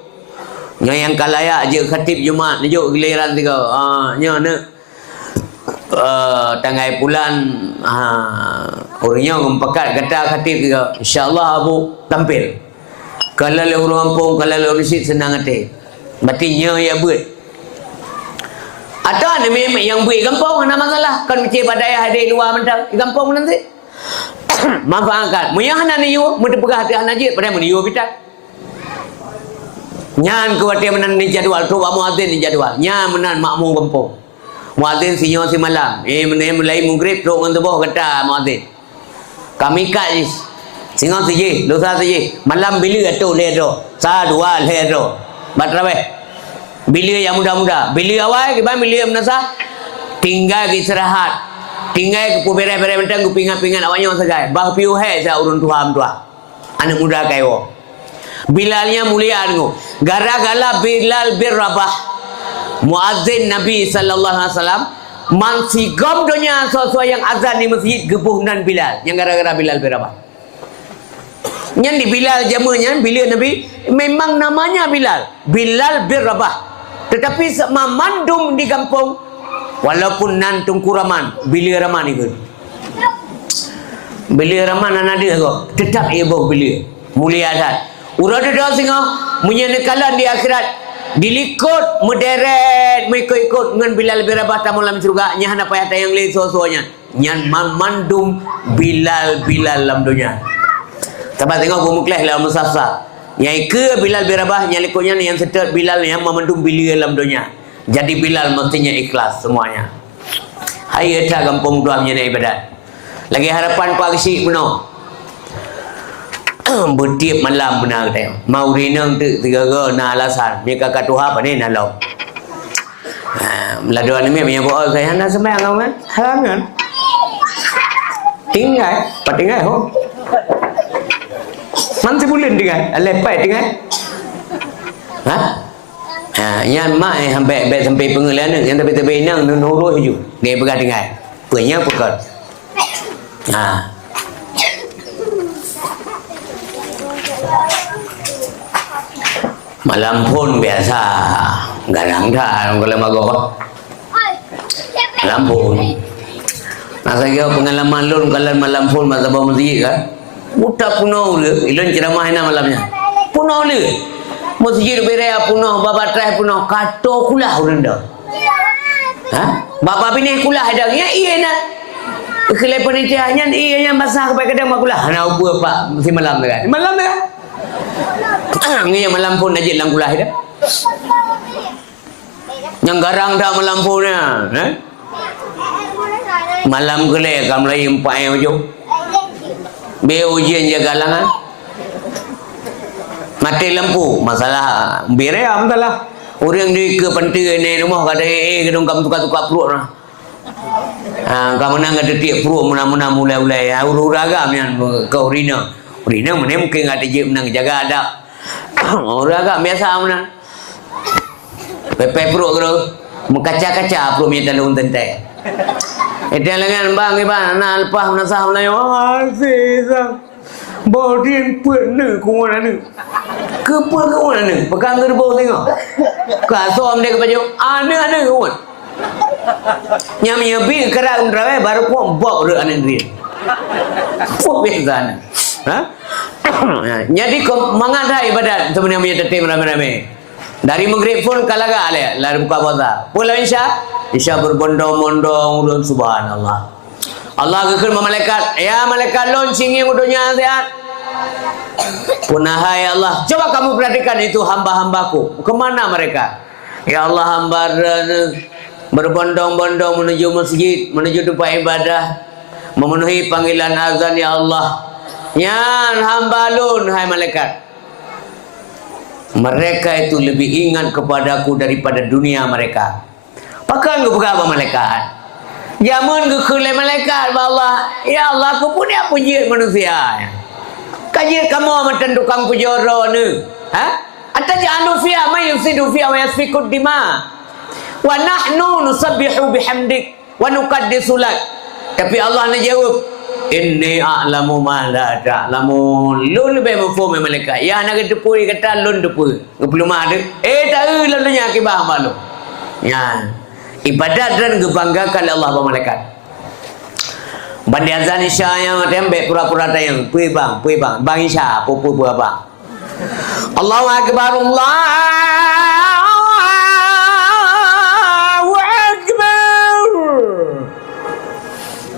yang kalaya aja khatib Jumaat nijuk giliran tiga nya ne tanggai bulan orangnya mempekat kata khatib tiga insyaallah abu tampil kalau le orang kampung kalau le risit senang hati berarti nya ya buat. Atau ada memang yang buat kampung ada masalah. Kan macam badai ada luar mentang kampung nanti. Manfaatkan. Munya hana niu, muda pegah hati hana je pada niu bitak. Nyan ke wati menan ni jadual tu muadzin ni jadual. Nyan menan makmum kampung. Muadzin sinyo si malam. Menem mulai maghrib tu ngan teboh kata muadzin. Kami kat singo siji, dosa siji. Malam bila tu le tu. Sa dua le tu. Batrawe. Bila yang muda-muda, bila awal kita bila yang menasah, tinggal istirahat, tinggal ke beres-beres mentang, ke pingat-pingat awaknya segai. Bah piu hai saya urun Tuhan tua. Anak muda kayo. Bilalnya mulia anu. Gara-gara Bilal bin Rabah, muazzin Nabi sallallahu alaihi wasallam, man sigam dunia sesuai yang azan di masjid gebuhnan Bilal. Yang gara-gara Bilal bin Rabah. Yang di Bilal jamunya bila Nabi memang namanya Bilal bin Rabah. Tetapi memandung di kampung walaupun nantung kuraman bila raman itu. Bila raman anak dia kok tetap ia bawa bila mulia adat. Urang dah singa menyekalan di akhirat dilikut muderet mengikut dengan Bilal bin Rabah tamulam surga nya hana payah tayang le so-sonya nyan memandung Bilal dalam dunia. Tapi tengok bumukleh lah musafsah. Yang ke Bilal bin Rabah yang likutnya yang setet Bilal yang memandung Bilal dalam dunia. Jadi Bilal mestinya ikhlas semuanya. Hai eta kampung dua punya ibadat. Lagi harapan Pak Syekh penuh. Bertiap malam benar tengok. Mau rinang tu tiga na alasan. Ni kakak Tuhan apa ni nalong. Laduan ni memang buat saya nak sembahyang kan? Haram kan? Tinggal, patinggal ho. Man sebulan tinggal, lepai tinggal. Yang mak sampai pengelian yang tapi nang nurut je. Dia pegang tinggal. Punya pegang. Malam pun biasa garang dah kalau mago malam pun masa kau pengalaman lun kalau malam pun masa bawa masjid kan muda punau le ilun ceramah ina malamnya punau le masjid berea punau baba trai punau kato kulah uranda bapa bini kulah ada ya iya nak kelai penitianya iya yang basah kepada kadang makulah ana ubah pak mesti malam kan malam kan ni yang malam pun aja lang kulah dah. Yang garang dah malam punnya, Malam kelai kam lai empat yang ujung. Be ujian jaga langan. Mati lampu, masalah berea masalah. Orang di ke pantai ni rumah kata gedung kam tukar-tukar perut lah. Kamu nang ada tiap perut muna-muna mulai-mulai. Uragam yang kau rina mana mungkin ada je menang jaga adab. Orang agak biasa mana. Pepe perut tu mengkaca-kaca perut punya dalam tentai. Itu lengan bang iban anak lepas menasah Melayu. Sesang. Bodin pernah ku mana ni. Kepa ku mana ni. Pegang gerbau tengok. Kasom dia ke baju. Ana ku mana. Nyam bi kerak undrawai baru ku bok re anak dia. Pok biasa. Jadi mengadai ibadat sebenarnya punya tetim rame-rame. Dari maghrib pun kalaga ale, lari buka puasa. Pulang Isya berbondong-bondong ulun subhanallah. Allah kekal malaikat, ya malaikat loncingi udunya sehat. Punahai Allah, coba kamu perhatikan itu hamba-hambaku. Kemana mereka? Ya Allah hamba berbondong-bondong menuju masjid, menuju tempat ibadah, memenuhi panggilan azan ya Allah. Yan hamba lun hai malaikat. Mereka itu lebih ingat kepadaku daripada dunia mereka. Pakai ke berapa malaikat? Jamun ke kulai malaikat Allah. Ya Allah aku punya puji manusia. Kaji kamu amatan tukang pujoro ni. Ataj'alu fiha ma yufsidu fiha wa yasfiku dima. Wa nahnu nusabbihu bihamdik wa nuqaddisu lak. Tapi Allah nak jawab, inni a'lamu ma la ta'lamun. Lun lebih mafhum malaikat. Ya nak depu kata lun depu. Belum ada. Tak lalunya kibah malu. Ya. Ibadat dan kebanggakan Allah ba malaikat. Bandi azan Isya yang tembek pura-pura tayang. Puy bang. Bang Isya pupu abang. Allahu akbar Allahu akbar.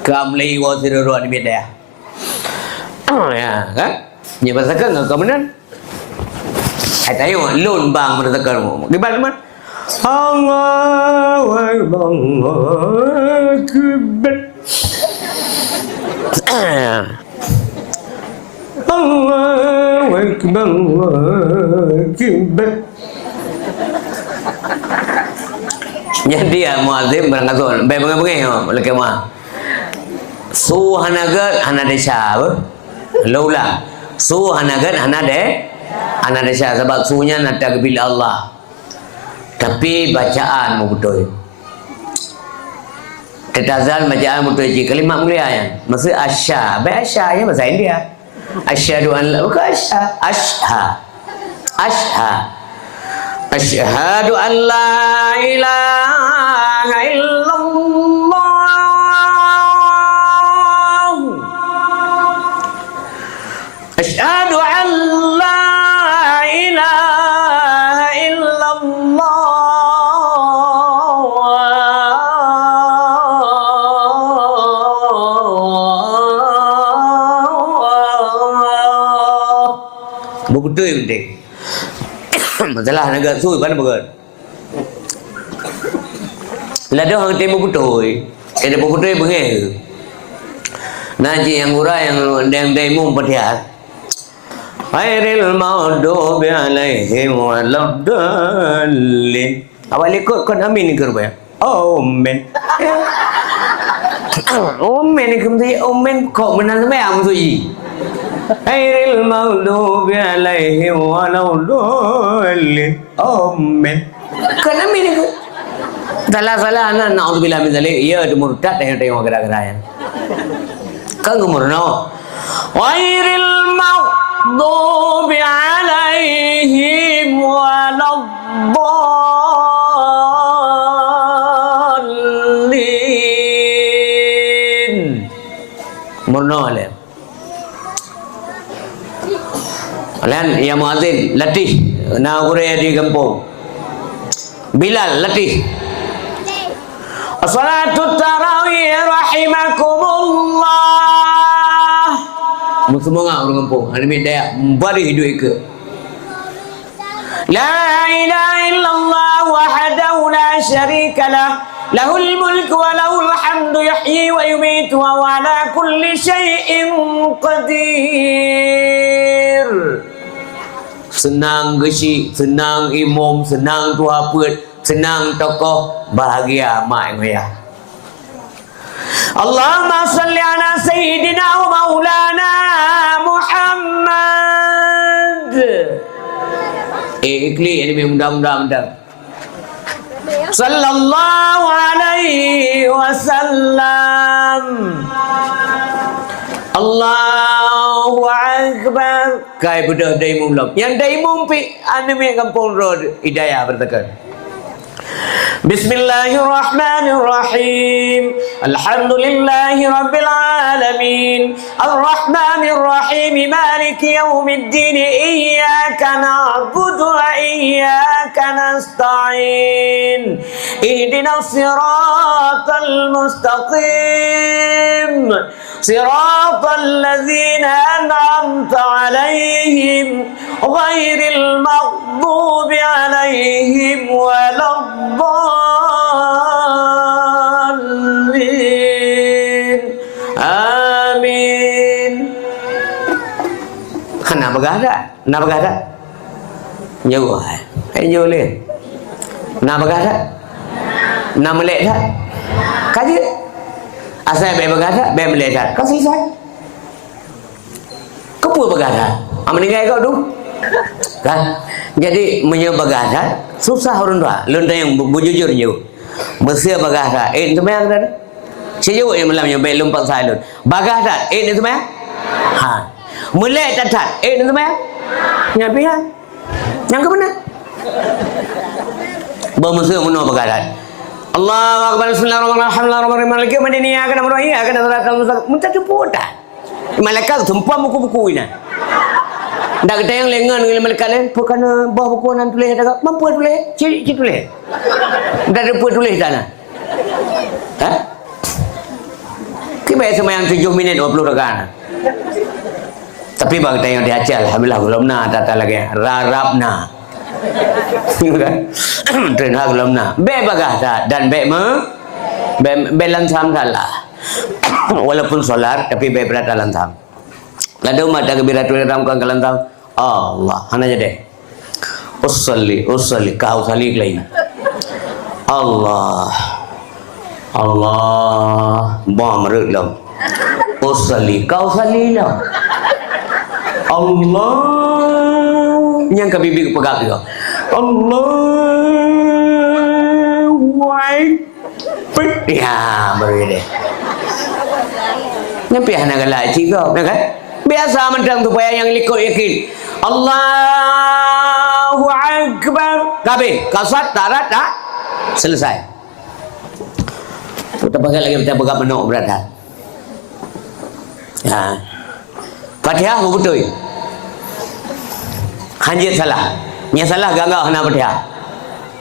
Kamlai wa sirru ni beda. Ya, kan? Ni pasakan enggak kebenan. Tayo lun bang pasakan. Gimana man? Allahu akbar. Allahu akbar. Jadi ya muazzin berangkat bengai-bengai leke mah. Su hanagat hanadesha laula su hanagat hanadesha sebab sunya natak bila Allah. Tapi bacaan mu betul. Tetazal bacaan betul je kalimat mulia ya. Maksud asya, baik asya ya bahasa India. Asyhadu an la Asyhadu an la ilaha illallah. Asyhadu an la ilaha illallah. Betul penting. Masalah negara suy pada betul. Lada hang temu betul. Ada betul bengai. Naji yang ura yang demo pediat. Ghairil maghdubi alaihim waladdallin. Awak ikut kon amin ke rupanya? Amin. Amin ni kemudian amin kok benar sampai am tu ji. Ghairil maghdubi alaihim waladdallin. Amin. Kon amin ni. Salah na naudzubillah min zalik. Ya tu murtad tengok gara-gara. Kan gumurno. Ghairil maghdubi alaihim waladdallin. Murno alam. Alam ya muazzin latih na guraya di kampung. Bilal latih. Salatut tarawih rahimakumullah. Semua orang kampung ada daya bari hidup ke. La ilaha illallah wahdahu la syarika lah. Lahul mulku wa lahul hamdu yuhyi wa yumiitu wa ala kulli syai'in qadir. Senang gesi, senang imam, senang tua put, senang tokoh, bahagia mak ayah. Allahumma salli ala sayyidina wa maulana Muhammad. Ikli ini mudah-mudahan. Sallallahu alaihi wasallam. Allahu akbar. Kai budak daimum lom. Yang daimum pi anu mi kampung road hidayah bertekan. Bismillahirrahmanirrahim. Alhamdulillahi rabbil alamin. Arrahmanir rahim. Maliki yaumiddin. Iyyaka na'budu wa iyyaka nasta'in. Ihdinas siratal mustaqim. Siratal ladzina an'amta 'alaihim ghairil maghdubi 'alaihim waladdallin. Amin. Nak bergada? Nak bergada? Jauh. Jauh le. Nak bergada? Nak melek dah? Kaji. Asal baik bergada, baik melek dah. Kau selesai. Kau pun bergada. Meninggal kau tu. Kan? Jadi bergada susah orang tua. Lontar yang bujujur je. Bersih bergada. Itu memang kan? Sejauh yang malamnya baik lompat silent. Bergada. Itu memang? Ha. Melek tatat. Itu memang? Yang pihak. Yang ke mana? Bermusuh menua bergada. Allahu akbar. Bismillahirrahmanirrahim. Alhamdulillahirabbil alamin. Maliki yaumiddin. Iyyaka na'budu wa iyyaka nasta'in. Muncul jemput dah. Malaikat tumpah buku-buku ini. Dak kita yang lengan dengan malaikat lain, bukan bawa buku nan tulis dak mampu tulis, cik tulis. Dak ada tulis dah nah. Ha? Tiba sembahyang 7 minit 20 rakaat. Tapi bagi kita yang diajar, alhamdulillah belum na tata lagi. Rarabna. Kan? Tren belum na. Be bagah dan be lansam salah. Walaupun solat tapi be berat lansam. Lalu mata kebiratul ihram kan kalantau. Allah, hana jadi. Usalli kau salik lain. Allah. Bah meruk lam. Usalli kau salilah. Allah. Yang ke bibi pegang dia. Allahu Akbar. Ya, baru dia. Nampi hana galak cikgu, kan? Biasa mentang tu payah yang likut yakin. Allahu Akbar. Kabeh, kasat tarat dah selesai. Kita pakai lagi kita buka menuk berat dah. Ya. Fatihah betul. Hanjit salah. Nya salah gangga hana Fatihah.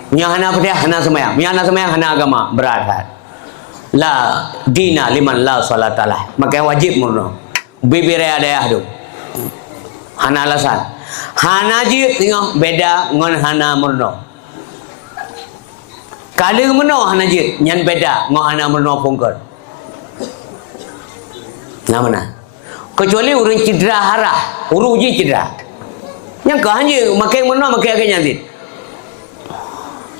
Nya hana Fatihah hana sembahyang. Nya hana sembahyang hana agama berat dah. La dina liman la salatalah. Maka wajib murno. Bibir ada tu. Hana alasan. Hana je tengok beda ngon hana murno. Kala murno hana je nyan beda ngon hana murno pungkar. Nah mana? Kecuali urang cedera harah, uru je cedera. Yang kau hanya makan mana makan akan nanti.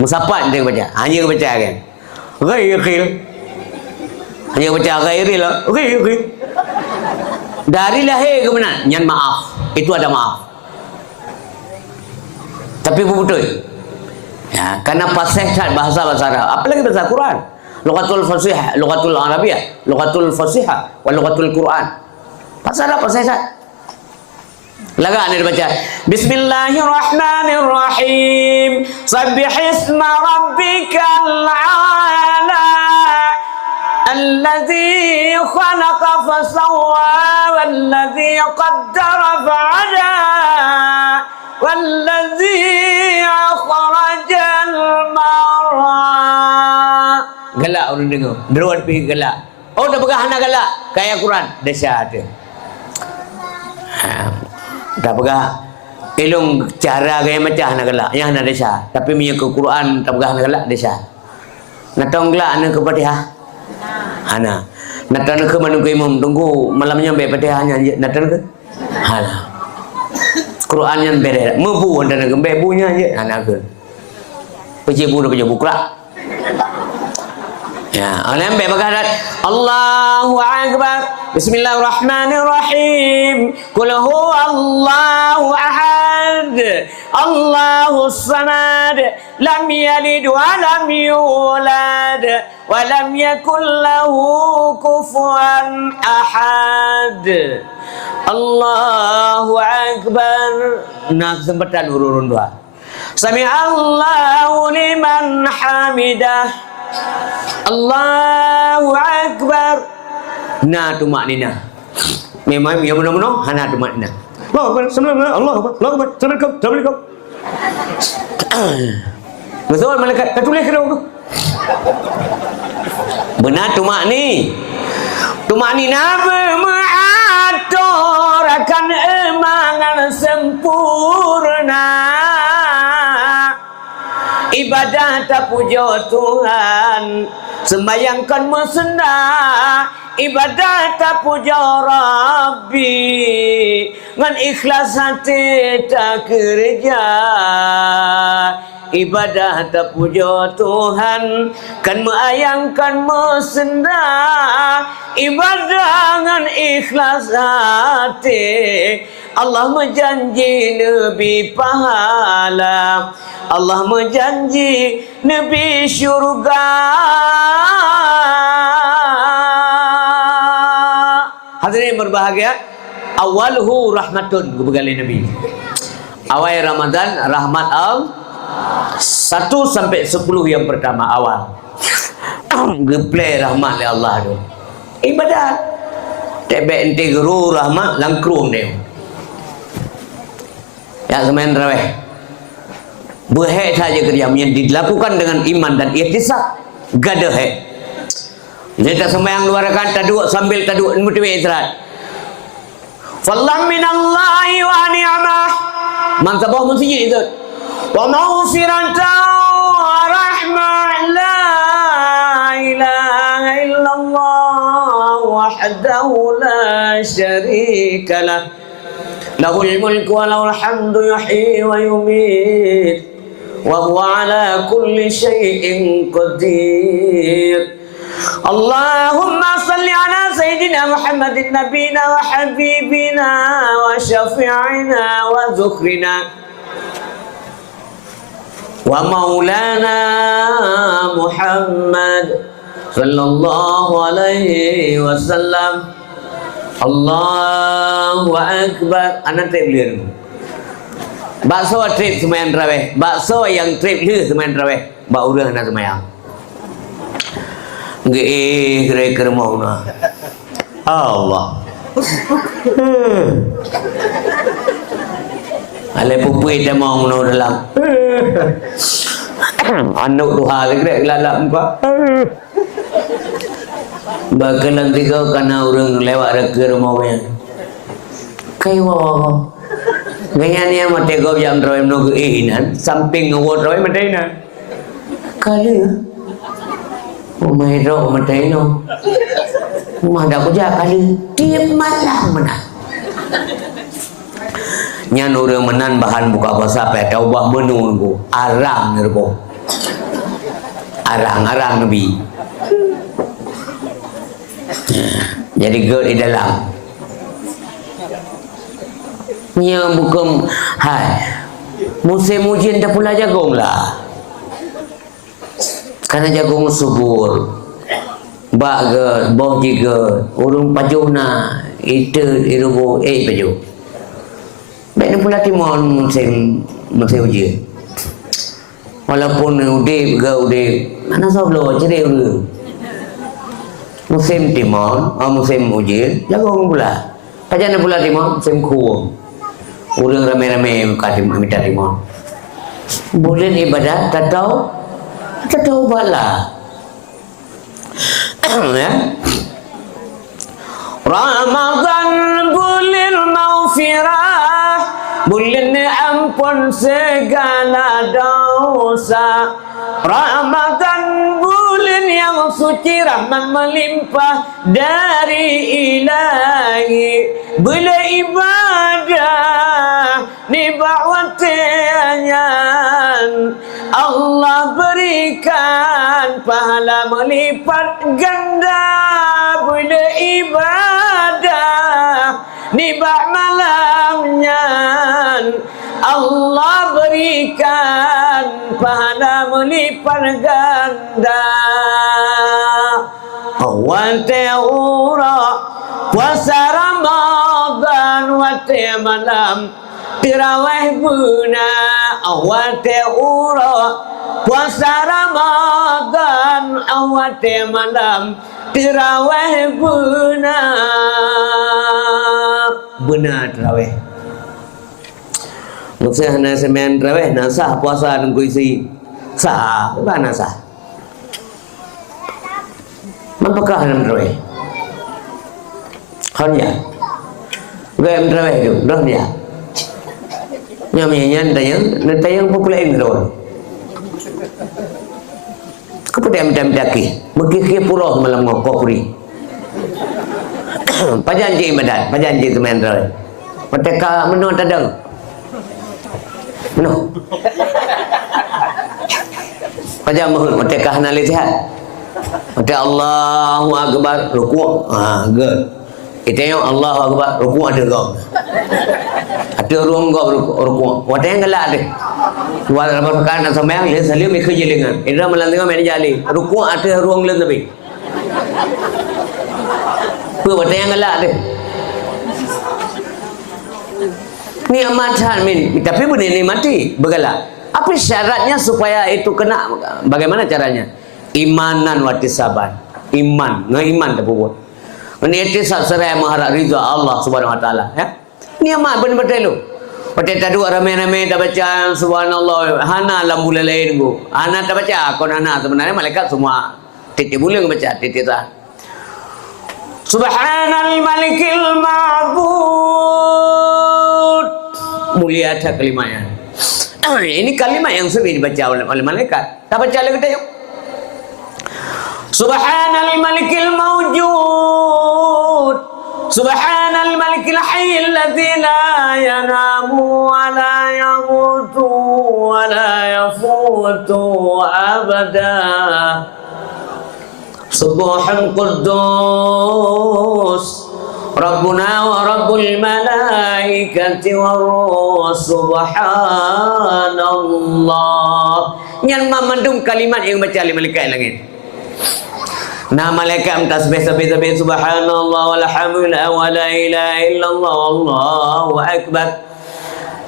Musapat dia baca. Hanya baca kan. Ghairil. Hanya baca ghairil. Ghairil. Dari lahir ke mana? Nyan maaf. Itu ada maaf. Tapi betul. Ya, karena fasihah bahasa Arab. Apalagi bahasa Quran. Lughatul fasihah, lughatul Arabiyah, lughatul fasihah, wa lughatul Quran. Bahasa Arab fasihah. Laga ni dibaca. Bismillahirrahmanirrahim. Sabbihisma rabbikal a'la. Alladzi khalaqa fasawwa walladzi qaddara fa'ada. Walladzi akhrajal mar'a. Galak orang dengar. Deruat pergi galak. Oh, dah pegang anak galak. Kayak Quran. Dahsyat dia. Dah pegang ilung cara gaya macam anak galak. Yang anak dahsyat. Tapi punya ke Quran tak pegang anak galak dahsyat. Natong galak anak ke Fatihah. Anak. Natong ke mana ke imam. Tunggu malamnya sampai Fatihahnya. Natong ke. Anak. Quran yang beres. Mebu antara ke. Bebunya je. Anak ke. Pejibu dah pejibu kelak. Ya, oleh ambil bagadat Allahu Akbar. Bismillahirrahmanirrahim. Qul huwallahu ahad. Allahus samad. Lam yalid wa lam yulad wa lam yakul lahu kufuwan ahad. Allahu Akbar. Nah, kesempatan urun dua. Sami'allahu liman hamidah. Allahu Akbar. Nah, tu maknina. Memang yang benar-benar hana tu maknina. Allahu Akbar, Allahu Akbar, Allahu Akbar. Assalamualaikum. Betul malaikat tulis kena aku. Benar tu makni. Tu maknina mengatur akan emangan sempurna. Ibadah tak puja Tuhan, sembayangkan mesenda. Ibadah tak puja Rabbi, ngan ikhlas hati tak kerja. Ibadah tak puja Tuhan, kan meayangkan mesenda. Ibadah ngan ikhlas hati, Allah menjanji lebih pahala. Allah menjanji Nabi syurga. Hadirin berbahagia, awalhu rahmatun kepada Nabi. Awal Ramadan rahmat Allah. 1 sampai 10 yang pertama awal. Geplay rahmat oleh Allah tu. Ibadat. Tebek ente guru rahmat langkrung dia. Ya semain raweh. Berhek saja kerja yang dilakukan dengan iman dan ihtisab. Gada hek. Dia tak sembahyang luar rakaat taduk sambil taduk mutwi istirahat. Fallam minallahi wa ni'mah. Man sabah masjid itu. Wa maghfiratan wa rahmah. La ilaha illallah wahdahu la syarika lah. Lahul mulku wa lahul hamdu yuhyi wa yumiit. وهو على كل شيء قدير. اللهم صل على سيدنا محمد نبينا وحبيبنا وشفيعنا وذكرنا ومولانا محمد صلى الله عليه وسلم. الله أكبر. Anak terlihat bakso trip semayan raweh. Bakso yang trip lu semayan raweh. Bak urang nak semayang. Ge kira-kira mau na. Allah. Ale pupui dah mau na dalam. Anak Tuhan kira lalak muka. Bakalan tiga kana urang lewat ke rumahnya. Kai wawa. Ganyan niya matego jam roy no inan samping ngawot roy matayna. Kali umay ro matayno. Umada ko ja kali tiap malam mana. Nya nurang menan bahan buka puasa pe taubah menu ku. Arang nerbo. Arang Nabi. Jadi gerd di dalam. Nya bukan hai. Musim ujian tak pula jagung lah. Karena jagung subur. Bak gerd, boh jiga, urung pajuna, itu irubu paju. Baik pula timon musim ujian. Walaupun udah mana sablo cerai udah. Musim timon, musim ujian, jagung pula. Pajana pula timon, musim kuung. Urang rame-rame minta timon. Bulan ibadat, tak tahu bala. Ya. Ramadan bulan maghfirah, bulan ampun segala dosa. Ramadan bulan yang suci, rahmat melimpah dari Ilahi. Bila ibadah dibawatnya, Allah berikan pahala melipat ganda. Bila ibadah nibak malamnya, Allah berikan pahala melipat ganda. Wate ura puasa Ramadan, wate malam tirawih buna. Wate ura puasa Ramadan, wate malam tirawih buna. Benar terawih. Maksudnya hanya semen terawih, nasah puasa dan kuisi sah, bukan nasah. Apakah dalam terawih? Hanya gaya terawih itu, dah dia. Nyamanya tayang populer itu. Kemudian daki, berkiki pulau malam ngokokuri. Pajanji ibadat, pajanji itu main terawih. Mereka menurut tadang. Menurut. Pajang mohon, mereka hana lihat. Maka Allahu Akbar rukuk, good. Kita yang Allahu Akbar rukuk ada gom. Ada ruang gom rukuk. Wata yang galak ada. Wala rapat kan sampai yang salim ikut jelingan. Ida melantikan mana jali. Rukuk ada ruang lain tapi. Wata yang galak ada. Ni amat min. Tapi benda ini mati bergalak. Apa syaratnya supaya itu kena? Bagaimana caranya? Imanan watisaban. Iman, ngaiman dah buat. Ini itisab serai mengharap ridha Allah Subhanahu Wa Taala. Ya, ni amat benar-benar lu. Pada tadi ramai-ramai dah baca Subhanallah. Hana lam bulan lain bu. Hana dah baca. Kon hana sebenarnya malaikat semua titik bulan baca titik tak. Subhanal Malikil Ma'bud. Mulia ada kalimatnya. Ini kalimat yang sering dibaca oleh malaikat. Tak baca lagi tak? Subhanal Malikil Mawjud. Subhanal Malikil Hayyil Ladzi la yanamu wa la yamutu wa la yafutu abada. Subhan Quddus Rabbuna wa Rabbul Malaikati wa Ruh. Subhanallah. Yang memandung kalimat yang baca oleh malaikat langit. Nah malaikat tasbih subhanallah walhamdulillah wa la ilaha illallah wallahu akbar.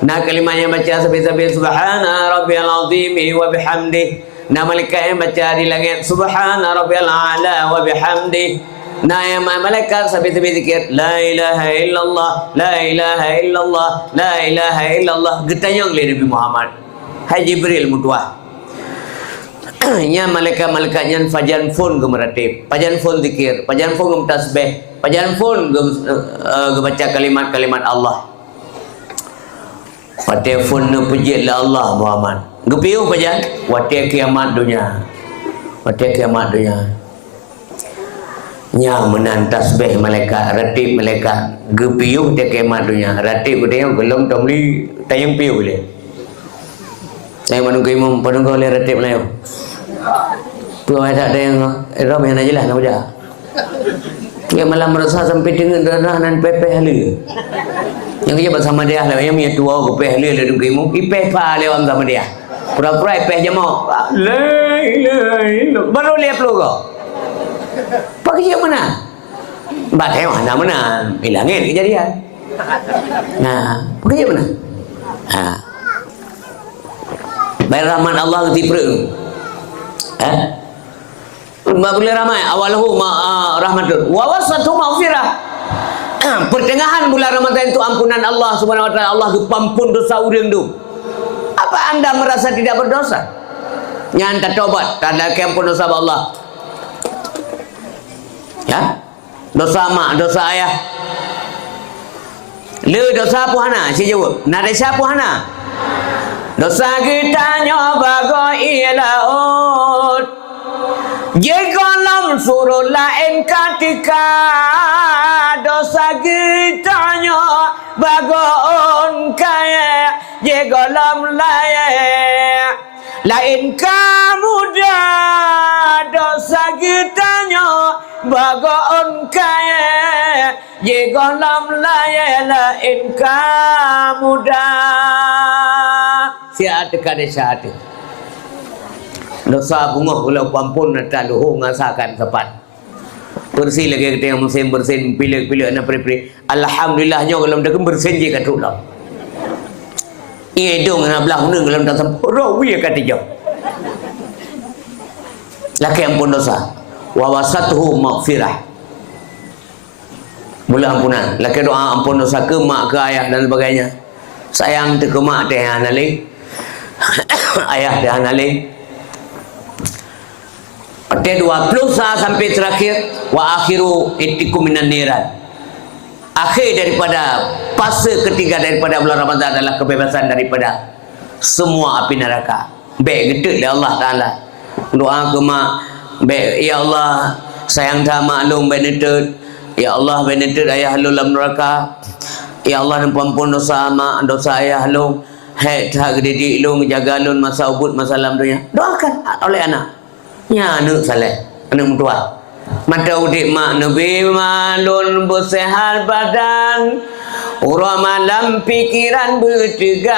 Nah kalimat yang baca tasbih subhana rabbiyal azim wa bihamdi. Nah malaikat yang baca di langit subhana rabbiyal a'la wa bihamdi. Nah yang malaikat tasbih zikir la ilaha illallah la ilaha illallah la ilaha illallah. Getanyang le Nabi Muhammad. Hai Jibril mutuah. Nya malaikat-malaikat yang fajan phone ke meratib, fajan phone zikir, fajan phone ke tasbih, fajan phone ke baca kalimat-kalimat Allah. Wate phone ne puji la Allah Muhammad. Gepiu fajan wate kiamat dunia. Wate kiamat dunia. nya menan tasbih malaikat, ratib malaikat, gepiu dia kemat dunia, ratib dia belum tomli tayang piu boleh. Saya menunggu imam penunggu oleh ratib lain. Tuh ada yang ram yang aja lah nak baca. Dia malam merasa sampai dengan darah dan pepeh halil. Yang dia bersama dia lah, yang punya tua pepeh halil ada tunggu imam, ipeh pa lewat sama dia. Pura-pura ipeh je mau. Baru lihat lu kau. Pakai siapa mana? Batai mana? Hilangin kejadian. Nah, pakai siapa mana? Baik rahmat Allah ketipre. Boleh ramai awalahu rahmatun wa wasatu maghfirah. Pertengahan bulan Ramadan itu ampunan Allah Subhanahu wa taala. Allah tu pampun dosa urang tu. Apa anda merasa tidak berdosa? Nyanta tobat, tanda ampun dosa Allah. Ya? Dosa mak, dosa ayah. Le dosa apa hana? Si jawab. Nak siapa hana? Dosa kita nyoba go ilaut. Jegolam suruh lain ketika dosa kita nyoba go on kaya. Jegolam lain kamu dah dosa kita nyoba go on kaya. Jegolam lain kamu dah. Siat kada siat. Dosa bunga kalau pampun nak luhur ngasakan sepat. Bersih lagi kita yang musim bersin pilih-pilih nak peri-peri. Alhamdulillahnya kalau dah bersin je kat ulang. Ia dong nak belah guna kalau dah sampai rawi kata jauh. Laki ampun dosa. Wa wasatuhu maghfirah. Mula ampunan. Laki doa ampun dosa ke mak ke ayah dan sebagainya. Sayang tu ke mak teh analik. Ayah teh analik. Pada 20 sampai terakhir wa akhiru itikum minan niran. Akhir daripada fase ketiga daripada bulan Ramadan adalah kebebasan daripada semua api neraka. Baik gedek dari Allah Taala. Doa ke mak, baik ya Allah sayang dah maklum benetut. Ya Allah benetut ayah lu dalam neraka. Ya Allah ampun dosa mak, dosa ayah lu. Hai tak didik lu menjaga lu masa ubud masa dalam dunia. Doakan oleh anak. Ya anak saleh, anak mentua. Mata udik mak nabi malun bersehat badan. Urang malam pikiran bertegak.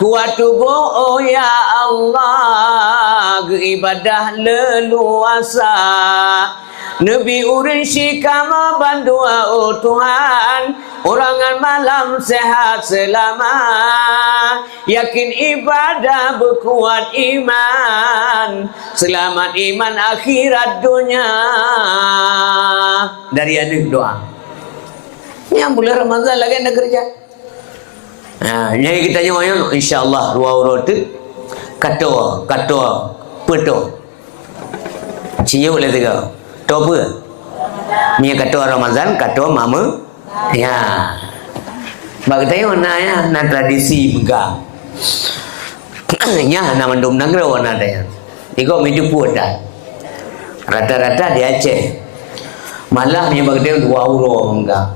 Kuat tubuh oh ya Allah. Ibadah leluasa. Nabi urin syikama bandua oh Tuhan. Orangan malam sehat selama. Yakin ibadah berkuat iman. Selamat iman akhirat dunia. Dari adik doa. Yang bulan Ramadan lagi nak kerja. Nah, jadi kita nyonya insya-Allah dua urut tu kata pedo. Cium le tiga. Tu apa? Ni kata Ramadan, kata mama. Ya. Bagi tayo na ya, na tradisi begang. Nya na mandum negara na ada. Iko meju puada. Rata-rata di Aceh. Malah ni bagi tayo 2 euro enggak.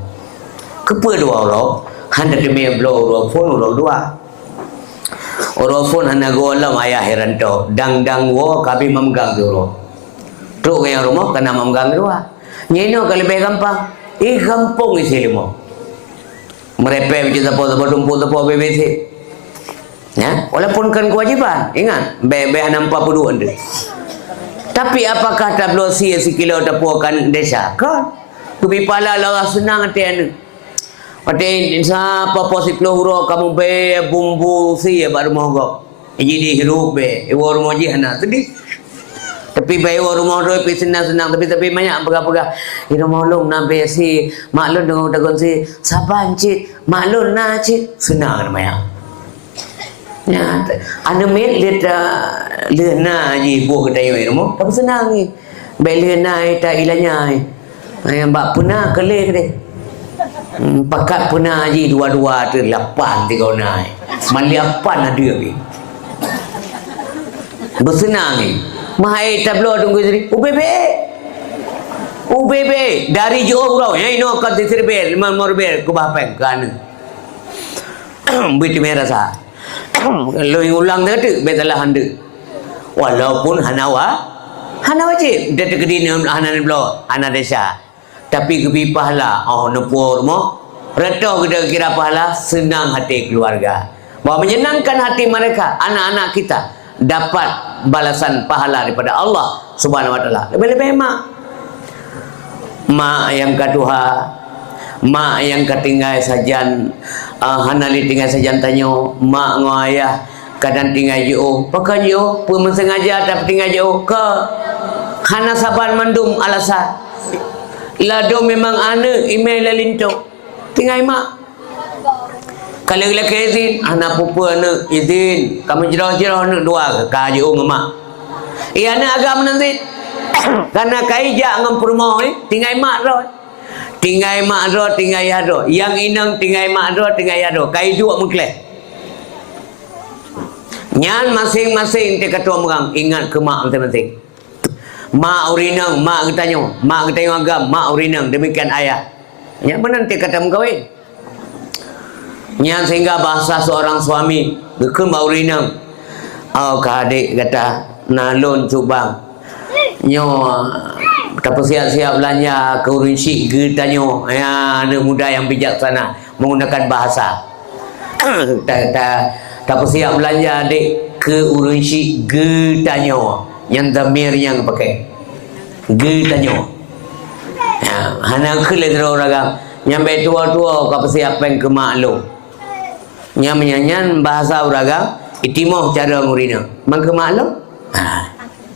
Kepa 2 euro, handa demi euro phone euro 2. Euro phone handa golam ayah heranto. Dang wo kabi memegang euro. Tu yang rumah kena memegang 2. Nyeno kalau lebih gampang. Kampung isi lima. Merepek macam apa tumpul BBC. Ya, walaupun kan kewajiban. Ingat, bebeh nampak puluhan tu. Tapi apakah tablosi sekilo tapukan desa? Kan? Kubi pala lah senang hati anda. Hati siapa posisi keluar kamu be bumbu si baru mohon. Jadi hirup be, iwar moji hana sedih. Tapi bayi rumah doi pi senang-senang tapi banyak pegah-pegah. Ira maklum nabe si maklum dengan dagon si saban cik maklum na cik senang namanya. Ya, anda met lena ji buah kedai rumah tapi senang ni. Baik lena ita ilanya. Yang bak punah kelih ke. Pakat punah ji dua-dua tu 8 3 nai. Maliapan ada lagi. Bersenang ni. Mahai tablo tunggu jadi. Ubebe. Ubebe dari jauh bro, ya ino kat disirbe, memorbe kubapeng kan. Biti merah sah. Loing ulang tu, betalah handu. Walaupun hanawa je, dia terkedini hanan blo, hanan desa. Tapi kebi pahala, oh nepur mo, reto kita kira pahala, senang hati keluarga. Bahawa menyenangkan hati mereka, anak-anak kita dapat balasan pahala daripada Allah Subhanahu Wa Taala. Lebih-lebih mak yang kedua, mak yang ketinggal sajan, hanali tinggal sajan tanyo, mak ngayah kadang tinggal jauh, pakai jauh, pun sengaja tapi tinggal jauh ke hana saban mandum alasan. Lado memang ane email lalinto, tinggal mak. Kalau lelaki izin, anak pupu anak izin, kamu jerah-jerah anak dua ke jauh ngemak. Ia anak agam nanti. Karena kaijak ngam permoh tinggal mak ro. Tinggal mak ro, tinggal ya ro. Yang inang tinggal mak ro, tinggal ya ro. Kai dua mengkleh. Nyan masing-masing te ketua merang ingat ke mak masing-masing. Mak urinang, mak ketanyo, mak ketanyo agam, mak urinang demikian ayah. Yang benar te kata mengkawin. Nyan sehingga bahasa seorang suami ke mak urinang. Oh kadik kata nalon cubang. Nyo tak siap-siap belanja ke urunsi getanyo ya anak muda yang bijaksana menggunakan bahasa tak siap belanja adik ke urunsi getanyo yang damir yang pakai getanyo ya hana kele orang nyampe tua-tua kau siap peng ke maklo nyanyian bahasa uraga itimoh cara ngurina mang ke maklo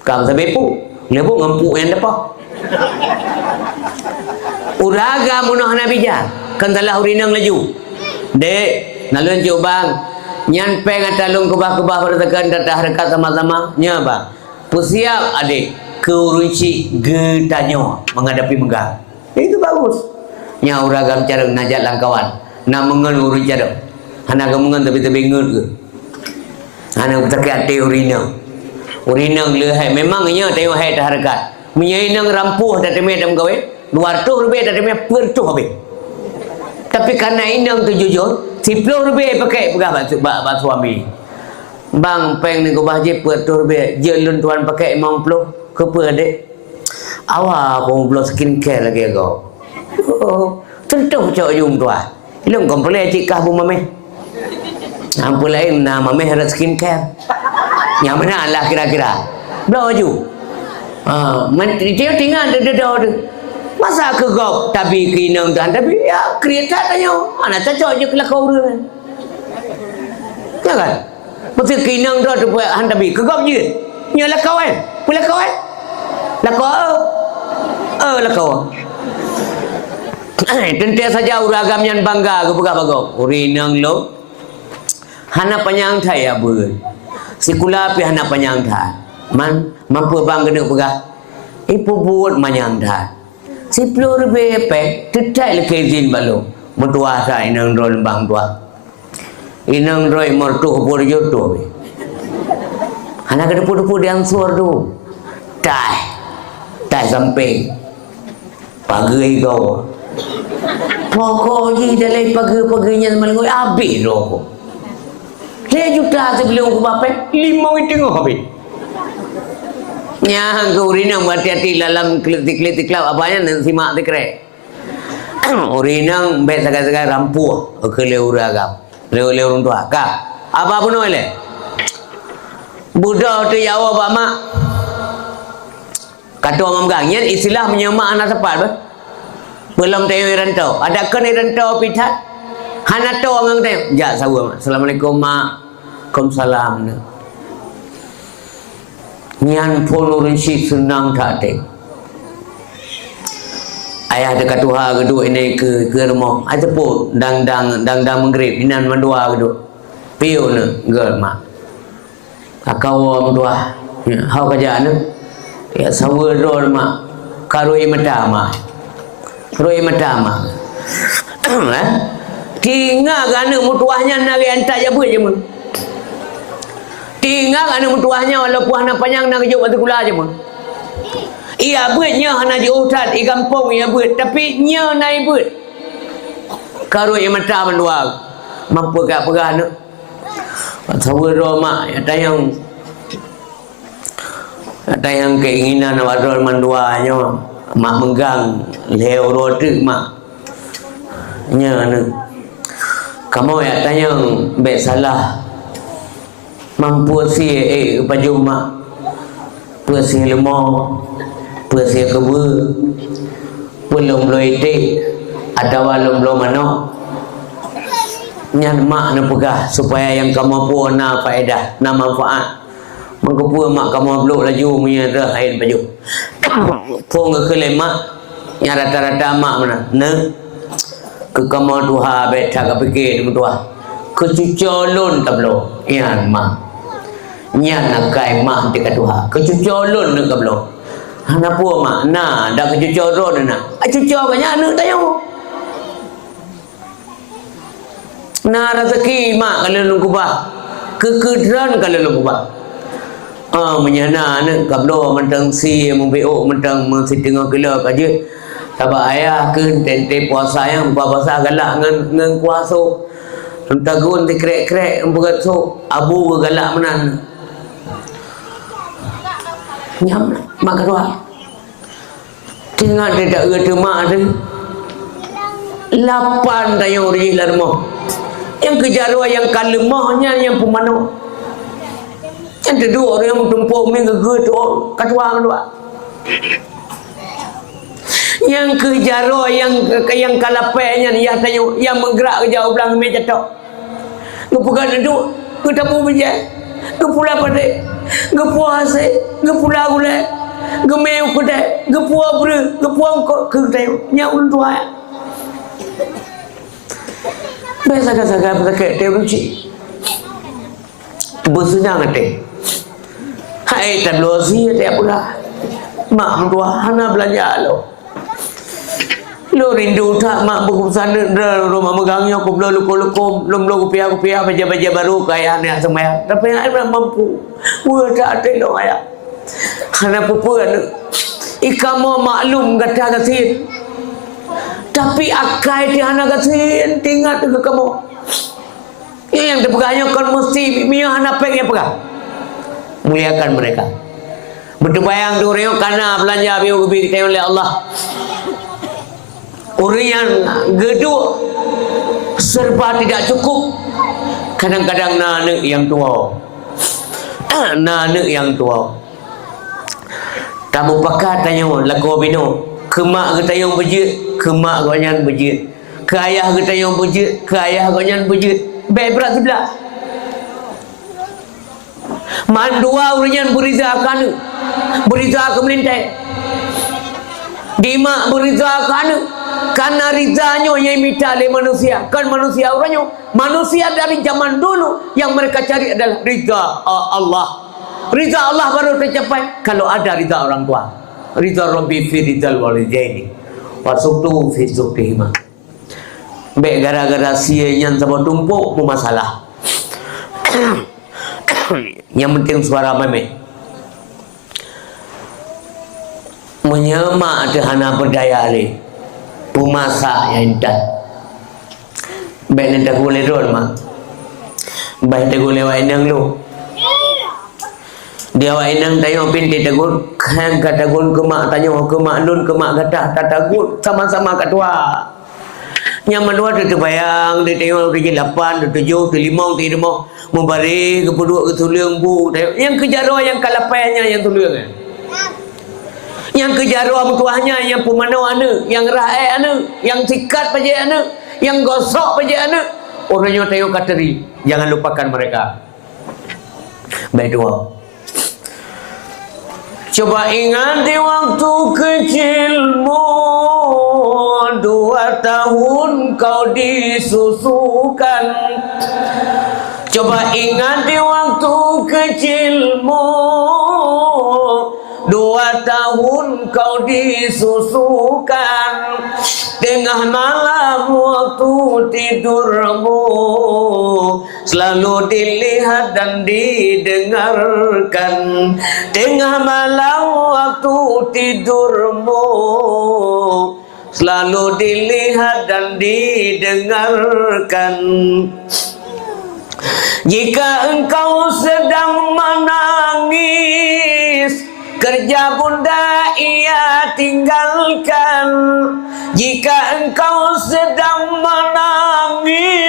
kau sabepu lebu ngempuk yang depan. Uraga munoh nabija, kantalah urinang laju. Dek, nalun cubang, nyan peng atalung kubah-kubah bertekan datah rekat sama-sama, nya bang. Pusiap adik ke urunci getanyo menghadapi megang. Itu bagus. Nya uraga cara najat langkawan, nak mengen urun cara. Hana kemengen tapi ngut ke. Hana bertekat te urinang. Urinang lehai memang nya tengok hai dah harakat. Menyainang rampuh dah temeh dam gawe. 200 rupiah dah temeh pertuh habis. Tapi karena inang tu jujur, 10 rupiah pakai pegah bak suami. Bang peng ni ko bahje pertuh rupiah. Jelun tuan pakai 50 ke pe adik. Awak pun belum skincare lagi kau. Oh, tentu cok jum tuan. Ilung komplain cikah pun mameh. Ampun lain nama mameh harus skincare. Yang mana lah kira-kira belah baju dia tinggal ada masa ke kau tapi kinang tu tapi ya kereta tanya anak cocok je kelakau dia ya kan mesti kinang tu tapi ke kau je nya lakau pula kau lakau tentu saja uragam yang bangga ke pegah bagau urinang lo hana panyang thai abun sikula pi hana panyang tha man mampu bang gede pegah ipu buat manyang tha 10 rupiah pe tetai le kezin balo mutua sa inang ron bang tua inang roi mortu por joto hana gede pudu yang suar tu tai sampai pagi kau pokoknya dalai pagi-paginya malingoi habis rokok. 3 juta sebelum aku bapak 5 tengok habis. Nyah ke urinang hati-hati dalam kletik-kletik lau apanya nak simak tikrek. Urinang bet sekali-sekali rampuh ke leuragam. Leu orang tua. Kak, apa pun oleh. Budak tu jawab apa mak? Kata orang gang, istilah menyemak anak tepat bah. Belum tahu rantau. Ada kan rantau pitat? Hana tahu orang tengok. Ya, sahaja. Assalamualaikum mak. Waalaikumsalam. Nyan pun urunsi senang tak ada. Ayah dekat Tuhan kedua ini ke rumah. Ada pun dang menggrip. Inan mendua kedua. Piu ne, gel mak. Kakau orang tua. Hau kerja ne. Ya sahaja dor mak. Karui mata mak. Karui mata mak. Tinggal kerana mutuahnya nak hantar je apa je pun. Tinggal kerana mutuahnya walaupun anak panjang nak kejut batu kula je pun. Ia beutnya hana di utat i kampung ia beut tapi nya nai beut. Karo ia mata mendua mampu gak pegah nu. Tahu Roma ada yang keinginan wadol manduanya mak menggang leo roti mak nya nu. Kamu ya tanya be salah mampu si baju mak puasi lemah puasi kebu belum loite ada walum belum mano nyan mak na pegah supaya yang kamu puan na faedah na manfaat mengkupu mak kamu belum laju punya dah air baju pun ke lemak yang rata-rata mak mana ne ke kamu tuha beta ke pikir tuha ke cucolun tablo yan mak nyan nakai mak dekat tuha ke cucolun ne kablo hana pu mak na dak ke cucolun na cucol banyak ne tayo na rezeki mak kalau lu kubah kekedran kalau lu kubah menyana ne kablo mentang si membeo mentang mensideng gila kaje sabak ayah ke tente puasa yang puasa galak ngan kuasa tagun di krek-krek embugat so abu galak menan nyam mak kedua tinggal tidak ada mak ada 8 tayang ri larmo yang kejarwa yang kalemahnya yang pemano yang kedua orang yang tumpuk minggu tu ketua kedua yang kejarwa yang kalapenya yang tanya yang menggerak ke jauh belang meja tok ngepukan itu kita pun bija ngepula pada ngepuase ngepula gule ngemeu kuda ngepua bre ngepuang kok ke nyaun tua Biasa-biasa pakai teruci. Bersunya ngate. Hai tablosi dia pula. Mak mentua hana belanja lo. Lo rindu tak mak berkusan rumah megangnya aku belum luko belum kopiah baja baru kaya anak semaya. Tapi ana mampu. Gua tak ada lo ayah. Hana pupuan. Ikamu maklum kata kasin. Tapi akai dia anak kasin tinggal ke kamu. Yang terpegahnya kan mesti mia anak pengen pegang. Muliakan mereka. Berbayang durio karena belanja biu kita oleh Allah. Orang yang geduk serba tidak cukup. Kadang-kadang nanek yang tua. Nanek yang tua. Tamu pakat tanya lagu bino. Kemak kita yang berjit, kemak gonyan berjit. Ke ayah kita yang berjit, ke ayah gonyan berjit. Baik berat sebelah. Mandua urian beriza akan, beriza akan melintai. Dimak beriza akan, karena rizanya yang minta oleh manusia. Kan manusia orangnya, manusia dari zaman dulu yang mereka cari adalah riza Allah. Riza Allah baru tercapai kalau ada riza orang tua. Ridha Rabbi fi ridhal walidaini wa suktu fi suktihima. Baik gara-gara sia yang sama tumpuk masalah. Yang penting suara meme. Menyemak hana berdaya ni. Pemasak yang indah. Baik nanti aku boleh ron mak. Baik aku boleh wainang lu. Dia wainang tanya pinti tagun kan katagun ke mak tanya ke mak lun ke mak kata tatagun sama-sama katua nyaman dua tu bayang dia tengok ke 8 ke 7 ke 5 ke 5 membari ke peduk ke tuliang bu yang kejarwa yang kalapainya yang tuliang yang kejarwa mutuahnya yang pemano ane yang raai ane yang sikat paje ane yang gosok paje ane orangnya tengok kateri jangan lupakan mereka baik dua. Coba ingat di waktu kecilmu 2 tahun kau disusukan. Coba ingat di waktu kecilmu 2 tahun kau disusukan. Tengah malam waktu tidurmu selalu dilihat dan didengarkan. Tengah malam waktu tidurmu selalu dilihat dan didengarkan. Jika engkau sedang menangis, kerja bunda ia tinggalkan. Jika engkau sedang menangis,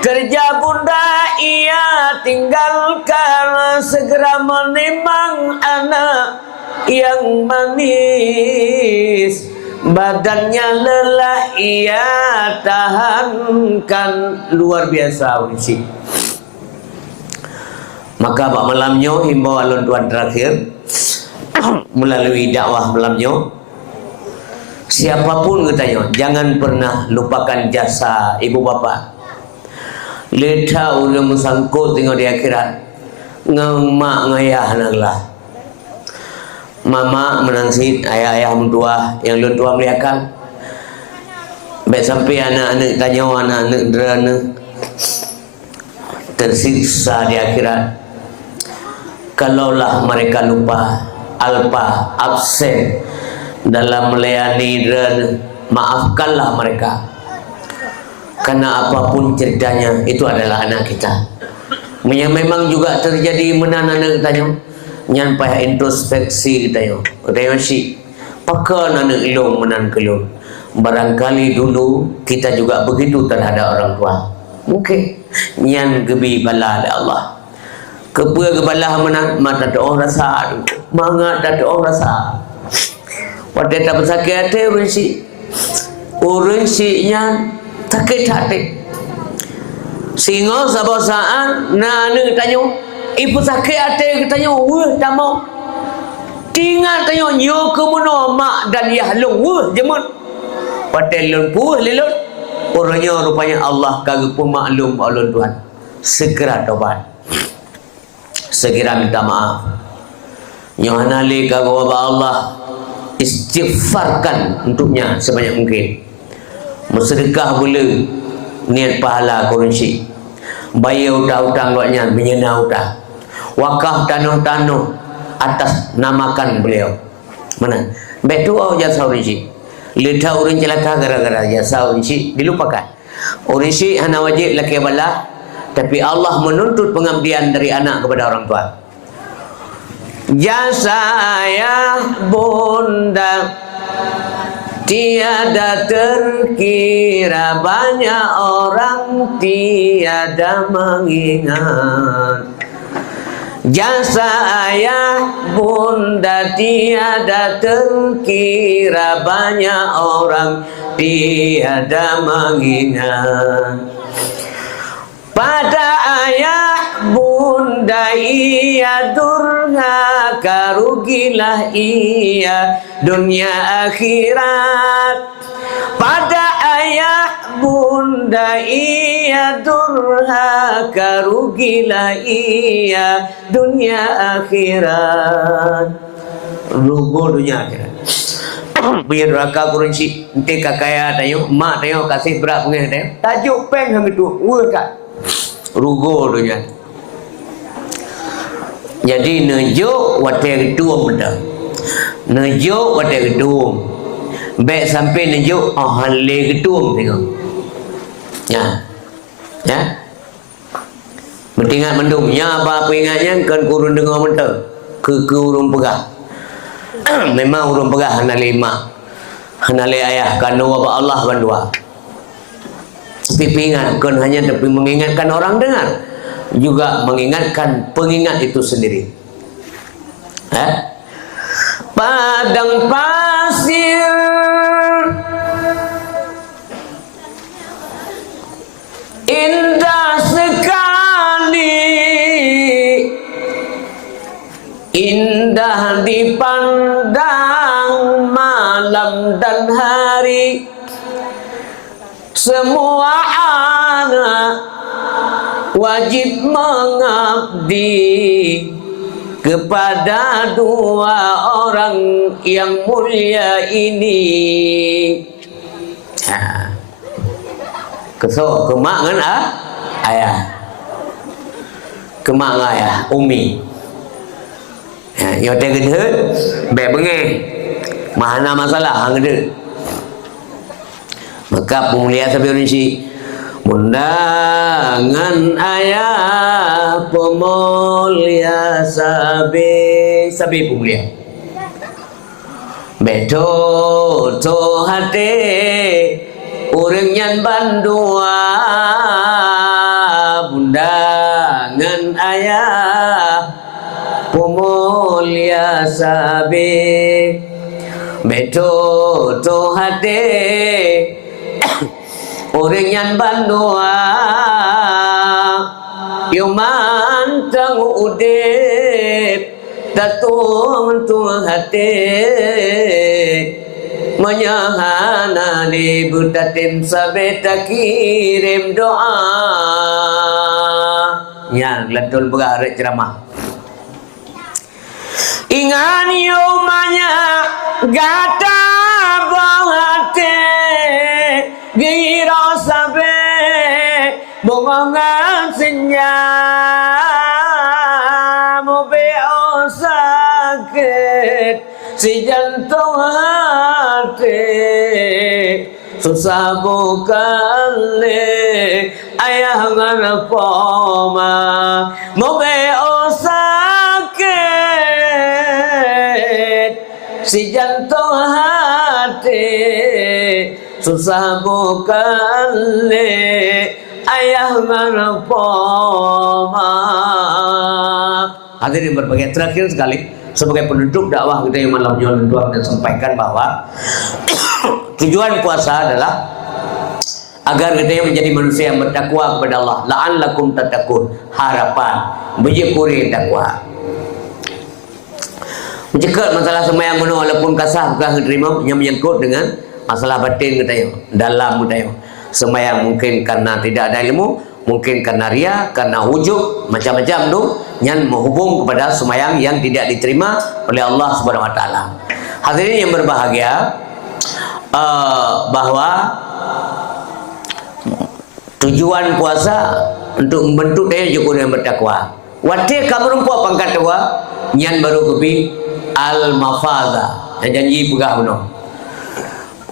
kerja bunda ia tinggalkan. Segera menimang anak yang manis, badannya lelah ia tahankan. Luar biasa urisi. Maka pak malamnya himbau alun tuan terakhir melalui dakwah malamnya, siapapun katanya jangan pernah lupakan jasa ibu bapa. Leta udah musangkut tengok di akhirat ngemak ngayah naglah. Mama menangsit ayah-ayah mentua yang lu tua meliakan. Baik sampai anak-anak tanya anak-anak derana tersiksa di akhirat. Kalaulah mereka lupa, alpa, absen dalam melayani derana, maafkanlah mereka. Karena apapun ceritanya itu adalah anak kita. Yang memang juga terjadi menanak tanya. Nyan payah introspeksi kita yo. Kita masih pakai anak ilung menan kelung. Barangkali dulu kita juga begitu terhadap orang tua. Mungkin nyan gebi bala Allah. Kepua gebala menang mata doa rasa, mangat dan doa rasa. Pada tak bersakit hati urunsi nyan sakit hati. Sehingga sabar saat nak tanya. Ibu sakit hati katanya, wah tak mau. Tinggal tanya, nyo ke mana mak dan yahlung, wah jemut. Padahal lun puh lelun. Orangnya rupanya Allah kagak pun maklum Allah Tuhan. Segera tobat. Segera minta maaf. Nyo hanali kagak wabah Allah. Istighfarkan untuknya sebanyak mungkin. Bersedekah pula niat pahala kurunsi. Bayar hutang-hutang luaknya menyena hutang. Wakaf tanah-tanah atas namakan beliau. Mana? Betul oh jasa urinci. Lidah urin celaka gara-gara jasa urinci dilupakan. Urinci hana wajib laki balah, tapi Allah menuntut pengabdian dari anak kepada orang tua. Jasa ayah bunda tiada terkira, banyak orang tiada mengingat. Jasa ayah bunda tiada terkira, banyak orang tiada mengingat. Pada ayah bunda ia durhaka, rugilah ia dunia akhirat. Pada ayah bunda ia durhaka, rugilah ia dunia akhirat. Rugo dunia akhirat. Punya durhaka kurunci nanti kakaya tayo mak tayo kasih berat pengen tayo tajuk peng hang itu kan rugo dunia. Jadi nejo wate gedung benda. Nejo wate gedung. Baik sampai nejo hale gedung tengok. Ya. Ya. Mentingat mendumnya apa ingatnya kan kurun dengar mentah. Ke urung pegah. Memang urung pegah hanale mak. Hanale ayah kan apa Allah bandua. Tapi ingat kan hanya tapi mengingatkan orang dengar, juga mengingatkan pengingat itu sendiri. Padang pasir indah sekali, indah dipandang malam dan hari. Semua anak wajib mengabdi kepada dua orang yang mulia ini. Kesok kemak ngan ayah. Kemak ngan ayah, umi. Ya, yo te gede, be bengi. Mana masalah hang gede. Maka pemulia sabi Indonesia undangan ayah pemulia sabi pemulia. Beto to hati urang nyan bandua undangan ayah pemulia sabi. Beto to hati orang yang bandua Yuman tang udip Tatung tung hati Menyahana di butatim sabeta kirim doa. Ya, lentul bergarak ceramah. Ingan yumanya gata bahate gira sabe bongongan senya mobe sakit si jantung hati susah bukan le ayah ngana poma mobe sakit si jantung hati susah bukan le ayah ngarepoma. Hadirin berbahagia, terakhir sekali sebagai penutup dakwah kita yang malam jualan dua dan sampaikan bahwa tujuan puasa adalah agar kita menjadi manusia yang bertakwa kepada Allah. La'allakum tattaqun, harapan berjekuri takwa. Mencekat masalah sembahyang menu walaupun kasar bukan terima yang menyangkut dengan masalah batin kita yang dalam kita yang sembahyang mungkin karena tidak ada ilmu, mungkin karena ria, karena ujub, macam-macam tu yang menghubung kepada sembahyang yang tidak diterima oleh Allah Subhanahu Wa Taala. Hadirin yang berbahagia, bahwa tujuan puasa untuk membentuk daya syukur yang bertakwa. Wate kamu rumput pangkat tua, yang baru kepi al-mafaza, yang janji pegah benar.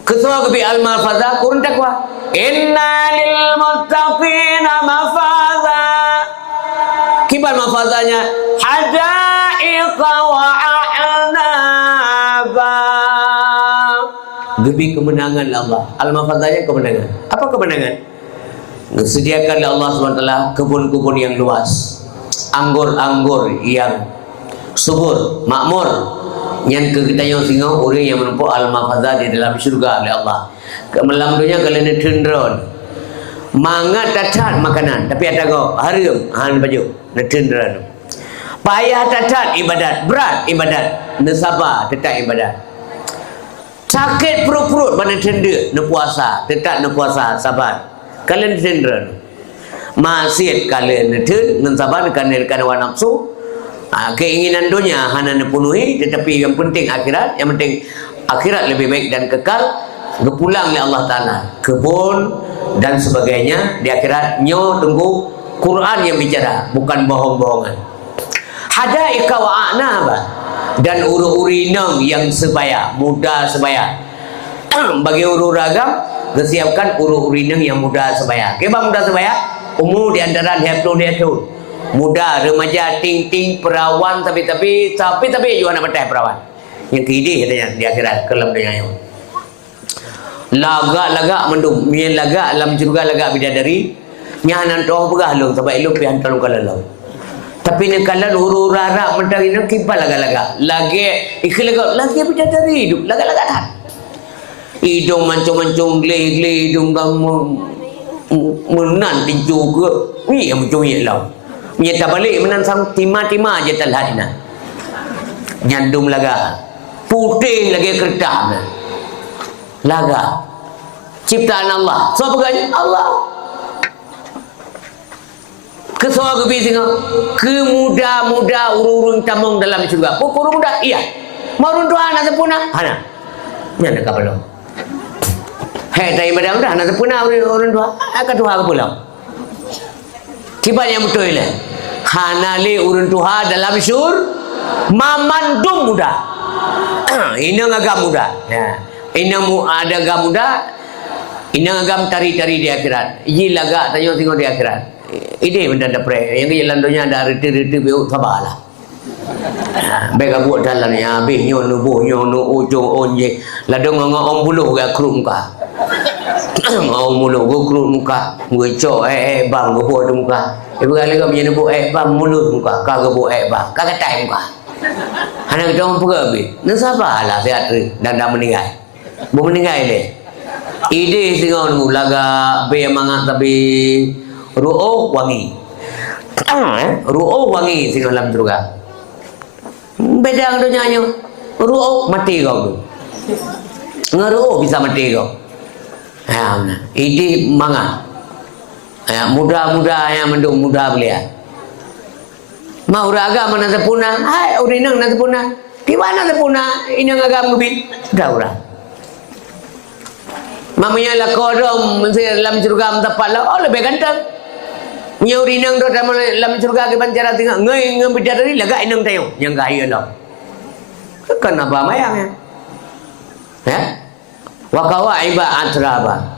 Ketua kepi al-mafaza kurun takwa. Inna lil muttaqina mafaza. Kibar mafazanya hadaiqa wa a'naba. Gebi kemenangan Allah. Al-mafazanya kemenangan. Apa kemenangan? Disediakan oleh Allah SWT kebun-kebun yang luas, anggur-anggur yang subur, makmur, yang kita yang singa orang yang menempuh al-mafazah di dalam syurga oleh Allah. Malam dunia kalian netendron, mangat tatat makanan, tapi ada kau harum han baju netendron. Payah tatat ibadat, berat ibadat, nesaba tetap ibadat. Sakit perut-perut mana tenda, ne puasa, tetap ne puasa sabar. Kalian netendron. Maksiat kalian neten, nensabar kalian hawa nafsu. Keinginan dunia hanya dipenuhi, tetapi yang penting akhirat, yang penting akhirat lebih baik dan kekal. Kepulang oleh Allah Ta'ala kebun dan sebagainya di akhirat. Nyo tunggu Quran yang bicara, bukan bohong-bohongan. Hadaiqa wa a'naba, dan uru-uri nang yang sebaya, muda sebaya. Bagi uru ragam disiapkan uru-uri nang yang muda sebaya. Keba muda sebaya? Umur di antara dia tu muda, remaja, ting-ting, perawan, tapi juga nak betai perawan. Yang kini katanya di akhirat kelam dengan lagak mendung, mian lagak alam juga lagak bidadari, nyanan toh pegah lu sampai lu pian kalau kalau. Tapi ni kalau uru rarak mentang ini kipal lagak lagi ikhlas lagi bidadari hidup lagak tak. Hidung mancung-mancung geli hidung kamu menan tinju ke ni yang mancung ye lau. Nyata balik menan sang tima-tima aja telhatna. Nyandum laga. Putih lagi kertas. Laga. Ciptaan Allah. Siapa kan? Allah. Kesoa kebi singa. Kemuda-muda urun tamong dalam surga. Pukul muda? Iya. Marun doa nak sempurna? Hana. Nyana kapalo. Hei tadi madam dah nak puna orang tua. Akan tua ke pulau. Tiba yang betul lah. Hanali urun tua dalam sur mamandum muda. Inang agam muda. Ya. Inang ada agam muda. Inang agam tari-tari di akhirat. Ini laga tengok di akhirat. Ini benda dapre. Yang ke jalan dunia ada reti-reti biu sabarlah. Baik buat dalam ni habis nyono ujung onje ladong ngong buluh ga krum ka ngong buluh go krum muka ngoco bang go buat muka ibu kali kau punya bu bang mulut muka ka go bu bang ka katai muka anak dong pergi nan sabarlah siat dan dah meninggal bu meninggal le ide singon laga be mangat tapi ru'o wangi ru'o wangi singon lam surga beda dengan nyanyi ru'o mati kau tu ngeru'o bisa mati kau ya mana ini manga ya muda-muda yang mendung muda belia mau agama nak sepuna hai urinang nak sepuna di mana sepuna inang agama lebih dah urang mamanya lah kodom mesti dalam surga tempat lah oh lebih ganteng Nyau rinang do dalam surga ke pancara tengah ngai bidadari laga inang tayo yang gaya lo. Kenapa mayang ya? Wakawa iba atraba.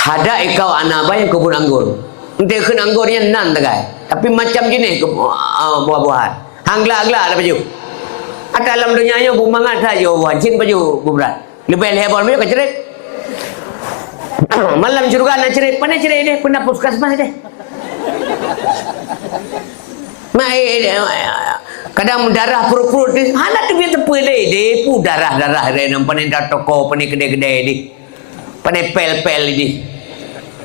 Hada ikau anaba yang kebun anggur. Ente kena anggurnya nan tagai. Tapi macam jenis buah-buahan. Hangla-hangla ada baju. Ada dalam dunia bu mangat saja buah jin baju berat. Lebih lebar baju kecerit. Malam surga nak cerit, mana cerit ni? Pernah puskesmas deh. Kadang darah perut-perut ni, anak tu biar terpelai deh. Pu darah-darah deh, nampak toko, panik kedai-kedai ni, panik pel-pel ni.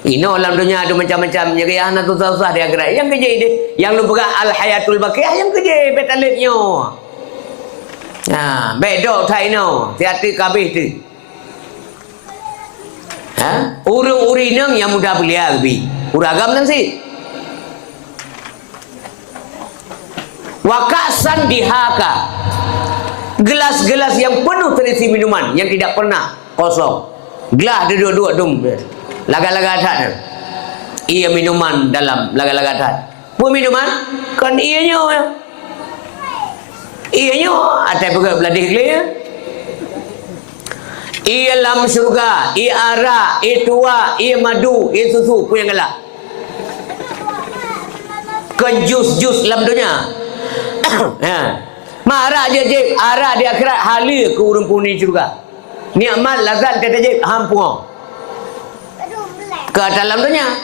Ini dalam dunia ada macam-macam. Jadi anak tu susah dia gerak. Yang kerja ni, yang lu pegang al-hayatul baqiyah, yang kerja betalitnya. Nah, bedok thai no, hati kabeh tu. Uri nang yang mudah belia lebih uragam nang si wakasan dihaka gelas-gelas yang penuh terisi minuman yang tidak pernah kosong gelas dua-dua dum laga-laga adat ia minuman dalam laga-laga adat pun minuman kan ianya ada juga beladih glia ia lam surga, ia arak, ia tua, ia madu, ia susu pun yang galak. Ke jus-jus dalam dunia. Marah dia je, arak dia akhirat hala ke urun puni surga. Nikmat lazat kata je hampung. Ke dalam dunia.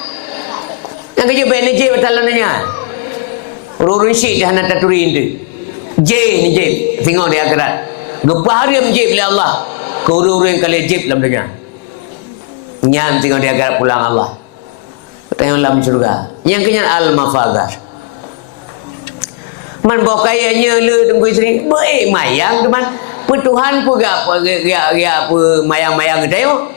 Yang kerja baik je dalam dunia. Urun syik dah nak taturin tu. Je ni je, tengok dia akhirat. Gepah dia je oleh Allah. Kau-kau yang kali jib dalam dunia. Nyan tengok dia agar pulang Allah. Tengok dalam surga. Yang kenyan al-mafazar. Man bawa kayanya le tunggu isteri. Baik mayang teman. Tuhan pun gak mayang-mayang kita yuk.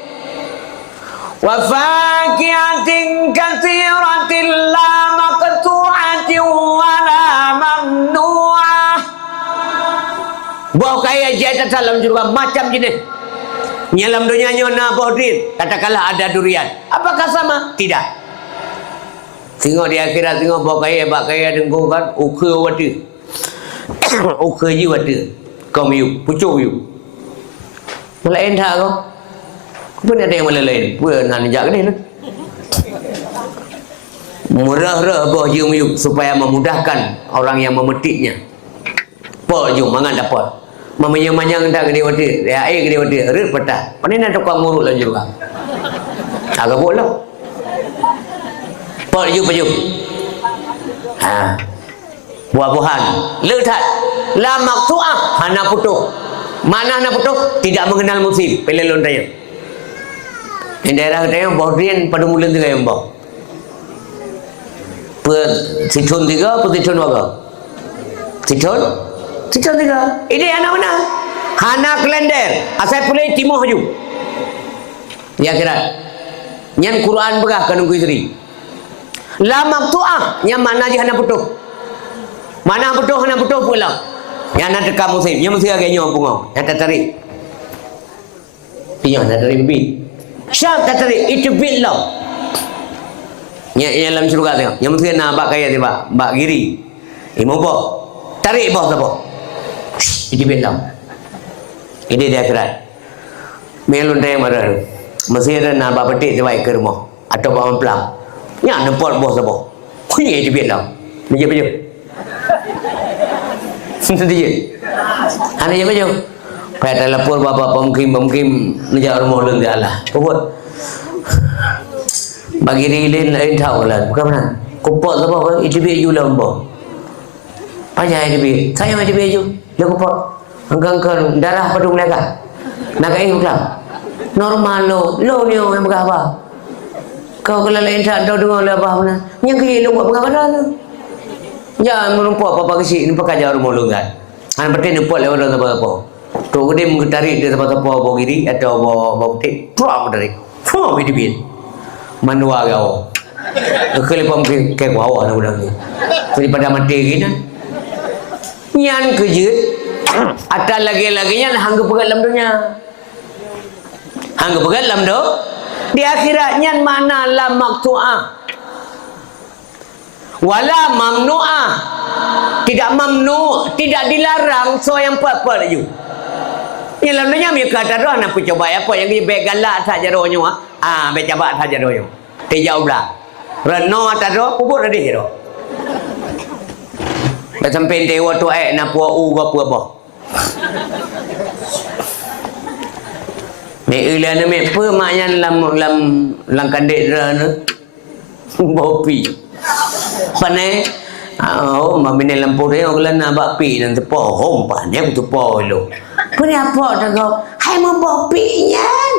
Wa fakiatin katsiratin la maqtu'atin wa la mamnu'ah. Bawa kaya jatuh dalam surga macam jenis. Dalam dunia nyona bohdin, katakanlah ada durian. Apakah sama? Tidak. Tengok di akhirat, tengok bawa kaya dengkau kan, ukhe wata. Ukhe je wata. Kau miu, pucuk miu. Melain tak kau? Kau pun ada yang melain. Pun nak nejak ke ni lah. Murah-rah bawah je miu, supaya memudahkan orang yang memetiknya. Pok je, mangan dapat. Mamanya-manyang tak gede wati, dia air gede wati, red petah. Panen nak tukang nguruk lah juga. Agak boleh. Pak ju. Buah-buahan, letat, la maqtu'ah, hana putuh. Mana hana putuh? Tidak mengenal musim. Pelelon tanya. Di daerah tanya bohdin pada mulan tiga yang bawah. Situn tiga, situn waga. Situn tiga. Ini anak mana? Hana kalender. Asal pulai timur haju. Ya kira. Yang Quran begah kanung isteri. La maqtu'ah, yang mana je hana putuh. Mana putuh hana putuh pula. Yang nak dekat musim, yang mesti agaknya pungau. Yang tertarik. Pion nak tarik bit. Syab tak tarik, itu bit lah. Yang dalam surga tengok. Yang mesti nak bak kaya dia bak giri. Mobok. Tarik bawah siapa? Itu bit lah. Ini dia akhirat. Melun tayang marah. Mesti ada nak bak petik dia baik ke rumah. Atau bak memplang. Yang nampak bawah siapa? Ini itu bit lah. Baju. Nanti je. Ada je baju. Pai telepon bapa pemkim menjak rumah ulun dia lah. Pokok. Bagi rilin lain tahu lah. Bukan mana. Kupot apa itu bit ju lambo. Pajai itu bit. Saya itu bit ju. Dia kupot. Angkang darah padung mereka. Nak air pulang. Normal lo ni yang berapa? Kau kalau lain tak tahu dengar apa mana. Yang kiri lu buat apa tu? Jangan menumpuk apa-apa kecil. Ini pakai jauh rumah lu kan. Anak penting numpuk lewat dalam apa-apa. Tu dia mengetarik dia tempat-tempat bawa kiri atau bawa petik. Puak tarik. Puak itu bin. Manua kau. Kelipam ke bawah nak ulang ni. Daripada mati gini. Yang kejut. Ada lagi-laginya hangga pegat dalam dunia. Hangga pegat dalam do. Di akhiratnya mana la maktu'ah. Wala mamnu'ah. Tidak mamnu, tidak dilarang, so yang apa lagi. Yang lainnya mereka kata roh nak cuba apa yang dia baik galak saja rohnya baik coba saja rohnya. Dia jauh belah. Reno tak roh, pupuk ada je roh. Dah sampai dewa tu nak puak apa. Mek ulan mek pe maknya lam kandik rana. Bopi. Panai mabine lampu dia orang nak bapi dan tepo hom pan dia tu po lo. Puni apa tak kau? Hai mau bopi nyan.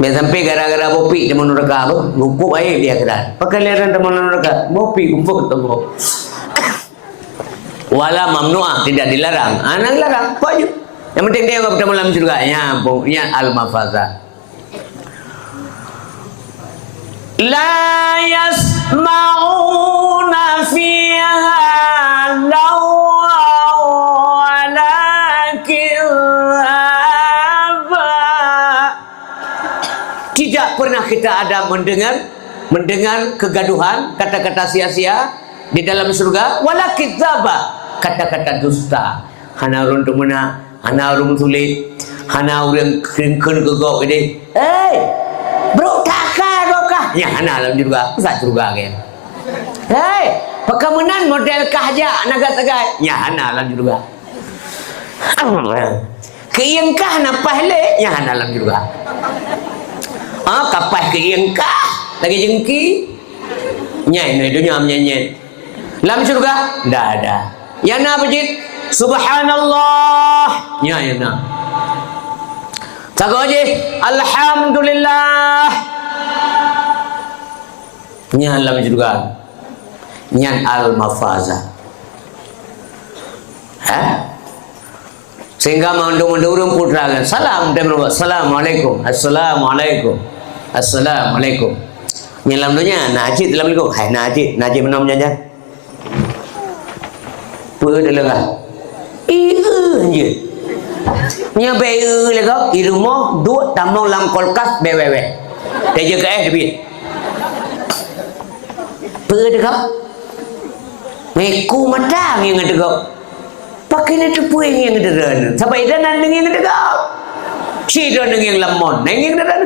Biar sampai gara-gara bopi dia menurut kau, gugup air dia keran. Pakai leran teman menurut kau, bopi gugup tu. Wala mamnuah tidak dilarang. Anak larang, paju. Yang penting dia enggak bertemu dalam surga. Ya al-mafazah. La yasma'una fiha lawa wala kiraba. Tidak pernah kita ada mendengar kegaduhan, kata-kata sia-sia di dalam surga. Wala kiraba, kata-kata dusta. Hana urun tumuna, hana urun tulit, hana urun kengkun gegok ini. Bro kakak kah? Ya anak dalam juga, pusat juga kan. Hei, pekamunan model kah aja naga tegai. Ya anak dalam juga. Keingkah napah le? Ya anak dalam juga. Kapah keingkah lagi jengki. Nyai dunia menyanyi. Dalam surga dah ada. Ya na bejit. Subhanallah. Ya na. Takut je. Alhamdulillah. Nyan dalam surga. Nyan al-mafazah. Sehingga mandung-mandung putra kan. Salam dan berbuat. Assalamualaikum. Assalamualaikum. Assalamualaikum. Nyan dalam dunia. Najib dalam liku. Hai Najib. Najib menang menjanjan. Apa dia lengah? Je. Nya beu le kau di rumah duduk tamang dalam kulkas bewe. Dia jaga dia. Apa dia kau? Meku matang yang ada kau. Pakai ni tepu yang ada ran. Sampai dah nang yang ada kau. Si dah nang yang lemon, nang yang ada ran.